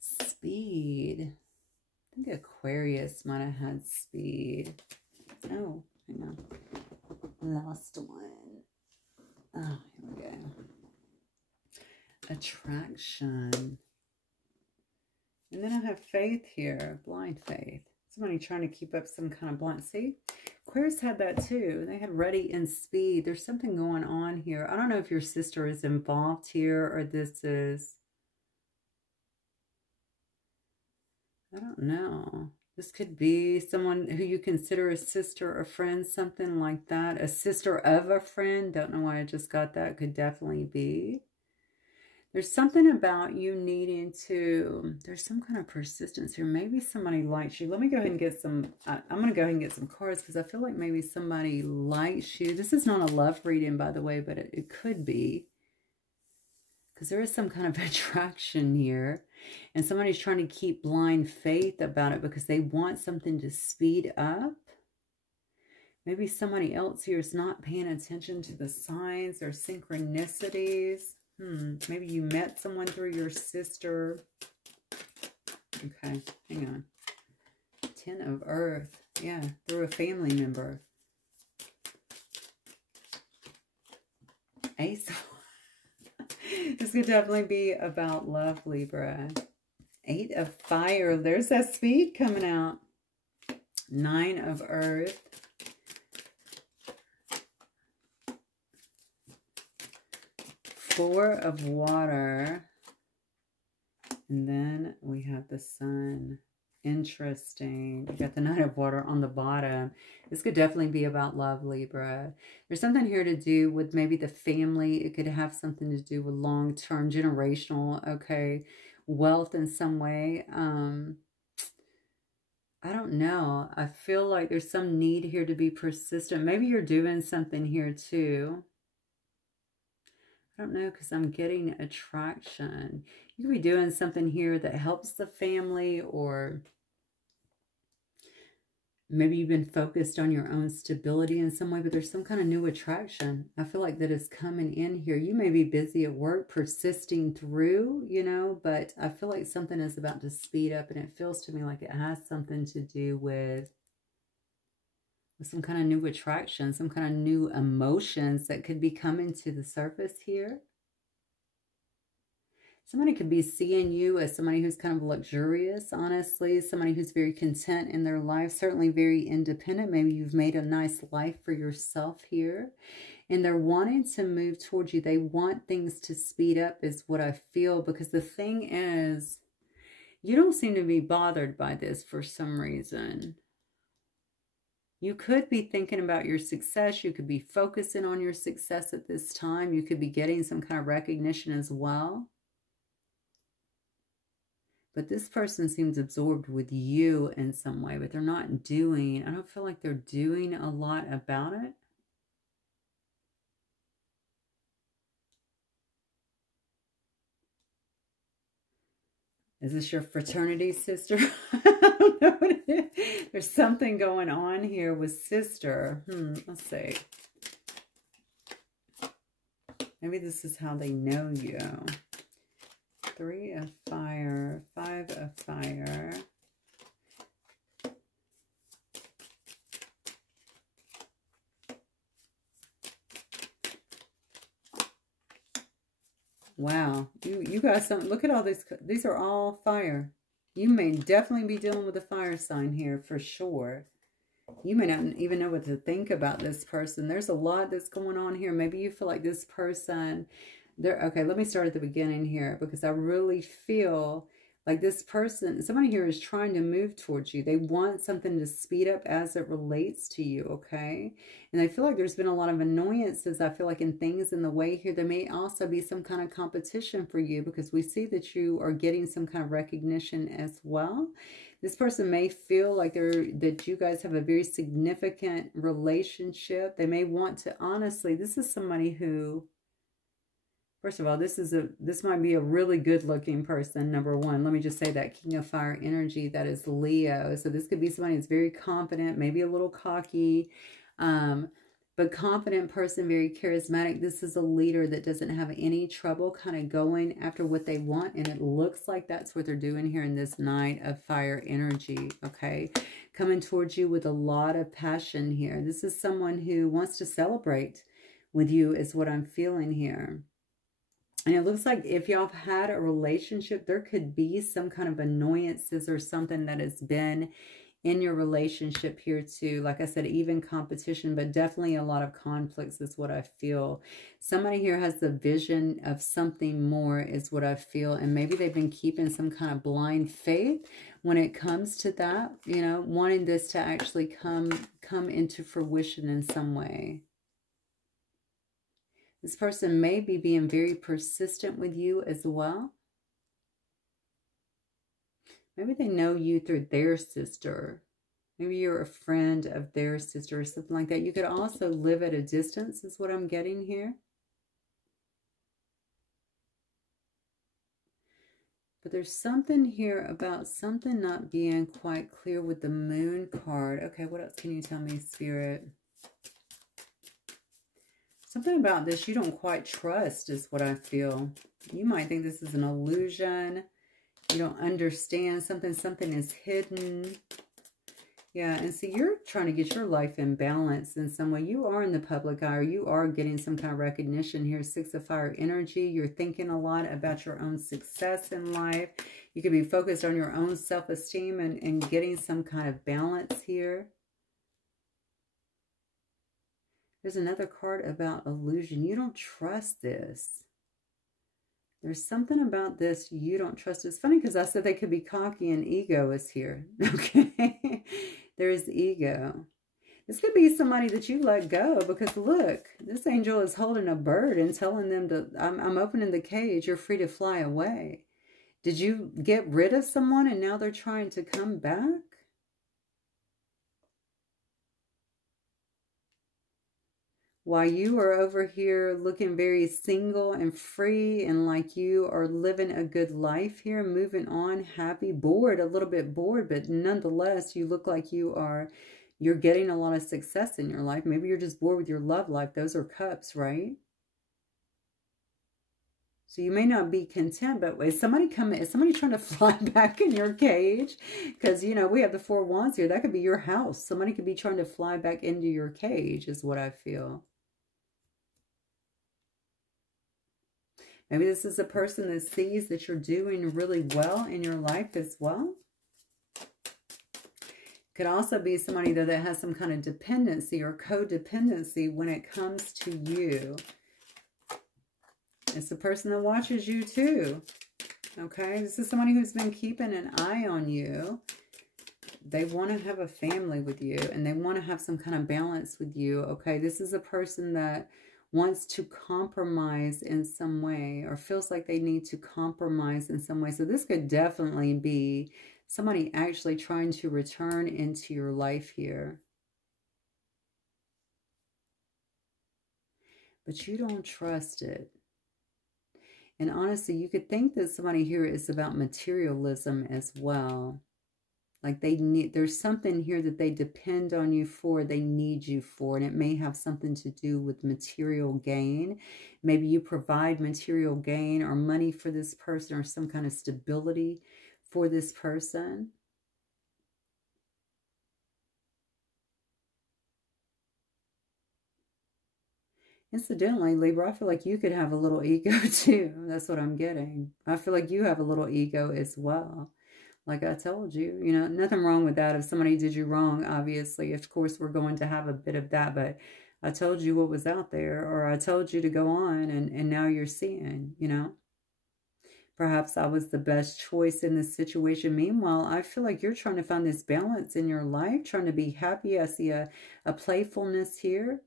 Speed. I think Aquarius might have had speed. Oh, hang on. Lost one. Oh, here we go. Attraction. And then I have faith here. Blind faith. Somebody trying to keep up some kind of blind. See? Aquarius had that too. They had ready and speed. There's something going on here. I don't know if your sister is involved here or this is... I don't know. This could be someone who you consider a sister or friend, something like that. A sister of a friend. Don't know why I just got that. Could definitely be. There's something about you needing to, there's some kind of persistence here. Maybe somebody likes you. Let me go ahead and get some, I'm going to go ahead and get some cards because I feel like maybe somebody likes you. This is not a love reading, by the way, but it could be. Because there is some kind of attraction here. And somebody's trying to keep blind faith about it because they want something to speed up. Maybe somebody else here is not paying attention to the signs or synchronicities. Maybe you met someone through your sister. Okay, hang on. 10 of Earth. Yeah, through a family member. Ace. This could definitely be about love, Libra. 8 of Fire. There's that speed coming out. 9 of Earth. 4 of Water. And then we have the Sun. Interesting. We got the Knight of Water on the bottom. This could definitely be about love, Libra. There's something here to do with maybe the family. It could have something to do with long-term, generational, okay, wealth in some way. I don't know. I feel like there's some need here to be persistent. Maybe you're doing something here too. I don't know, because I'm getting attraction. You could be doing something here that helps the family, or maybe you've been focused on your own stability in some way, but there's some kind of new attraction. I feel like that is coming in here. You may be busy at work, persisting through, you know, but I feel like something is about to speed up, and it feels to me like it has something to do with some kind of new attraction, some kind of new emotions that could be coming to the surface here. Somebody could be seeing you as somebody who's kind of luxurious, honestly. Somebody who's very content in their life, certainly very independent. Maybe you've made a nice life for yourself here. And they're wanting to move towards you. They want things to speed up is what I feel. Because the thing is, you don't seem to be bothered by this for some reason. You could be thinking about your success. You could be focusing on your success at this time. You could be getting some kind of recognition as well. But this person seems absorbed with you in some way, but they're not doing, I don't feel like they're doing a lot about it. Is this your fraternity sister? I don't know what it is. There's something going on here with sister. Let's see. Maybe this is how they know you. 3 of fire, 5 of fire. Wow, you got something. Look at all these. These are all fire. You may definitely be dealing with a fire sign here for sure. You may not even know what to think about this person. There's a lot that's going on here. Maybe you feel like this person, okay, let me start at the beginning here, because I really feel like this person, somebody here is trying to move towards you. They want something to speed up as it relates to you, okay? And I feel like there's been a lot of annoyances, I feel like, in things in the way here. There may also be some kind of competition for you, because we see that you are getting some kind of recognition as well. This person may feel like that you guys have a very significant relationship. They may want to, honestly, this is somebody who, first of all, this might be a really good looking person, number one. Let me just say that King of Fire energy, that is Leo. So this could be somebody who's very confident, maybe a little cocky, but confident person, very charismatic. This is a leader that doesn't have any trouble kind of going after what they want. And it looks like that's what they're doing here in this Knight of Fire energy, okay? Coming towards you with a lot of passion here. This is someone who wants to celebrate with you is what I'm feeling here. And it looks like if y'all have had a relationship, there could be some kind of annoyances or something that has been in your relationship here too. Like I said, even competition, but definitely a lot of conflicts is what I feel. Somebody here has the vision of something more is what I feel. And maybe they've been keeping some kind of blind faith when it comes to that, you know, wanting this to actually come into fruition in some way. This person may be being very persistent with you as well. Maybe they know you through their sister. Maybe you're a friend of their sister or something like that. You could also live at a distance is what I'm getting here. But there's something here about something not being quite clear with the Moon card. Okay, what else can you tell me, Spirit? Something about this you don't quite trust is what I feel. You might think this is an illusion. You don't understand something. Something is hidden. Yeah, and see, you're trying to get your life in balance in some way. You are in the public eye, or you are getting some kind of recognition here. 6 of Fire energy. You're thinking a lot about your own success in life. You could be focused on your own self-esteem and getting some kind of balance here. There's another card about illusion. You don't trust this. There's something about this you don't trust. It's funny because I said they could be cocky and ego is here. Okay. There's ego. This could be somebody that you let go because look, this angel is holding a bird and telling them to, I'm opening the cage. You're free to fly away. Did you get rid of someone and now they're trying to come back? While you are over here looking very single and free and like you are living a good life here, moving on, happy, bored, a little bit bored, but nonetheless, you look like you're getting a lot of success in your life. Maybe you're just bored with your love life. Those are cups, right? So you may not be content, but is somebody trying to fly back in your cage? Because, you know, we have the 4 wands here. That could be your house. Somebody could be trying to fly back into your cage is what I feel. Maybe this is a person that sees that you're doing really well in your life as well. Could also be somebody, though, that has some kind of dependency or codependency when it comes to you. It's the person that watches you too. Okay, this is somebody who's been keeping an eye on you. They want to have a family with you and they want to have some kind of balance with you. Okay, this is a person that wants to compromise in some way, or feels like they need to compromise in some way. So this could definitely be somebody actually trying to return into your life here. But you don't trust it. And honestly, you could think that somebody here is about materialism as well. Like there's something here that they depend on you for, they need you for, and it may have something to do with material gain. Maybe you provide material gain or money for this person, or some kind of stability for this person. Incidentally, Libra, I feel like you could have a little ego too. That's what I'm getting. I feel like you have a little ego as well. Like I told you, you know, nothing wrong with that. If somebody did you wrong, obviously, of course, we're going to have a bit of that. But I told you what was out there, or I told you to go on, and now you're seeing, you know. Perhaps I was the best choice in this situation. Meanwhile, I feel like you're trying to find this balance in your life, trying to be happy. I see a playfulness here.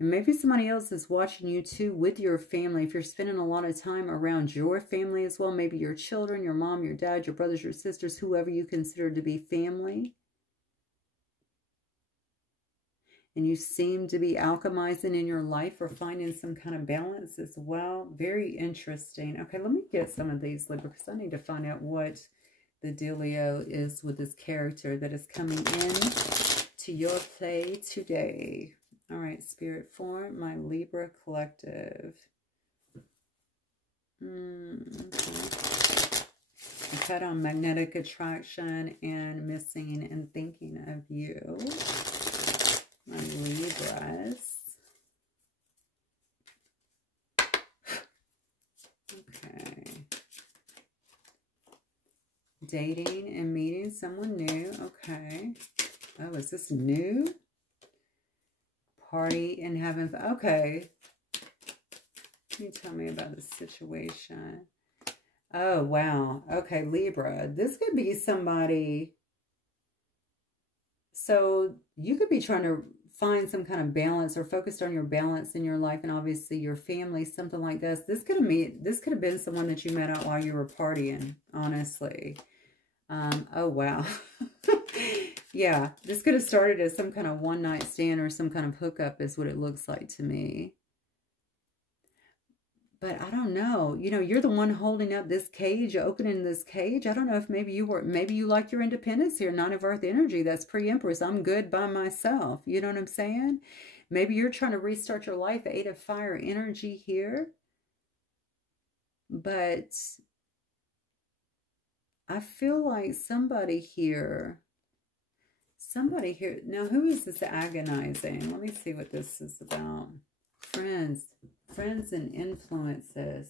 And maybe somebody else is watching you too with your family. If you're spending a lot of time around your family as well, maybe your children, your mom, your dad, your brothers, your sisters, whoever you consider to be family. And you seem to be alchemizing in your life or finding some kind of balance as well. Very interesting. Okay, let me get some of these, Libra, because I need to find out what the dealio is with this character that is coming in to your play today. All right, Spirit form, my Libra collective. Okay. I cut on magnetic attraction and missing and thinking of you. My Libras. Okay. Dating and meeting someone new. Okay. Oh, is this new? Party and having, okay. Can you tell me about the situation? Oh, wow. Okay, Libra. This could be somebody. So you could be trying to find some kind of balance or focused on your balance in your life and obviously your family, something like this. This could have been someone that you met out while you were partying, honestly. Oh, wow. Yeah, this could have started as some kind of one-night stand or some kind of hookup is what it looks like to me. But I don't know. You know, you're the one holding up this cage, opening this cage. I don't know if maybe you like your independence here. 9 of Earth energy. That's pre-Empress. I'm good by myself. You know what I'm saying? Maybe you're trying to restart your life. 8 of Fire energy here. But I feel like somebody here. Now, who is this agonizing? Let me see what this is about. Friends and influences.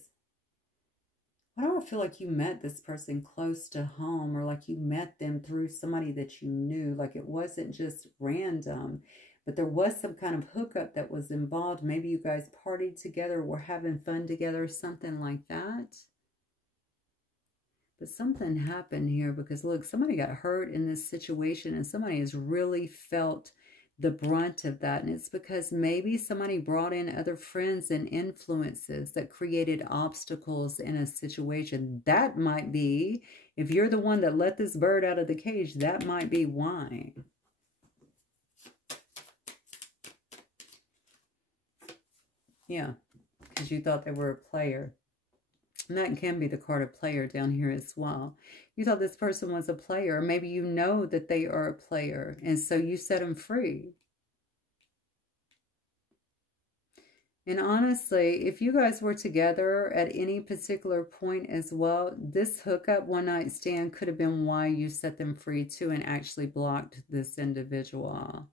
Why do I feel like you met this person close to home, or like you met them through somebody that you knew? Like it wasn't just random, but there was some kind of hookup that was involved. Maybe you guys partied together, were having fun together, something like that. But something happened here because, look, somebody got hurt in this situation and somebody has really felt the brunt of that. And it's because maybe somebody brought in other friends and influences that created obstacles in a situation. That might be, if you're the one that let this bird out of the cage, that might be why. Yeah, because you thought they were a player. And that can be the card of player down here as well. You thought this person was a player. Or maybe you know that they are a player. And so you set them free. And honestly, if you guys were together at any particular point as well, this hookup, one night stand could have been why you set them free too and actually blocked this individual.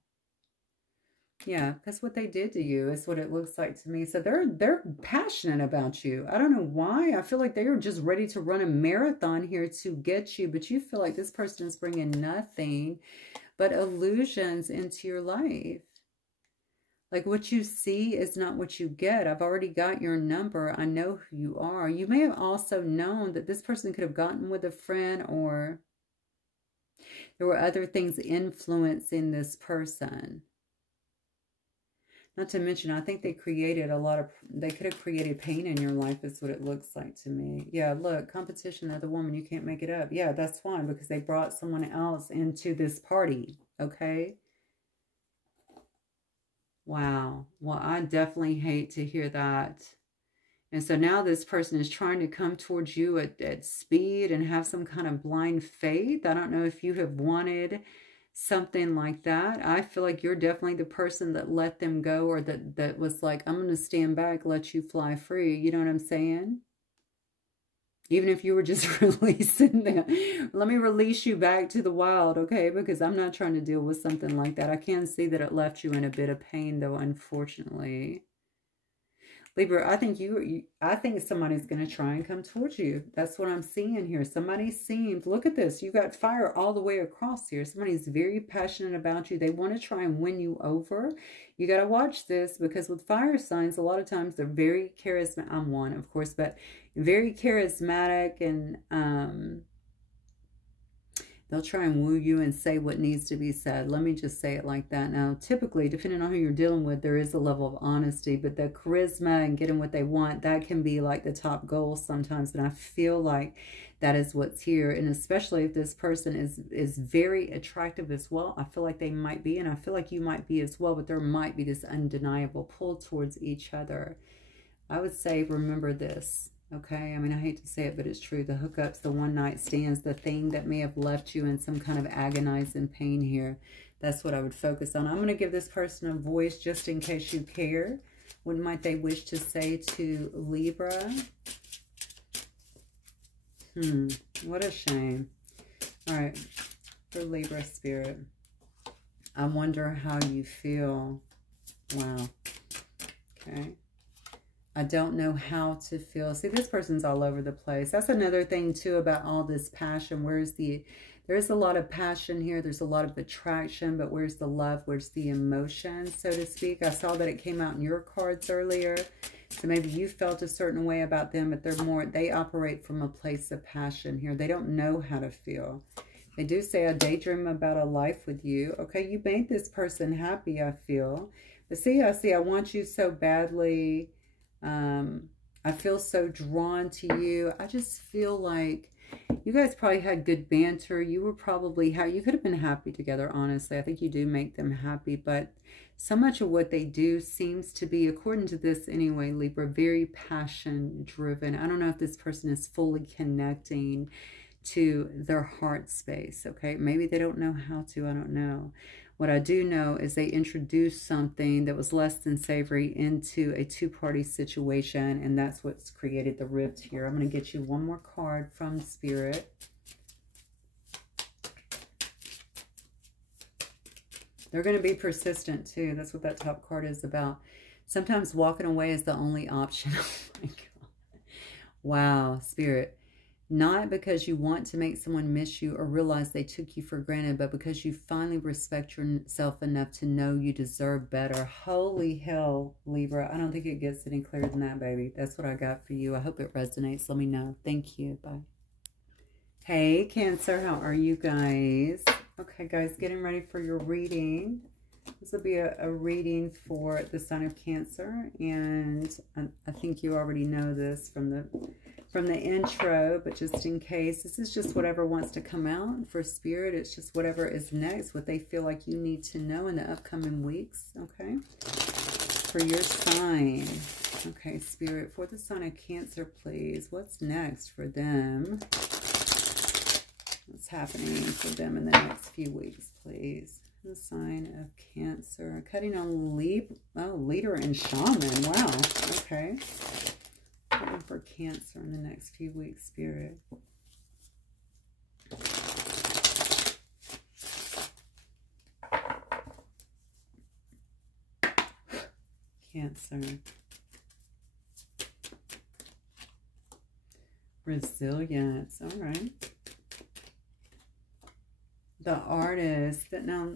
Yeah, because what they did to you is what it looks like to me. So they're passionate about you. I don't know why. I feel like they are just ready to run a marathon here to get you. But you feel like this person is bringing nothing but illusions into your life. Like what you see is not what you get. I've already got your number. I know who you are. You may have also known that this person could have gotten with a friend, or There were other things influencing this person. Not to mention, I think they created they could have created pain in your life is what it looks like to me. Yeah, look, competition, other woman, you can't make it up. Yeah, that's fine because they brought someone else into this party, okay? Wow. Well, I definitely hate to hear that. And so now this person is trying to come towards you at speed and have some kind of blind faith. I don't know if you have wanted something like that. I feel like you're definitely the person that let them go, or that was like, I'm going to stand back, let you fly free. You know what I'm saying? Even if you were just releasing them. Let me release you back to the wild, okay? Because I'm not trying to deal with something like that. I can see that it left you in a bit of pain, though, unfortunately. Libra, I think somebody's going to try and come towards you. That's what I'm seeing here. Somebody seems, look at this. You got fire all the way across here. Somebody's very passionate about you. They want to try and win you over. You got to watch this because with fire signs, a lot of times they're very charismatic. I'm one, of course, but very charismatic, and they'll try and woo you and say what needs to be said. Let me just say it like that. Now, typically, depending on who you're dealing with, there is a level of honesty, but the charisma and getting what they want, that can be like the top goal sometimes. And I feel like that is what's here. And especially if this person is very attractive as well, I feel like they might be, and I feel like you might be as well, but there might be this undeniable pull towards each other. I would say, remember this. Okay, I mean, I hate to say it, but it's true. The hookups, the one-night stands, the thing that may have left you in some kind of agonizing pain here. That's what I would focus on. I'm going to give this person a voice just in case you care. What might they wish to say to Libra? What a shame. All right, for Libra spirit. I wonder how you feel. Wow. Okay. I don't know how to feel. See, this person's all over the place. That's another thing, too, about all this passion. There's a lot of passion here. There's a lot of attraction, but where's the love? Where's the emotion, so to speak? I saw that it came out in your cards earlier. So maybe you felt a certain way about them, but they operate from a place of passion here. They don't know how to feel. They do say, I daydream about a life with you. Okay, you made this person happy, I feel. But see, I want you so badly. I feel so drawn to you. I just feel like you guys probably had good banter. You were probably, you could have been happy together, honestly. I think you do make them happy, but so much of what they do seems to be, according to this anyway, Libra, very passion driven. I don't know if this person is fully connecting to their heart space, okay? Maybe they don't know how to, I don't know. What I do know is they introduced something that was less than savory into a two-party situation, and that's what's created the rift here. I'm going to get you one more card from Spirit. They're going to be persistent, too. That's what that top card is about. Sometimes walking away is the only option. Oh, my God. Wow, Spirit. Not because you want to make someone miss you or realize they took you for granted, but because you finally respect yourself enough to know you deserve better. Holy hell, Libra. I don't think it gets any clearer than that, baby. That's what I got for you. I hope it resonates. Let me know. Thank you. Bye. Hey, Cancer. How are you guys? Okay, guys, getting ready for your reading. This will be a reading for the sign of Cancer, and I think you already know this from the intro, but just in case, this is just whatever wants to come out for Spirit. It's just whatever is next, what they feel like you need to know in the upcoming weeks, okay? For your sign. Okay, Spirit, for the sign of Cancer, please. What's next for them? What's happening for them in the next few weeks, please? The sign of Cancer. Cutting on leader and shaman. Wow. Okay. For Cancer in the next few weeks, Spirit. Cancer. Resilience. All right. The Artist. That now,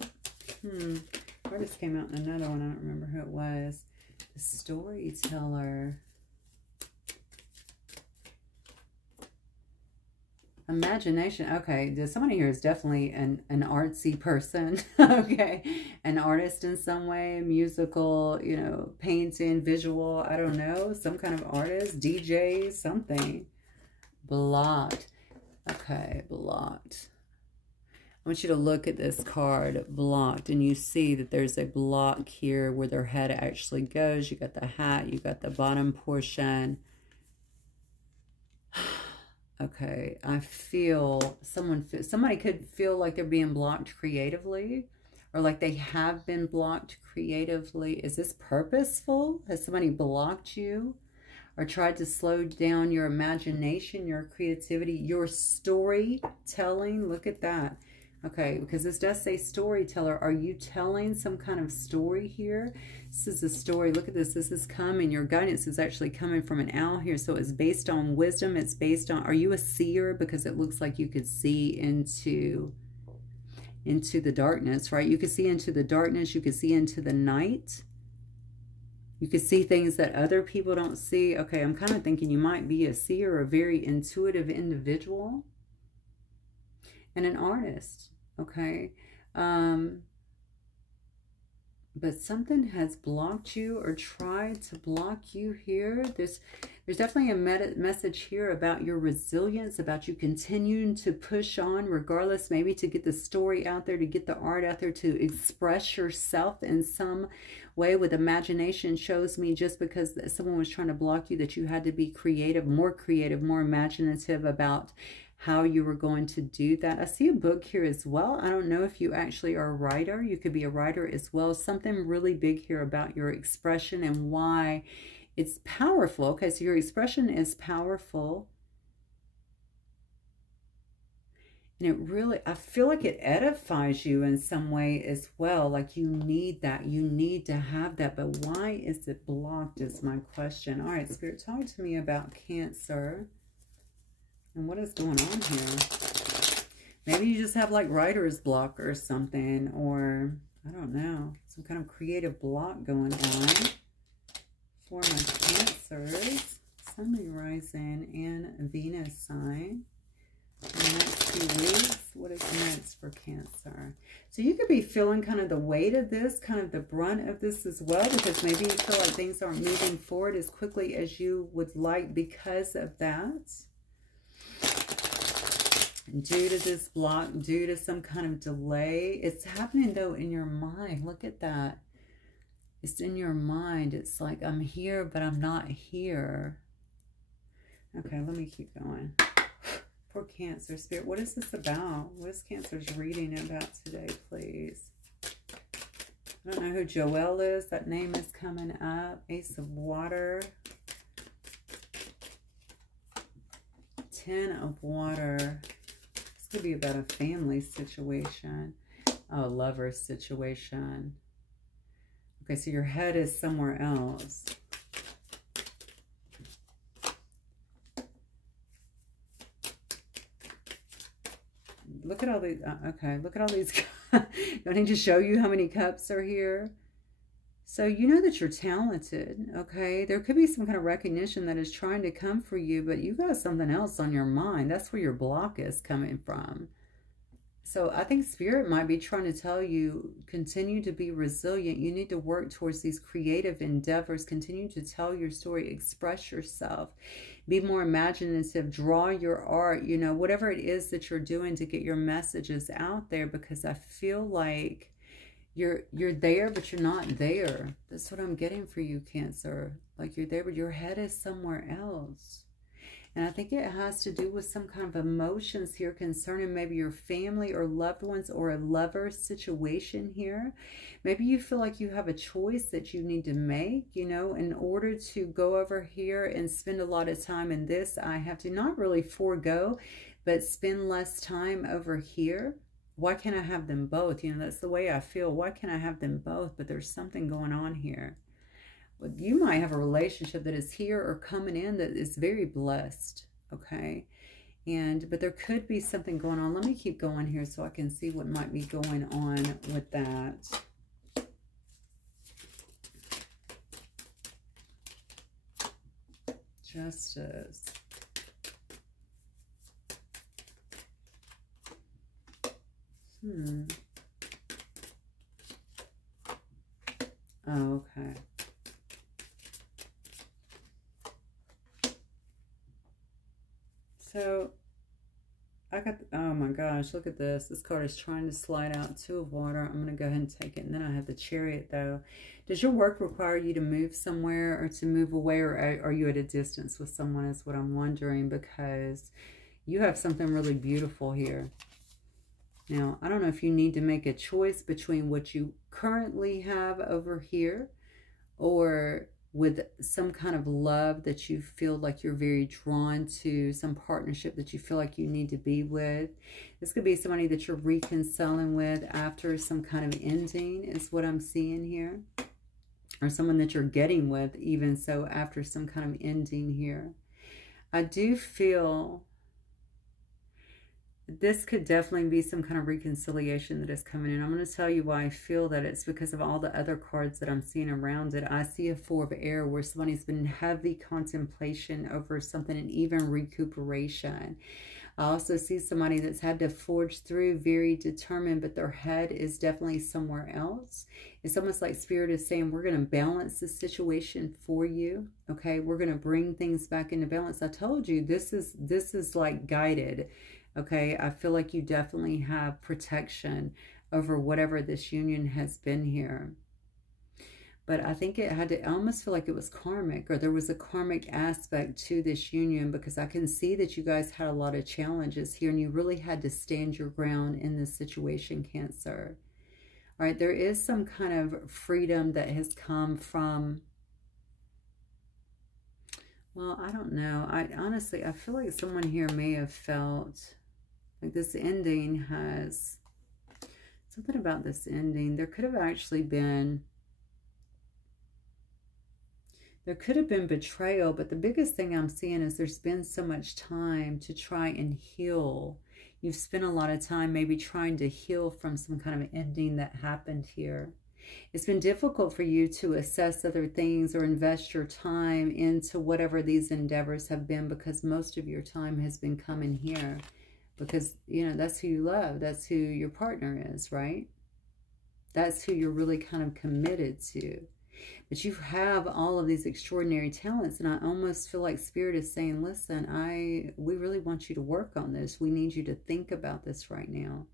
Artist came out in another one. I don't remember who it was. The Storyteller. Imagination. Okay, somebody here is definitely an artsy person. Okay, an artist in some way, musical, you know, painting, visual, I don't know, some kind of artist, DJ, something. Blocked. Okay, blocked. I want you to look at this card, blocked, and you see that there's a block here where their head actually goes. You got the hat, you got the bottom portion. Okay, I feel somebody could feel like they're being blocked creatively, or like they have been blocked creatively. Is this purposeful? Has somebody blocked you or tried to slow down your imagination, your creativity, your storytelling? Look at that. Okay, because this does say storyteller. Are you telling some kind of story here? This is a story. Look at this. This is coming. Your guidance is actually coming from an owl here. So it's based on wisdom. It's based on, are you a seer? Because it looks like you could see into the darkness, right? You could see into the darkness. You could see into the night. You could see things that other people don't see. Okay, I'm kind of thinking you might be a seer, a very intuitive individual, and an artist. Okay, but something has blocked you or tried to block you here. There's definitely a message here about your resilience, about you continuing to push on regardless, maybe to get the story out there, to get the art out there, to express yourself in some way with imagination. Shows me just because someone was trying to block you that you had to be creative, more imaginative about how you were going to do that. I see a book here as well. I don't know if you actually are a writer. You could be a writer as well. Something really big here about your expression and why it's powerful. Okay, so your expression is powerful. And it really, I feel like it edifies you in some way as well. Like you need that. You need to have that. But why is it blocked is my question. All right, Spirit, talk to me about Cancer. And what is going on here? Maybe you just have like writer's block or something, or I don't know, some kind of creative block going on for my Cancers. Sun, rising, and Venus sign. In the next few weeks, what is next for Cancer? So you could be feeling kind of the weight of this, kind of the brunt of this as well, because maybe you feel like things aren't moving forward as quickly as you would like because of that. Due to this block, due to some kind of delay. It's happening though in your mind. Look at that. It's in your mind. It's like, I'm here, but I'm not here. Okay, let me keep going. For Cancer, Spirit, what is this about? What is Cancer's reading about today, please? I don't know who Joelle is. That name is coming up. Ace of Water. 10 of Water. Could be about a family situation, a lover situation. Okay, so your head is somewhere else. Look at all these. Okay, look at all these. Don't need to show you how many cups are here. So you know that you're talented, okay? There could be some kind of recognition that is trying to come for you, but you got something else on your mind. That's where your block is coming from. So I think Spirit might be trying to tell you, continue to be resilient. You need to work towards these creative endeavors. Continue to tell your story, express yourself, be more imaginative, draw your art, you know, whatever it is that you're doing to get your messages out there, because I feel like you're there, but you're not there. That's what I'm getting for you, Cancer. Like you're there, but your head is somewhere else. And I think it has to do with some kind of emotions here concerning maybe your family or loved ones or a lover situation here. Maybe you feel like you have a choice that you need to make, you know, in order to go over here and spend a lot of time in this. I have to not really forego, but spend less time over here. Why can't I have them both? You know, that's the way I feel. Why can't I have them both? But there's something going on here. Well, you might have a relationship that is here or coming in that is very blessed, okay? But there could be something going on. Let me keep going here so I can see what might be going on with that. Justice. Oh, okay. So I got, oh my gosh, look at this. This card is trying to slide out. Two of water. I'm going to go ahead and take it. And then I have the Chariot, though. Does your work require you to move somewhere or to move away? Or are you at a distance with someone is what I'm wondering, because you have something really beautiful here. Now, I don't know if you need to make a choice between what you currently have over here or with some kind of love that you feel like you're very drawn to, some partnership that you feel like you need to be with. This could be somebody that you're reconciling with after some kind of ending is what I'm seeing here. Or someone that you're getting with even so after some kind of ending here. I do feel this could definitely be some kind of reconciliation that is coming in. I'm going to tell you why I feel that. It's because of all the other cards that I'm seeing around it. I see a Four of Air where somebody's been in heavy contemplation over something and even recuperation. I also see somebody that's had to forge through, very determined, but their head is definitely somewhere else. It's almost like Spirit is saying, we're going to balance the situation for you. Okay, we're going to bring things back into balance. I told you, this is like guided. Okay, I feel like you definitely have protection over whatever this union has been here. But I think it had to, I almost feel like it was karmic, or there was a karmic aspect to this union, because I can see that you guys had a lot of challenges here and you really had to stand your ground in this situation, Cancer. All right, there is some kind of freedom that has come from, well, I don't know. Honestly, I feel like someone here may have felt like this ending has something about this ending. There could have actually been, there could have been betrayal, but the biggest thing I'm seeing is there's been so much time to try and heal. You've spent a lot of time maybe trying to heal from some kind of ending that happened here. It's been difficult for you to assess other things or invest your time into whatever these endeavors have been, because most of your time has been coming here. Because, you know, that's who you love. That's who your partner is, right? That's who you're really kind of committed to. But you have all of these extraordinary talents. And I almost feel like Spirit is saying, listen, we really want you to work on this. We need you to think about this right now.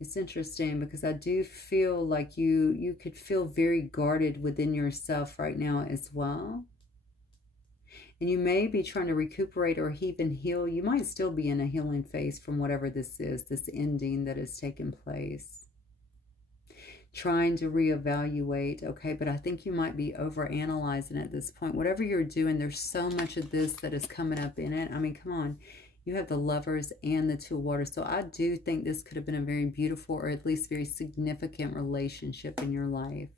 It's interesting because I do feel like you could feel very guarded within yourself right now as well. And you may be trying to recuperate or even heal. You might still be in a healing phase from whatever this is, this ending that has taken place. Trying to reevaluate, okay? But I think you might be overanalyzing at this point. Whatever you're doing, there's so much of this that is coming up in it. I mean, come on. You have the Lovers and the Two of Waters. So I do think this could have been a very beautiful or at least very significant relationship in your life.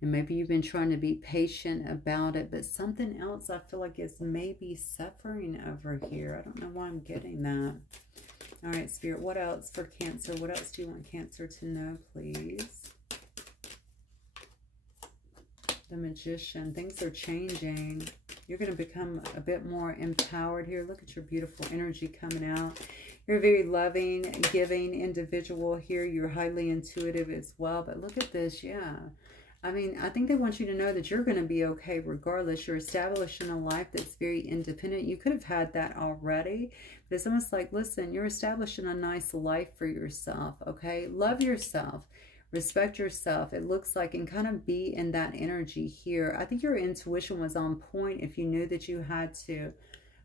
And maybe you've been trying to be patient about it, but something else I feel like is maybe suffering over here. I don't know why I'm getting that. All right, Spirit, what else for Cancer? What else do you want Cancer to know, please? The Magician. Things are changing. You're going to become a bit more empowered here. Look at your beautiful energy coming out. You're a very loving, giving individual here. You're highly intuitive as well. But look at this, yeah. I mean, I think they want you to know that you're going to be okay regardless. You're establishing a life that's very independent. You could have had that already, but it's almost like, listen, you're establishing a nice life for yourself, okay? Love yourself. Respect yourself. It looks like, and kind of be in that energy here. I think your intuition was on point if you knew that you had to.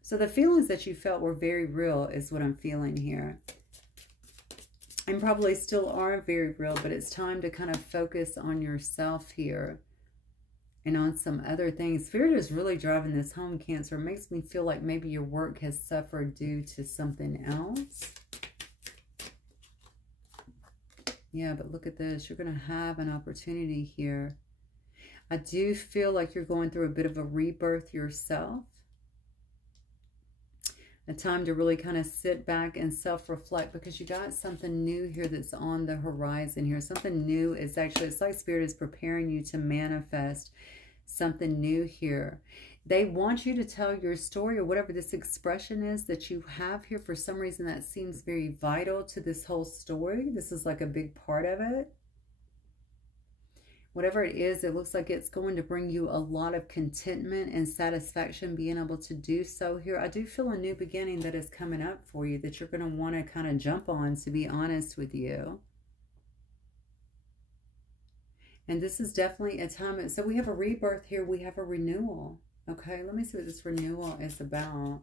So the feelings that you felt were very real is what I'm feeling here. And probably still are very real, but it's time to kind of focus on yourself here and on some other things. Spirit is really driving this home, Cancer. It makes me feel like maybe your work has suffered due to something else. Yeah, but look at this. You're going to have an opportunity here. I do feel like you're going through a bit of a rebirth yourself. A time to really kind of sit back and self-reflect, because you got something new here that's on the horizon here. Something new is actually, it's like Spirit is preparing you to manifest something new here. They want you to tell your story, or whatever this expression is that you have here. For some reason, that seems very vital to this whole story. This is like a big part of it. Whatever it is, it looks like it's going to bring you a lot of contentment and satisfaction being able to do so here. I do feel a new beginning that is coming up for you that you're going to want to kind of jump on, to be honest with you. And this is definitely a time. So we have a rebirth here. We have a renewal. Okay, let me see what this renewal is about.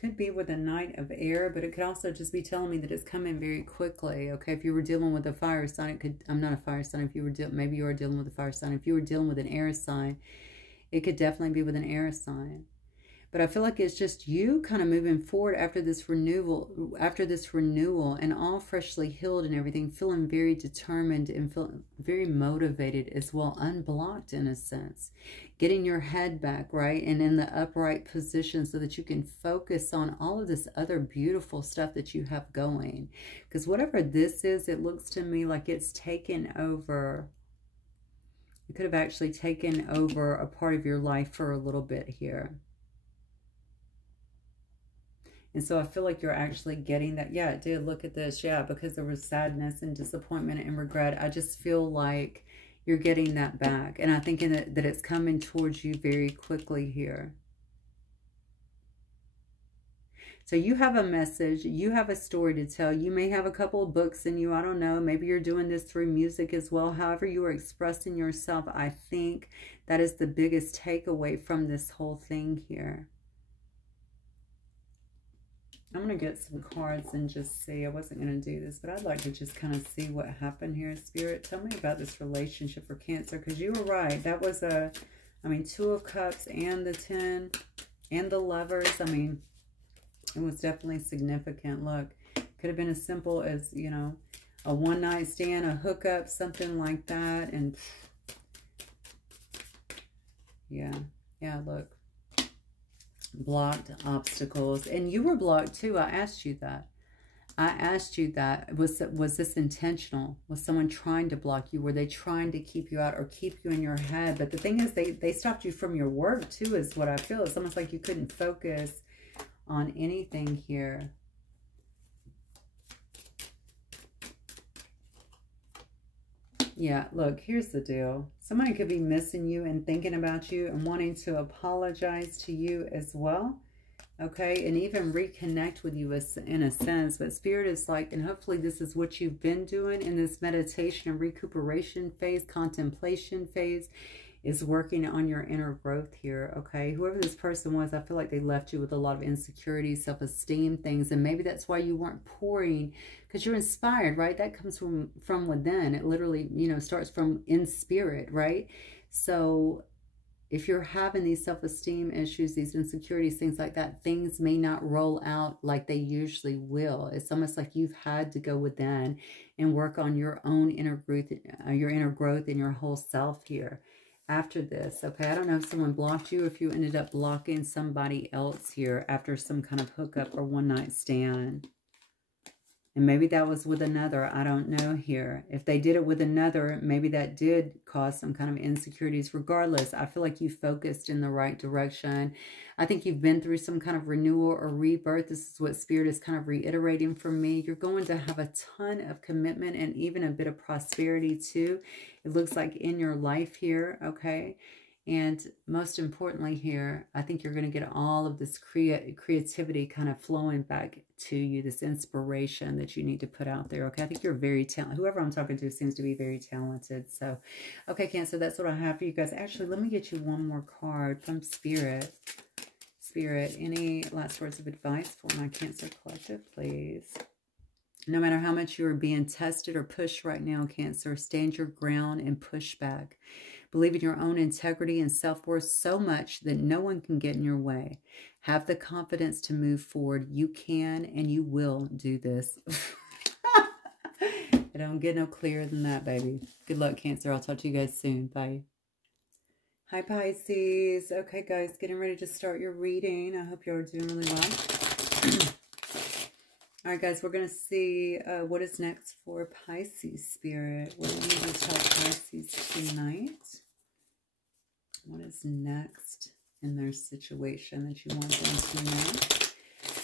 Could be with a Knight of Air, but it could also just be telling me that it's coming very quickly. Okay, if you were dealing with a fire sign, it could, I'm not a fire sign. If you were maybe you are dealing with a fire sign. If you were dealing with an air sign, it could definitely be with an air sign. But I feel like it's just you kind of moving forward after this renewal, and all freshly healed and everything, feeling very determined and feeling very motivated as well, unblocked in a sense. Getting your head back, right, and in the upright position so that you can focus on all of this other beautiful stuff that you have going. Because whatever this is, it looks to me like it's taken over. It could have actually taken over a part of your life for a little bit here. And so I feel like you're actually getting that. Yeah, it did. Look at this. Yeah, because there was sadness and disappointment and regret. I just feel like you're getting that back. And I think that it's coming towards you very quickly here. So you have a message. You have a story to tell. You may have a couple of books in you. I don't know. Maybe you're doing this through music as well. However you are expressing yourself, I think that is the biggest takeaway from this whole thing here. I'm going to get some cards and just see. I wasn't going to do this, but I'd like to just kind of see what happened here. Spirit, tell me about this relationship for Cancer, because you were right. That was a, I mean, 2 of Cups and the 10 and the Lovers. I mean, it was definitely significant. Look, could have been as simple as, you know, a one-night stand, a hookup, something like that. And yeah, look. Blocked obstacles, and you were blocked too. I asked you that. Was this intentional? Was someone trying to block you? Were they trying to keep you out or keep you in your head? But the thing is, they stopped you from your work too, is what I feel. It's almost like you couldn't focus on anything here. Yeah, look, here's the deal. Somebody could be missing you and thinking about you and wanting to apologize to you as well. Okay, and even reconnect with you in a sense. But Spirit is like, and hopefully this is what you've been doing in this meditation and recuperation phase, contemplation phase, is working on your inner growth here, okay? Whoever this person was, I feel like they left you with a lot of insecurity, self-esteem things, and maybe that's why you weren't pouring, because you're inspired, right? That comes from within. It literally, you know, starts from in spirit, right? So if you're having these self-esteem issues, these insecurities, things like that, things may not roll out like they usually will. It's almost like you've had to go within and work on your own inner growth in your whole self here. After this, okay, I don't know if someone blocked you, if you ended up blocking somebody else here after some kind of hookup or one-night stand. And maybe that was with another. I don't know here. If they did it with another, maybe that did cause some kind of insecurities. Regardless, I feel like you focused in the right direction. I think you've been through some kind of renewal or rebirth. This is what Spirit is kind of reiterating for me. You're going to have a ton of commitment and even a bit of prosperity too. It looks like in your life here, okay? And most importantly here, I think you're going to get all of this creativity kind of flowing back to you, this inspiration that you need to put out there, okay? I think you're very talented. Whoever I'm talking to seems to be very talented. So, okay, Cancer, that's what I have for you guys. Actually, let me get you one more card from Spirit. Spirit, any last words of advice for my Cancer collective, please? No matter how much you are being tested or pushed right now, Cancer, stand your ground and push back. Believe in your own integrity and self-worth so much that no one can get in your way. Have the confidence to move forward. You can and you will do this. It don't get no clearer than that, baby. Good luck, Cancer. I'll talk to you guys soon. Bye. Hi, Pisces. Okay, guys, getting ready to start your reading. I hope you're doing really well. All right, guys, we're going to see what is next for Pisces, Spirit. What do you need to tell Pisces tonight? What is next in their situation that you want them to know?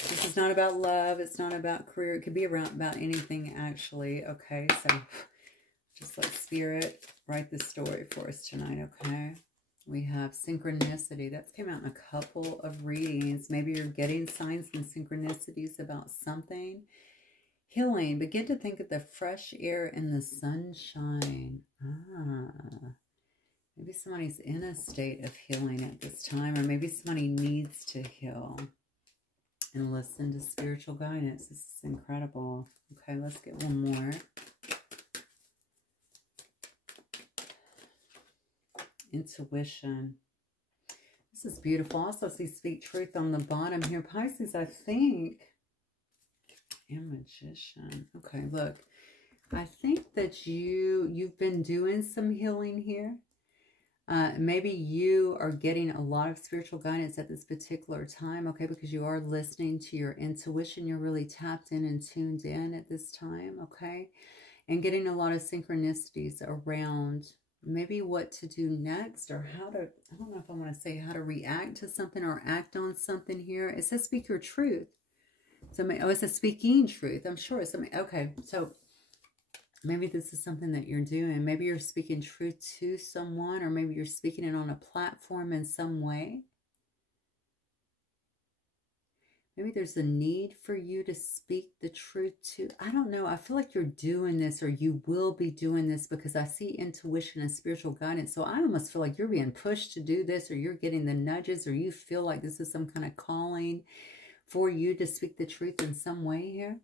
This is not about love. It's not about career. It could be about anything, actually. Okay, so just let Spirit write the story for us tonight, okay? We have synchronicity. That's came out in a couple of readings. Maybe you're getting signs and synchronicities about something. Healing. Begin to think of the fresh air and the sunshine. Maybe somebody's in a state of healing at this time, or maybe somebody needs to heal. And listen to spiritual guidance. This is incredible. Okay, let's get one more. Intuition. This is beautiful. I also see speak truth on the bottom here. Pisces, I think. And Magician. Okay, look. I think that you've been doing some healing here. Maybe you are getting a lot of spiritual guidance at this particular time, okay, because you are listening to your intuition. You're really tapped in and tuned in at this time, okay, and getting a lot of synchronicities around maybe what to do next, or how to, I don't know if I want to say how to react to something or act on something here. It says speak your truth. So, oh, it says speaking truth. I'm sure it's something, okay, so maybe this is something that you're doing. Maybe you're speaking truth to someone, or maybe you're speaking it on a platform in some way. Maybe there's a need for you to speak the truth to. I don't know. I feel like you're doing this, or you will be doing this, because I see intuition and spiritual guidance. So I almost feel like you're being pushed to do this, or you're getting the nudges, or you feel like this is some kind of calling for you to speak the truth in some way here.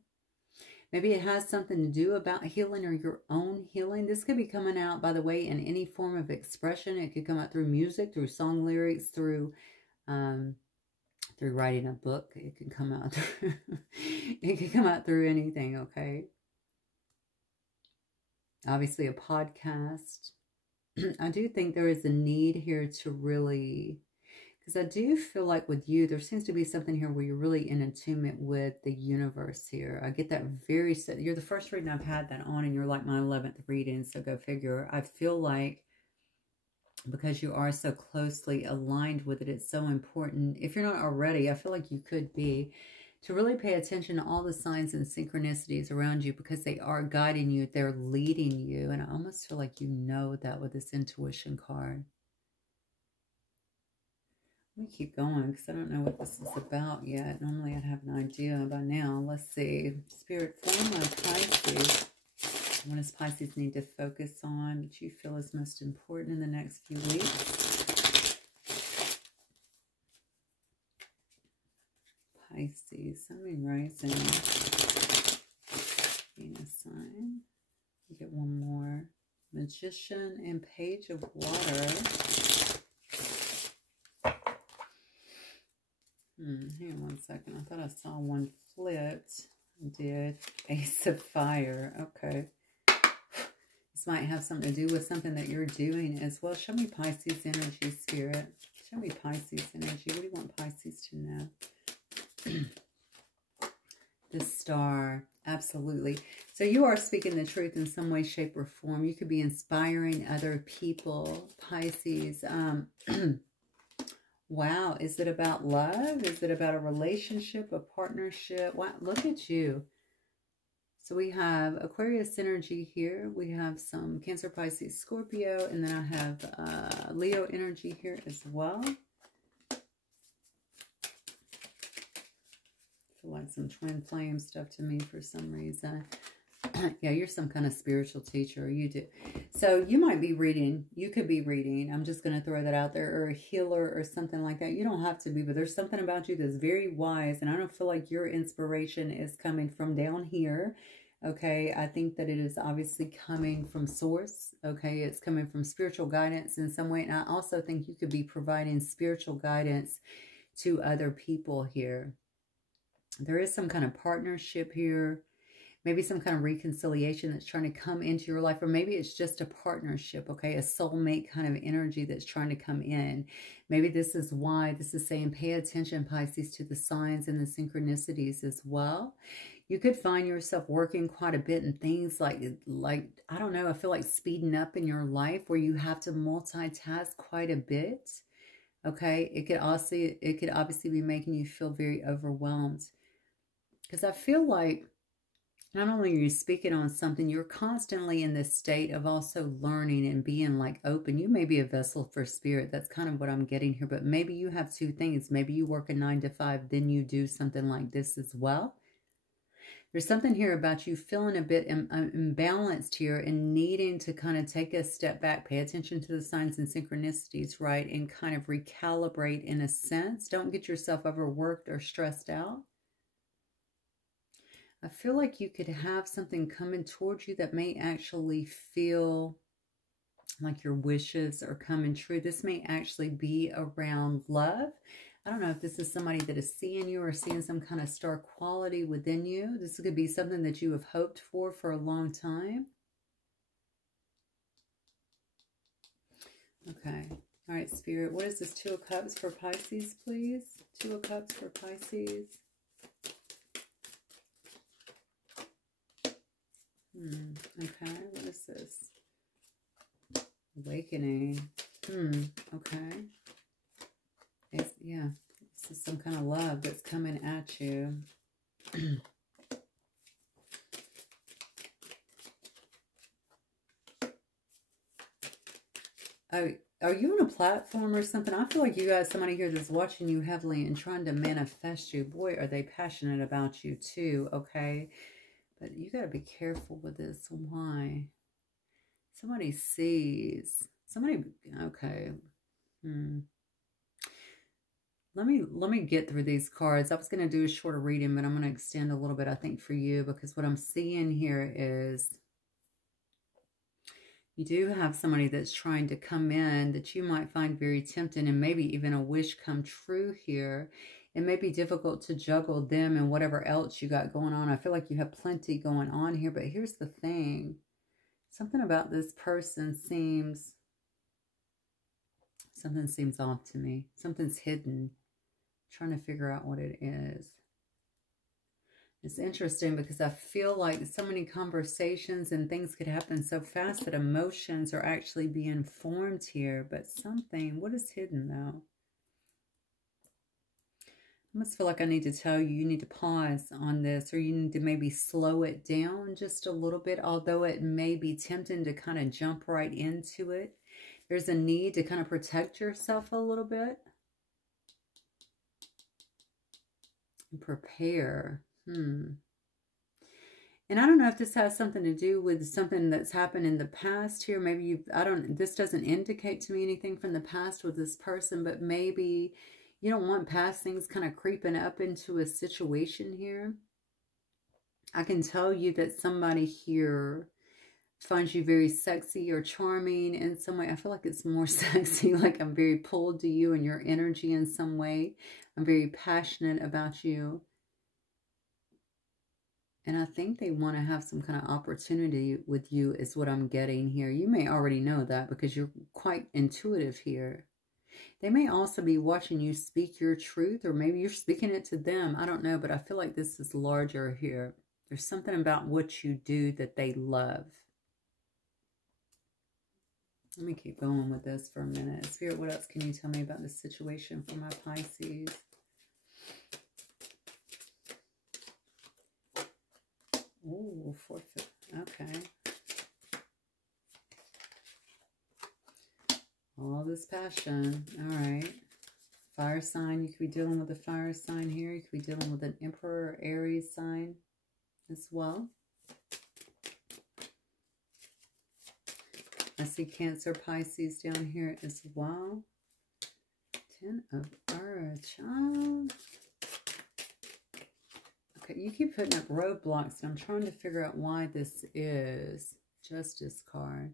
Maybe it has something to do about healing or your own healing. This could be coming out, by the way, in any form of expression. It could come out through music, through song lyrics, through writing a book. It can come out through, it can come out through anything, okay? Obviously a podcast. I do think there is a need here to really, because I do feel like with you, there seems to be something here where you're really in attunement with the universe here. I get that very, you're the first reading I've had that on, and you're like my 11th reading, so go figure. I feel like because you are so closely aligned with it, it's so important. If you're not already, I feel like you could be, to really pay attention to all the signs and synchronicities around you, because they are guiding you, they're leading you. And I almost feel like you know that with this intuition card. Let me keep going, because I don't know what this is about yet. Normally I'd have an idea by now. Let's see. Spirit, form of Pisces. What does Pisces need to focus on that you feel is most important in the next few weeks? Pisces, Sun, Moon, Rising, Venus sign. We get one more. Magician and Page of Water. Hang on one second. I thought I saw one flipped. I did. Ace of Fire. Okay. This might have something to do with something that you're doing as well. Show me Pisces energy, Spirit. Show me Pisces energy. What do you want Pisces to know? The Star. Absolutely. So you are speaking the truth in some way, shape, or form. You could be inspiring other people. Pisces. Wow. Is it about love? Is it about a relationship, a partnership? Wow. Look at you. So we have Aquarius energy here. We have some Cancer, Pisces, Scorpio. And then I have Leo energy here as well. I feel like some twin flame stuff to me for some reason. Yeah, you're some kind of spiritual teacher, or you do. So you might be reading. You could be reading. I'm just going to throw that out there. Or a healer or something like that. You don't have to be, but there's something about you that's very wise. And I don't feel like your inspiration is coming from down here. Okay, I think that it is obviously coming from source. Okay, it's coming from spiritual guidance in some way. And I also think you could be providing spiritual guidance to other people here. There is some kind of partnership here. maybe some kind of reconciliation that's trying to come into your life, or maybe it's just a partnership, okay? A soulmate kind of energy that's trying to come in. Maybe this is why this is saying pay attention, Pisces, to the signs and the synchronicities as well. You could find yourself working quite a bit in things like, I don't know, I feel like speeding up in your life where you have to multitask quite a bit. Okay, it could obviously be making you feel very overwhelmed. Because I feel like not only are you speaking on something, you're constantly in this state of also learning and being like open. You may be a vessel for spirit. That's kind of what I'm getting here. But maybe you have two things. Maybe you work a 9 to 5, then you do something like this as well. There's something here about you feeling a bit imbalanced here and needing to kind of take a step back, pay attention to the signs and synchronicities, right? And kind of recalibrate in a sense. Don't get yourself overworked or stressed out. I feel like you could have something coming towards you that may actually feel like your wishes are coming true. This may actually be around love. I don't know if this is somebody that is seeing you or seeing some kind of star quality within you. This could be something that you have hoped for a long time. Okay. All right, Spirit. What is this 2 of Cups for Pisces, please? 2 of Cups for Pisces. Okay. What is this? Awakening. Okay. Yeah, this is some kind of love that's coming at you. Are you on a platform or something? I feel like you got somebody here that's watching you heavily and trying to manifest you. Boy, are they passionate about you too, okay? But you got to be careful with this. Why? Somebody sees. Somebody, okay. Let me get through these cards. I was going to do a shorter reading, but I'm going to extend a little bit, I think, for you, because what I'm seeing here is you do have somebody that's trying to come in that you might find very tempting, and maybe even a wish come true here. It may be difficult to juggle them and whatever else you got going on. I feel like you have plenty going on here, but here's the thing. Something about this person seems off to me. Something's hidden. Trying to figure out what it is. It's interesting because I feel like so many conversations and things could happen so fast that emotions are actually being formed here. But something, what is hidden though? I almost feel like I need to tell you, you need to pause on this, or you need to maybe slow it down just a little bit, although it may be tempting to kind of jump right into it. There's a need to kind of protect yourself a little bit. And prepare. And I don't know if this has something to do with something that's happened in the past here. Maybe this doesn't indicate to me anything from the past with this person, but maybe you don't want past things kind of creeping up into a situation here. I can tell you that somebody here finds you very sexy or charming in some way. I feel like it's more sexy, like I'm very pulled to you and your energy in some way. I'm very passionate about you. And I think they want to have some kind of opportunity with you is what I'm getting here. You may already know that because you're quite intuitive here. They may also be watching you speak your truth, or maybe you're speaking it to them. I don't know, but I feel like this is larger here. There's something about what you do that they love. Let me keep going with this for a minute. Spirit, what else can you tell me about this situation for my Pisces? Ooh, 4th. Okay. All this passion. All right. Fire sign. You could be dealing with a fire sign here. You could be dealing with an Emperor Aries sign as well. I see Cancer, Pisces down here as well. 10 of Earth, child. Okay, you keep putting up roadblocks, and I'm trying to figure out why this is. Justice card.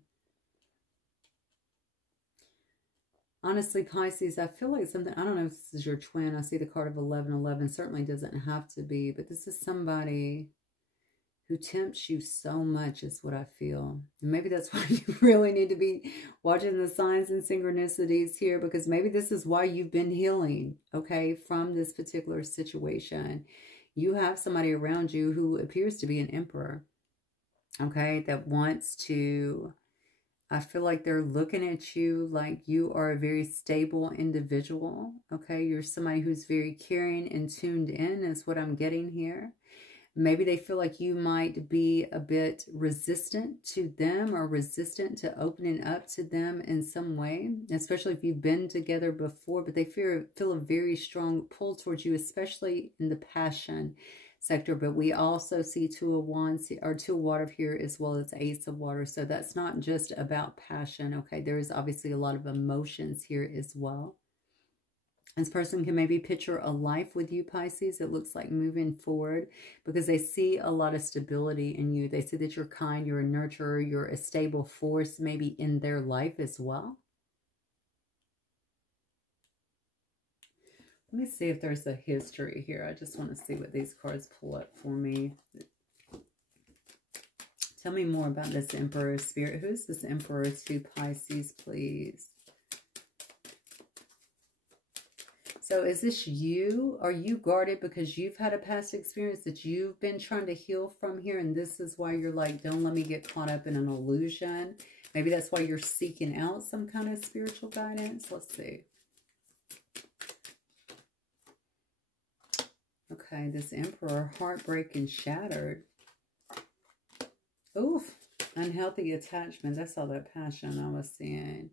Honestly, Pisces, I feel like something, I don't know if this is your twin. I see the card of 1111. Certainly doesn't have to be, but this is somebody who tempts you so much is what I feel. And maybe that's why you really need to be watching the signs and synchronicities here, because maybe this is why you've been healing, okay, from this particular situation. You have somebody around you who appears to be an emperor, okay, that wants to, I feel like they're looking at you like you are a very stable individual, okay? You're somebody who's very caring and tuned in is what I'm getting here. Maybe they feel like you might be a bit resistant to them or resistant to opening up to them in some way, especially if you've been together before, but they feel a very strong pull towards you, especially in the passion sector. But we also see Two of Wands or Two of Water here, as well as Ace of Water. So that's not just about passion, okay? There is obviously a lot of emotions here as well. This person can maybe picture a life with you, Pisces. It looks like moving forward because they see a lot of stability in you. They see that you're kind, you're a nurturer, you're a stable force maybe in their life as well. Let me see if there's a history here. I just want to see what these cards pull up for me. Tell me more about this Emperor Spirit. Who's this Emperor to Pisces, please? So is this you? Are you guarded because you've had a past experience that you've been trying to heal from here? And this is why you're like, don't let me get caught up in an illusion. Maybe that's why you're seeking out some kind of spiritual guidance. Let's see. Okay, this Emperor, heartbreak and shattered. Oof, unhealthy attachment. That's all that passion I was seeing.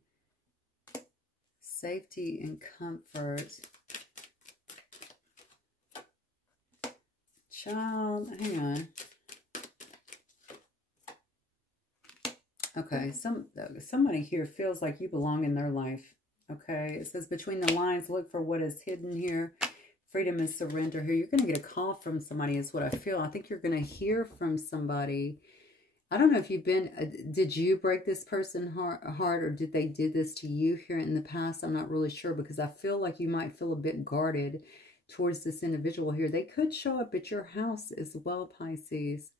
Safety and comfort. Child, hang on. Okay, somebody here feels like you belong in their life. Okay, it says between the lines, look for what is hidden here. Freedom and surrender here. You're going to get a call from somebody is what I feel. I think you're going to hear from somebody. I don't know if you've been, did you break this person heart or did they did this to you here in the past? I'm not really sure because I feel like you might feel a bit guarded towards this individual here. They could show up at your house as well, Pisces.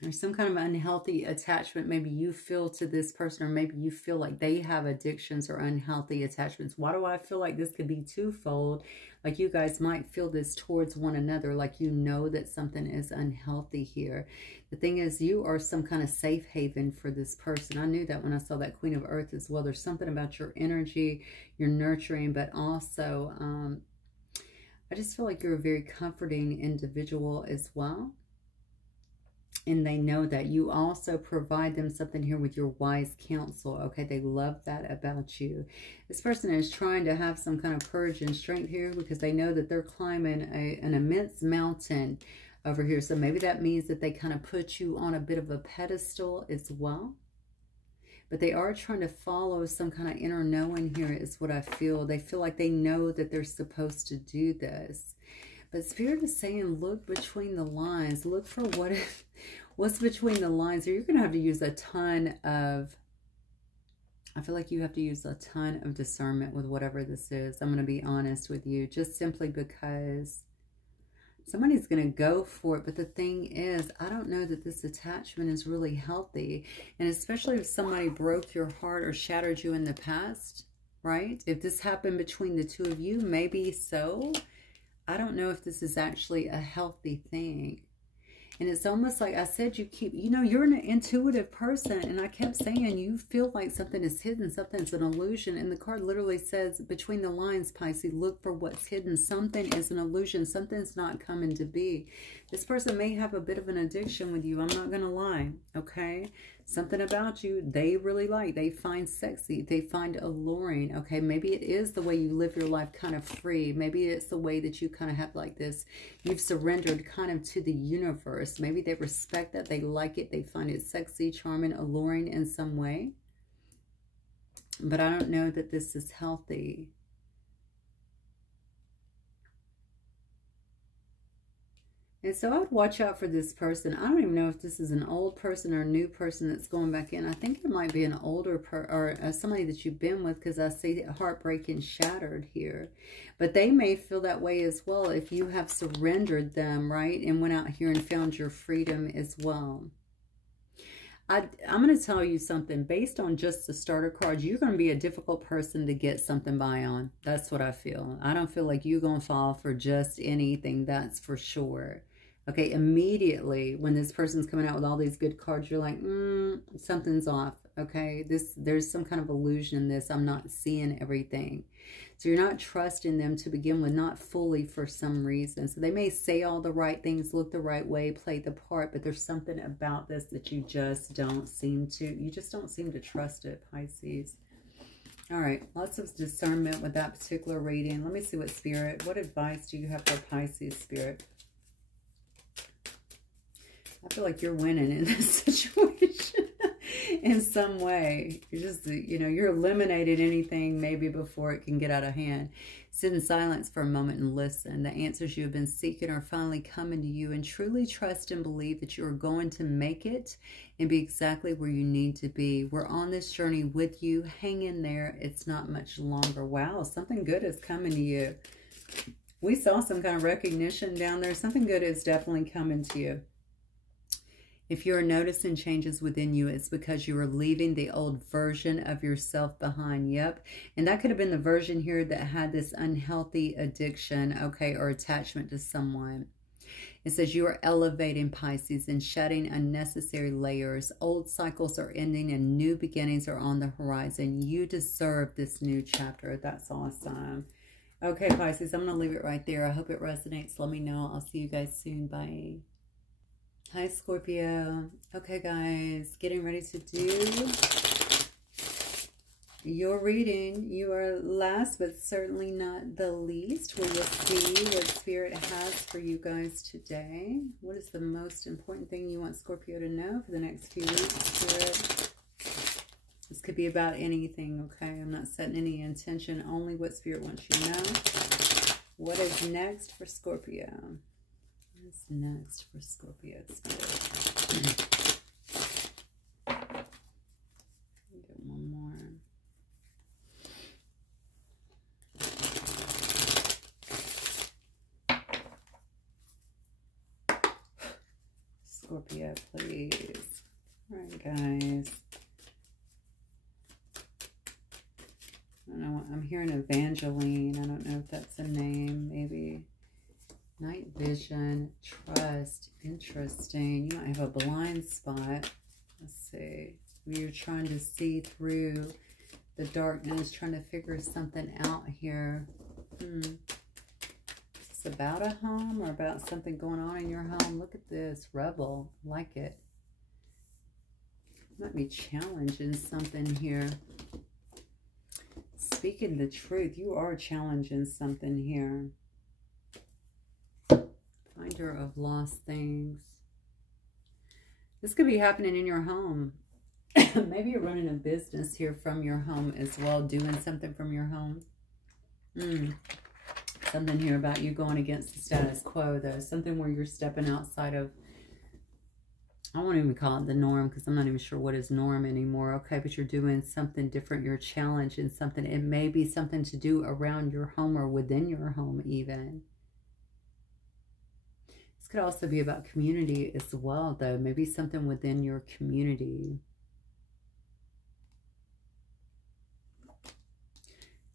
There's some kind of unhealthy attachment maybe you feel to this person, or maybe you feel like they have addictions or unhealthy attachments. Why do I feel like this could be twofold? Like you guys might feel this towards one another, like you know that something is unhealthy here. The thing is, you are some kind of safe haven for this person. I knew that when I saw that Queen of Earth as well. There's something about your energy, your nurturing, but also I just feel like you're a very comforting individual as well. And they know that you also provide them something here with your wise counsel. Okay, they love that about you. This person is trying to have some kind of courage and strength here because they know that they're climbing an immense mountain over here. So maybe that means that they kind of put you on a bit of a pedestal as well. But they are trying to follow some kind of inner knowing here is what I feel. They feel like they know that they're supposed to do this. But Spirit is saying, look between the lines. Look for what's between the lines. Or you're going to have to use a ton of, I feel like you have to use a ton of discernment with whatever this is. I'm going to be honest with you. Just simply because somebody's going to go for it. But the thing is, I don't know that this attachment is really healthy. And especially if somebody broke your heart or shattered you in the past, right? If this happened between the two of you, maybe so. I don't know if this is actually a healthy thing. And it's almost like I said, you're an intuitive person. And I kept saying, you feel like something is hidden, something's an illusion. And the card literally says, between the lines, Pisces, look for what's hidden. Something is an illusion. Something's not coming to be. This person may have a bit of an addiction with you. I'm not going to lie. Okay. Something about you they really like. They find sexy. They find alluring. Okay. Maybe it is the way you live your life kind of free. Maybe it's the way that you kind of have like this. You've surrendered kind of to the universe. Maybe they respect that. They like it. They find it sexy, charming, alluring in some way. But I don't know that this is healthy. And so I would watch out for this person. I don't even know if this is an old person or a new person that's going back in. I think it might be an older or somebody that you've been with, because I see heartbreak and shattered here. But they may feel that way as well if you have surrendered them, right? And went out here and found your freedom as well. I'm going to tell you something. Based on just the starter cards, you're going to be a difficult person to get something by on. That's what I feel. I don't feel like you're going to fall for just anything. That's for sure. Okay, immediately when this person's coming out with all these good cards, you're like, something's off. Okay, there's some kind of illusion in this. I'm not seeing everything. So you're not trusting them to begin with, not fully for some reason. So they may say all the right things, look the right way, play the part, but there's something about this that you just don't seem to trust it, Pisces. All right, lots of discernment with that particular reading. Let me see what Spirit, what advice do you have for Pisces, Spirit? I feel like you're winning in this situation in some way. You're just, you know, you're eliminating anything maybe before it can get out of hand. Sit in silence for a moment and listen. The answers you have been seeking are finally coming to you, and truly trust and believe that you are going to make it and be exactly where you need to be. We're on this journey with you. Hang in there. It's not much longer. Wow, something good is coming to you. We saw some kind of recognition down there. Something good is definitely coming to you. If you're noticing changes within you, it's because you are leaving the old version of yourself behind. Yep. And that could have been the version here that had this unhealthy addiction, okay, or attachment to someone. It says you are elevating, Pisces, and shedding unnecessary layers. Old cycles are ending and new beginnings are on the horizon. You deserve this new chapter. That's awesome. Okay, Pisces, I'm going to leave it right there. I hope it resonates. Let me know. I'll see you guys soon. Bye. Hi, Scorpio. Okay, guys, getting ready to do your reading. You are last, but certainly not the least. We will see what Spirit has for you guys today. What is the most important thing you want Scorpio to know for the next few weeks, Spirit? This could be about anything, okay? I'm not setting any intention, only what Spirit wants you to know. What is next for Scorpio? What's next for Scorpio Spirit? Get one more. Scorpio, please. All right, guys. I don't know. I'm hearing Evangeline. I don't know if that's a name. Maybe. Night vision, trust, interesting. You might have a blind spot. Let's see. You're trying to see through the darkness, trying to figure something out here. Is this about a home or about something going on in your home? Look at this. Rebel. Like it. Might be challenging something here. Speaking the truth, you are challenging something here. Finder of lost things. This could be happening in your home. Maybe you're running a business here from your home as well, doing something from your home. Something here about you going against the status quo, though. Something where you're stepping outside of, I won't even call it the norm, because I'm not even sure what is norm anymore. Okay, but you're doing something different. You're challenging something. It may be something to do around your home or within your home even. Could also be about community as well, though. Maybe something within your community.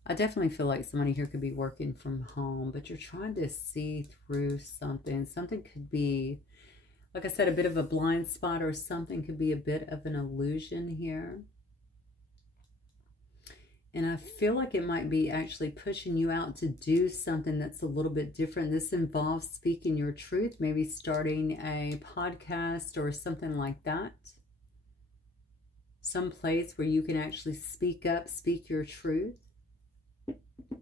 I definitely feel like somebody here could be working from home, but you're trying to see through something. Something could be, like I said, a bit of a blind spot, or something could be a bit of an illusion here. And I feel like it might be actually pushing you out to do something that's a little bit different. This involves speaking your truth, maybe starting a podcast or something like that. Some place where you can actually speak up, speak your truth.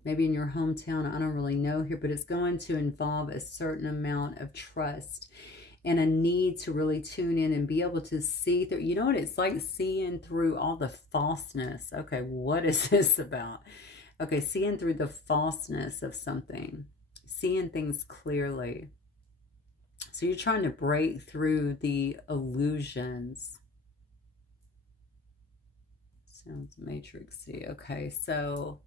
Maybe in your hometown, I don't really know here, but it's going to involve a certain amount of trust and a need to really tune in and be able to see through. You know what it's like, seeing through all the falseness. Okay, what is this about? Okay, seeing through the falseness of something. Seeing things clearly. So you're trying to break through the illusions. Sounds matrixy. Okay, so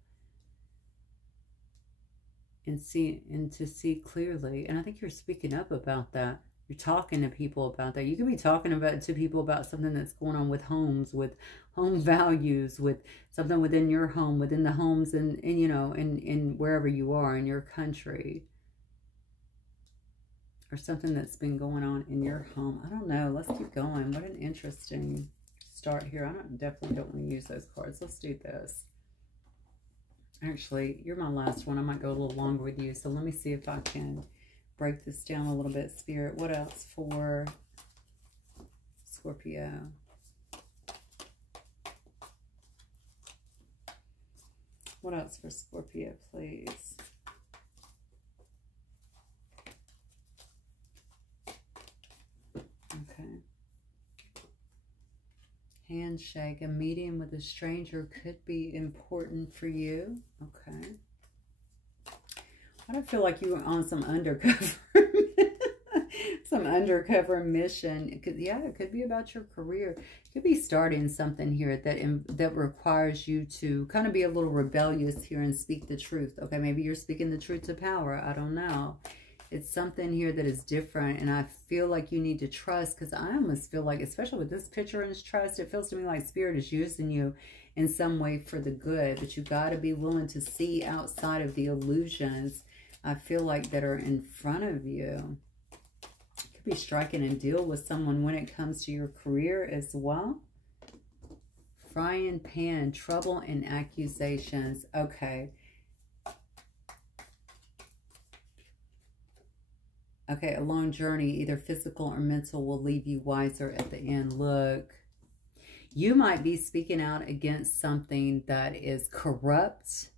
and to see clearly. And I think you're speaking up about that. You're talking to people about that. You could be talking to people about something that's going on with homes, with home values, with something within your home, within the homes, and you know, in wherever you are in your country, or something that's been going on in your home. I don't know. Let's keep going. What an interesting start here. Definitely don't want to use those cards. Let's do this. Actually, you're my last one. I might go a little longer with you. So let me see if I can break this down a little bit, Spirit. What else for Scorpio? What else for Scorpio, please? Okay. Handshake. A meeting with a stranger could be important for you. Okay. I don't feel like you were on some undercover, some undercover mission. It could, yeah, it could be about your career. You could be starting something here that requires you to kind of be a little rebellious here and speak the truth. Okay, maybe you're speaking the truth to power. I don't know. It's something here that is different, and I feel like you need to trust, because I almost feel like, especially with this picture and trust, it feels to me like Spirit is using you in some way for the good, but you got to be willing to see outside of the illusions, I feel like, that are in front of you. You could be striking a deal with someone when it comes to your career as well. Frying pan, trouble and accusations. Okay. Okay, a long journey, either physical or mental, will leave you wiser at the end. Look, you might be speaking out against something that is corrupt.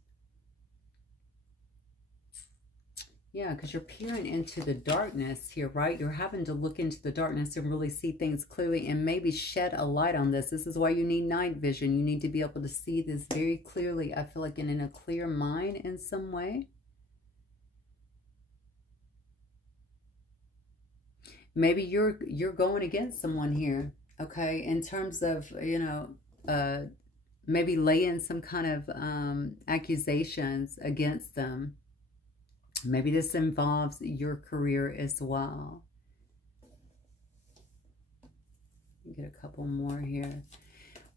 Yeah, because you're peering into the darkness here, right? You're having to look into the darkness and really see things clearly and maybe shed a light on this. This is why you need night vision. You need to be able to see this very clearly. I feel like in a clear mind in some way. Maybe you're going against someone here, okay, in terms of, you know, maybe laying some kind of accusations against them. Maybe this involves your career as well. Get a couple more here.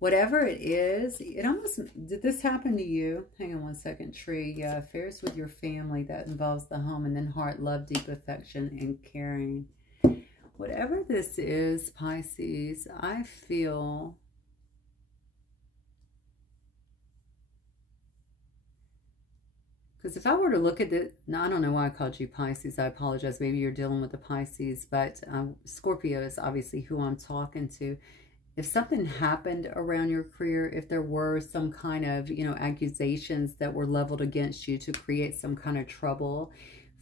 Whatever it is, it almost, did this happen to you? Hang on one second, Tree. Yeah, affairs with your family, that involves the home, and then heart, love, deep affection, and caring. Whatever this is, Pisces, I feel because if I were to look at it, now I don't know why I called you Pisces. I apologize. Maybe you're dealing with the Pisces, but Scorpio is obviously who I'm talking to. If something happened around your career, if there were some kind of, you know, accusations that were leveled against you to create some kind of trouble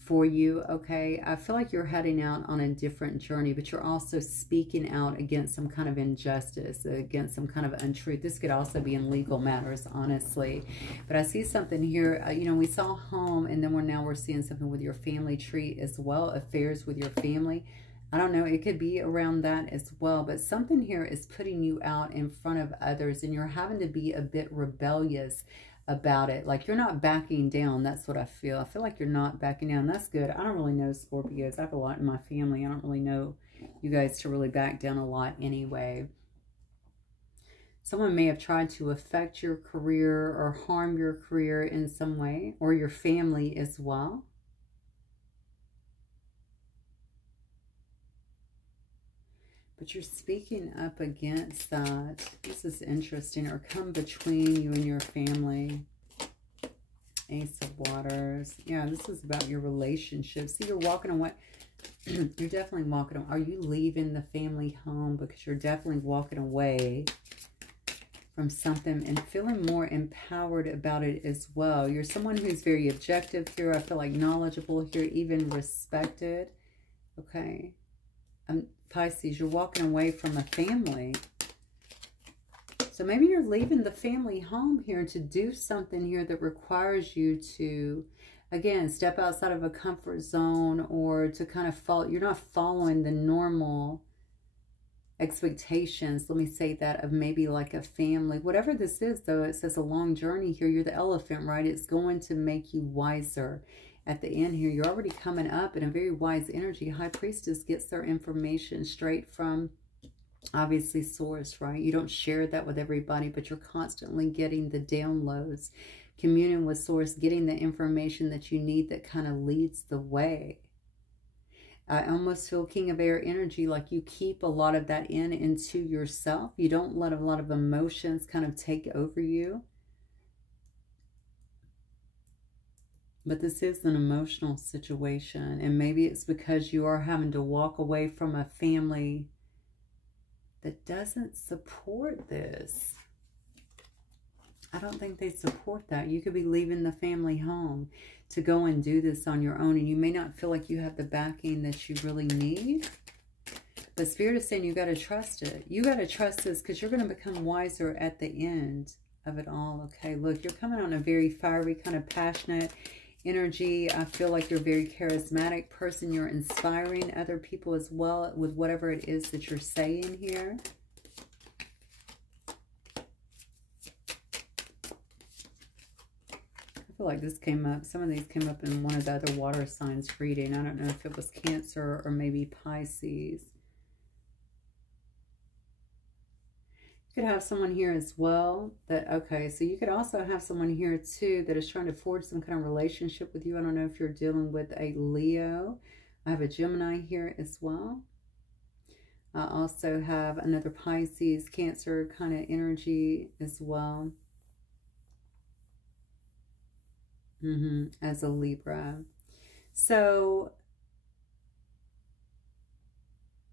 for you, okay, I feel like you're heading out on a different journey, but you're also speaking out against some kind of injustice, against some kind of untruth. This could also be in legal matters, honestly. But I see something here, you know, we saw home, and then we're seeing something with your family tree as well, affairs with your family. I don't know, it could be around that as well, but something here is putting you out in front of others, and you're having to be a bit rebellious about it. Like, you're not backing down. That's what I feel. I feel like you're not backing down. That's good. I don't really know Scorpios. I have a lot in my family. I don't really know you guys to really back down a lot anyway. Someone may have tried to affect your career or harm your career in some way, or your family as well. But you're speaking up against that. This is interesting. Or come between you and your family. Ace of Waters. Yeah, this is about your relationship. See, you're walking away. You're definitely walking away. Are you leaving the family home? Because you're definitely walking away from something and feeling more empowered about it as well. You're someone who's very objective here. I feel like knowledgeable here, even respected. Okay. Pisces, you're walking away from a family. So maybe you're leaving the family home here to do something here that requires you to again, step outside of a comfort zone, or to kind of follow, you're not following the normal expectations, let me say that, of maybe like a family. Whatever this is, though, it says a long journey here. You're the elephant, right? It's going to make you wiser. At the end here, you're already coming up in a very wise energy. High Priestess gets their information straight from, obviously, source, right? You don't share that with everybody, but you're constantly getting the downloads, communing with source, getting the information that you need that kind of leads the way. I almost feel King of Air energy, like you keep a lot of that into yourself. You don't let a lot of emotions kind of take over you. But this is an emotional situation, and maybe it's because you are having to walk away from a family that doesn't support this. I don't think they support that. You could be leaving the family home to go and do this on your own, and you may not feel like you have the backing that you really need. But Spirit is saying you got to trust it. You got to trust this, because you're going to become wiser at the end of it all. Okay, look, you're coming on a very fiery, kind of passionate energy. I feel like you're a very charismatic person. You're inspiring other people as well with whatever it is that you're saying here. I feel like this came up, some of these came up in one of the other water signs reading. I don't know if it was Cancer or maybe Pisces. You could have someone here as well that, okay, so you could also have someone here too that is trying to forge some kind of relationship with you. I don't know if you're dealing with a Leo. I have a Gemini here as well. I also have another Pisces, Cancer kind of energy as well. As a Libra. So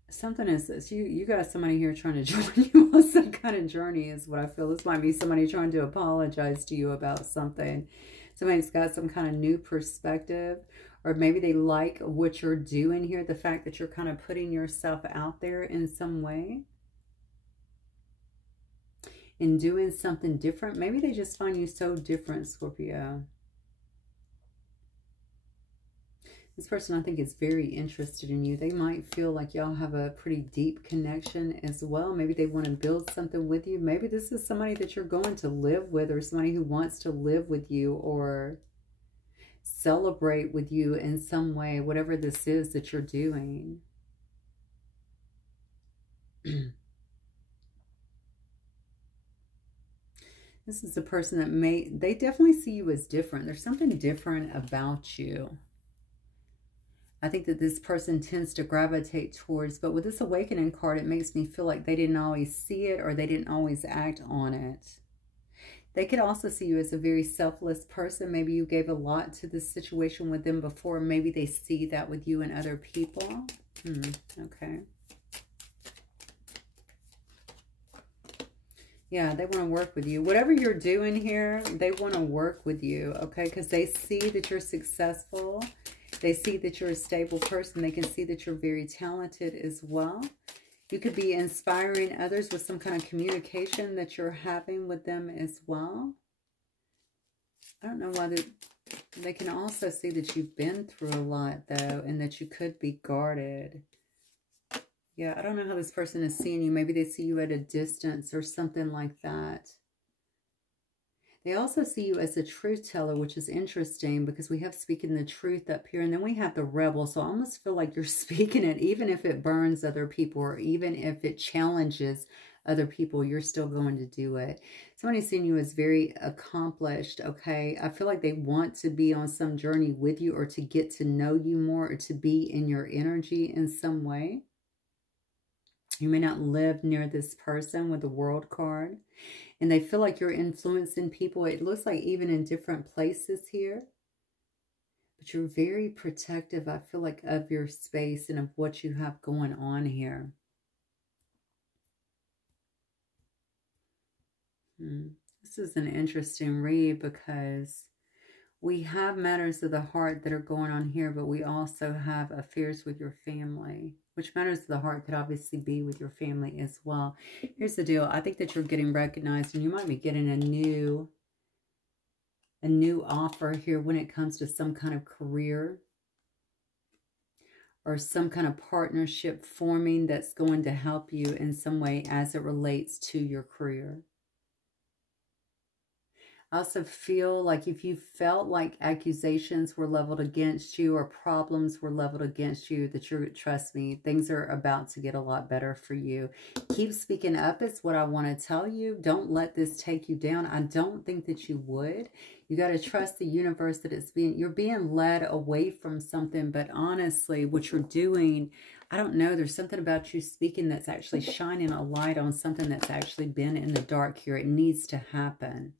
something is this. You got somebody here trying to join you on some kind of journey is what I feel. This might be somebody trying to apologize to you about something. Somebody's got some kind of new perspective, or maybe they like what you're doing here. The fact that you're kind of putting yourself out there in some way and doing something different. Maybe they just find you so different, Scorpio. This person, I think, is very interested in you. They might feel like y'all have a pretty deep connection as well. Maybe they want to build something with you. Maybe this is somebody that you're going to live with, or somebody who wants to live with you or celebrate with you in some way, whatever this is that you're doing. This is a person that they definitely see you as different. There's something different about you. I think that this person tends to gravitate towards, but with this awakening card, it makes me feel like they didn't always see it, or they didn't always act on it. They could also see you as a very selfless person. Maybe you gave a lot to this situation with them before. Maybe they see that with you and other people. Okay. Yeah, they want to work with you. Whatever you're doing here, they want to work with you, okay? Because they see that you're successful. They see that you're a stable person. They can see that you're very talented as well. You could be inspiring others with some kind of communication that you're having with them as well. I don't know why they can also see that you've been through a lot, though, and that you could be guarded. Yeah, I don't know how this person is seeing you. Maybe they see you at a distance or something like that. They also see you as a truth teller, which is interesting because we have speaking the truth up here. And then we have the rebel. So I almost feel like you're speaking it, even if it burns other people or even if it challenges other people, you're still going to do it. Somebody's seeing you as very accomplished, okay? I feel like they want to be on some journey with you or to get to know you more or to be in your energy in some way. You may not live near this person with the World card. And they feel like you're influencing people. It looks like even in different places here. But you're very protective, I feel like, of your space and of what you have going on here. This is an interesting read because we have matters of the heart that are going on here, but we also have affairs with your family. Which matters of the heart could obviously be with your family as well. Here's the deal. I think that you're getting recognized and you might be getting a new a new offer here when it comes to some kind of career or some kind of partnership forming that's going to help you in some way as it relates to your career. I also feel like if you felt like accusations were leveled against you or problems were leveled against you, that trust me, things are about to get a lot better for you. Keep speaking up is what I want to tell you. Don't let this take you down. I don't think that you would. You got to trust the universe that you're being led away from something, but honestly, what you're doing, I don't know, there's something about you speaking that's actually shining a light on something that's actually been in the dark here. It needs to happen.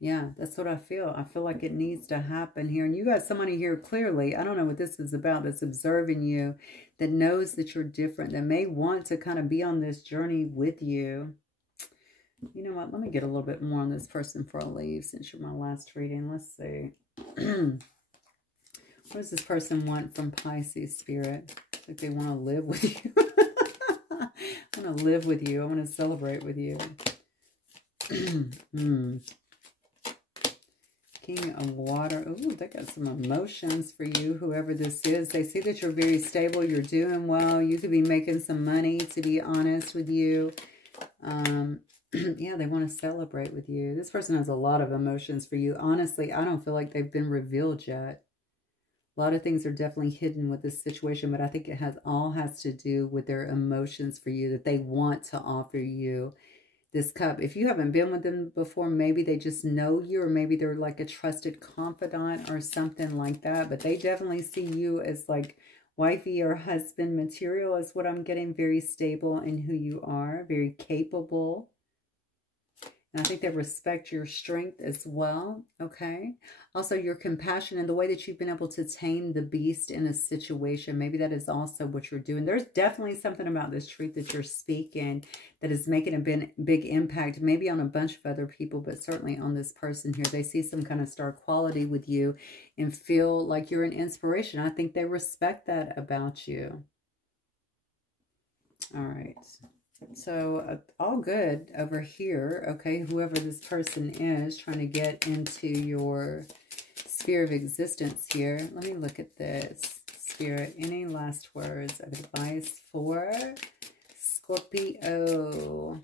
Yeah, that's what I feel. I feel like it needs to happen here. And you got somebody here clearly, I don't know what this is about, that's observing you, that knows that you're different, that may want to kind of be on this journey with you. You know what? Let me get a little bit more on this person before I leave, since you're my last reading. Let's see. What does this person want from Pisces spirit? Like they want to live with you. I want to live with you. I want to celebrate with you. King of Water. Ooh, they got some emotions for you, whoever this is. They see that you're very stable. You're doing well. You could be making some money, to be honest with you. Yeah, they want to celebrate with you. This person has a lot of emotions for you. Honestly, I don't feel like they've been revealed yet. A lot of things are definitely hidden with this situation, but I think it all has to do with their emotions for you, that they want to offer you this cup. If you haven't been with them before, maybe they just know you, or maybe they're like a trusted confidant or something like that. But they definitely see you as like wifey or husband material is what I'm getting. Very stable in who you are, very capable. And I think they respect your strength as well, okay? Also, your compassion and the way that you've been able to tame the beast in a situation. Maybe that is also what you're doing. There's definitely something about this truth that you're speaking that is making a big impact, maybe on a bunch of other people, but certainly on this person here. They see some kind of star quality with you and feel like you're an inspiration. I think they respect that about you. All right. So all good over here, okay? Whoever this person is trying to get into your sphere of existence here. Let me look at this. Spirit, any last words of advice for Scorpio?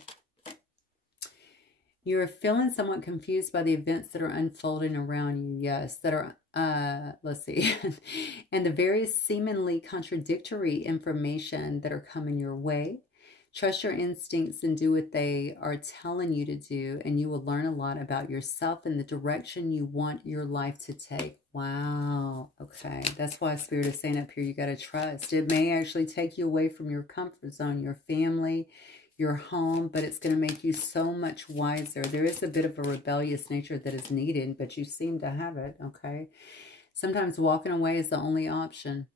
You're feeling somewhat confused by the events that are unfolding around you. Yes, that are, let's see, and the various seemingly contradictory information that are coming your way. Trust your instincts and do what they are telling you to do, and you will learn a lot about yourself and the direction you want your life to take. Wow. Okay. That's why Spirit is saying up here, you got to trust. It may actually take you away from your comfort zone, your family, your home, but it's going to make you so much wiser. There is a bit of a rebellious nature that is needed, but you seem to have it. Okay. Sometimes walking away is the only option.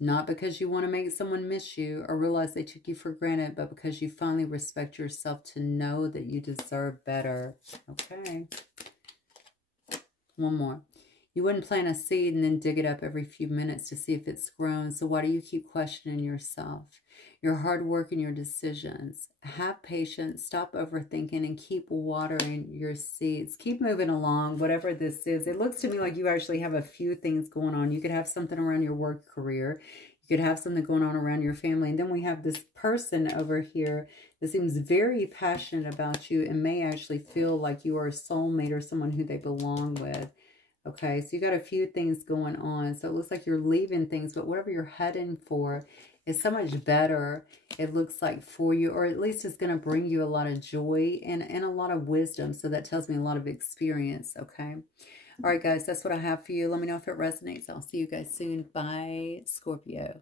Not because you want to make someone miss you or realize they took you for granted, but because you finally respect yourself to know that you deserve better. Okay. One more. You wouldn't plant a seed and then dig it up every few minutes to see if it's grown. So why do you keep questioning yourself? Your hard work and your decisions. Have patience. Stop overthinking and keep watering your seeds. Keep moving along, whatever this is. It looks to me like you actually have a few things going on. You could have something around your work career. You could have something going on around your family. And then we have this person over here that seems very passionate about you and may actually feel like you are a soulmate or someone who they belong with. Okay, so you got a few things going on. So it looks like you're leaving things, but whatever you're heading for is so much better, it looks like, for you, or at least it's going to bring you a lot of joy and a lot of wisdom. So that tells me a lot of experience, okay? All right, guys, that's what I have for you. Let me know if it resonates. I'll see you guys soon. Bye, Scorpio.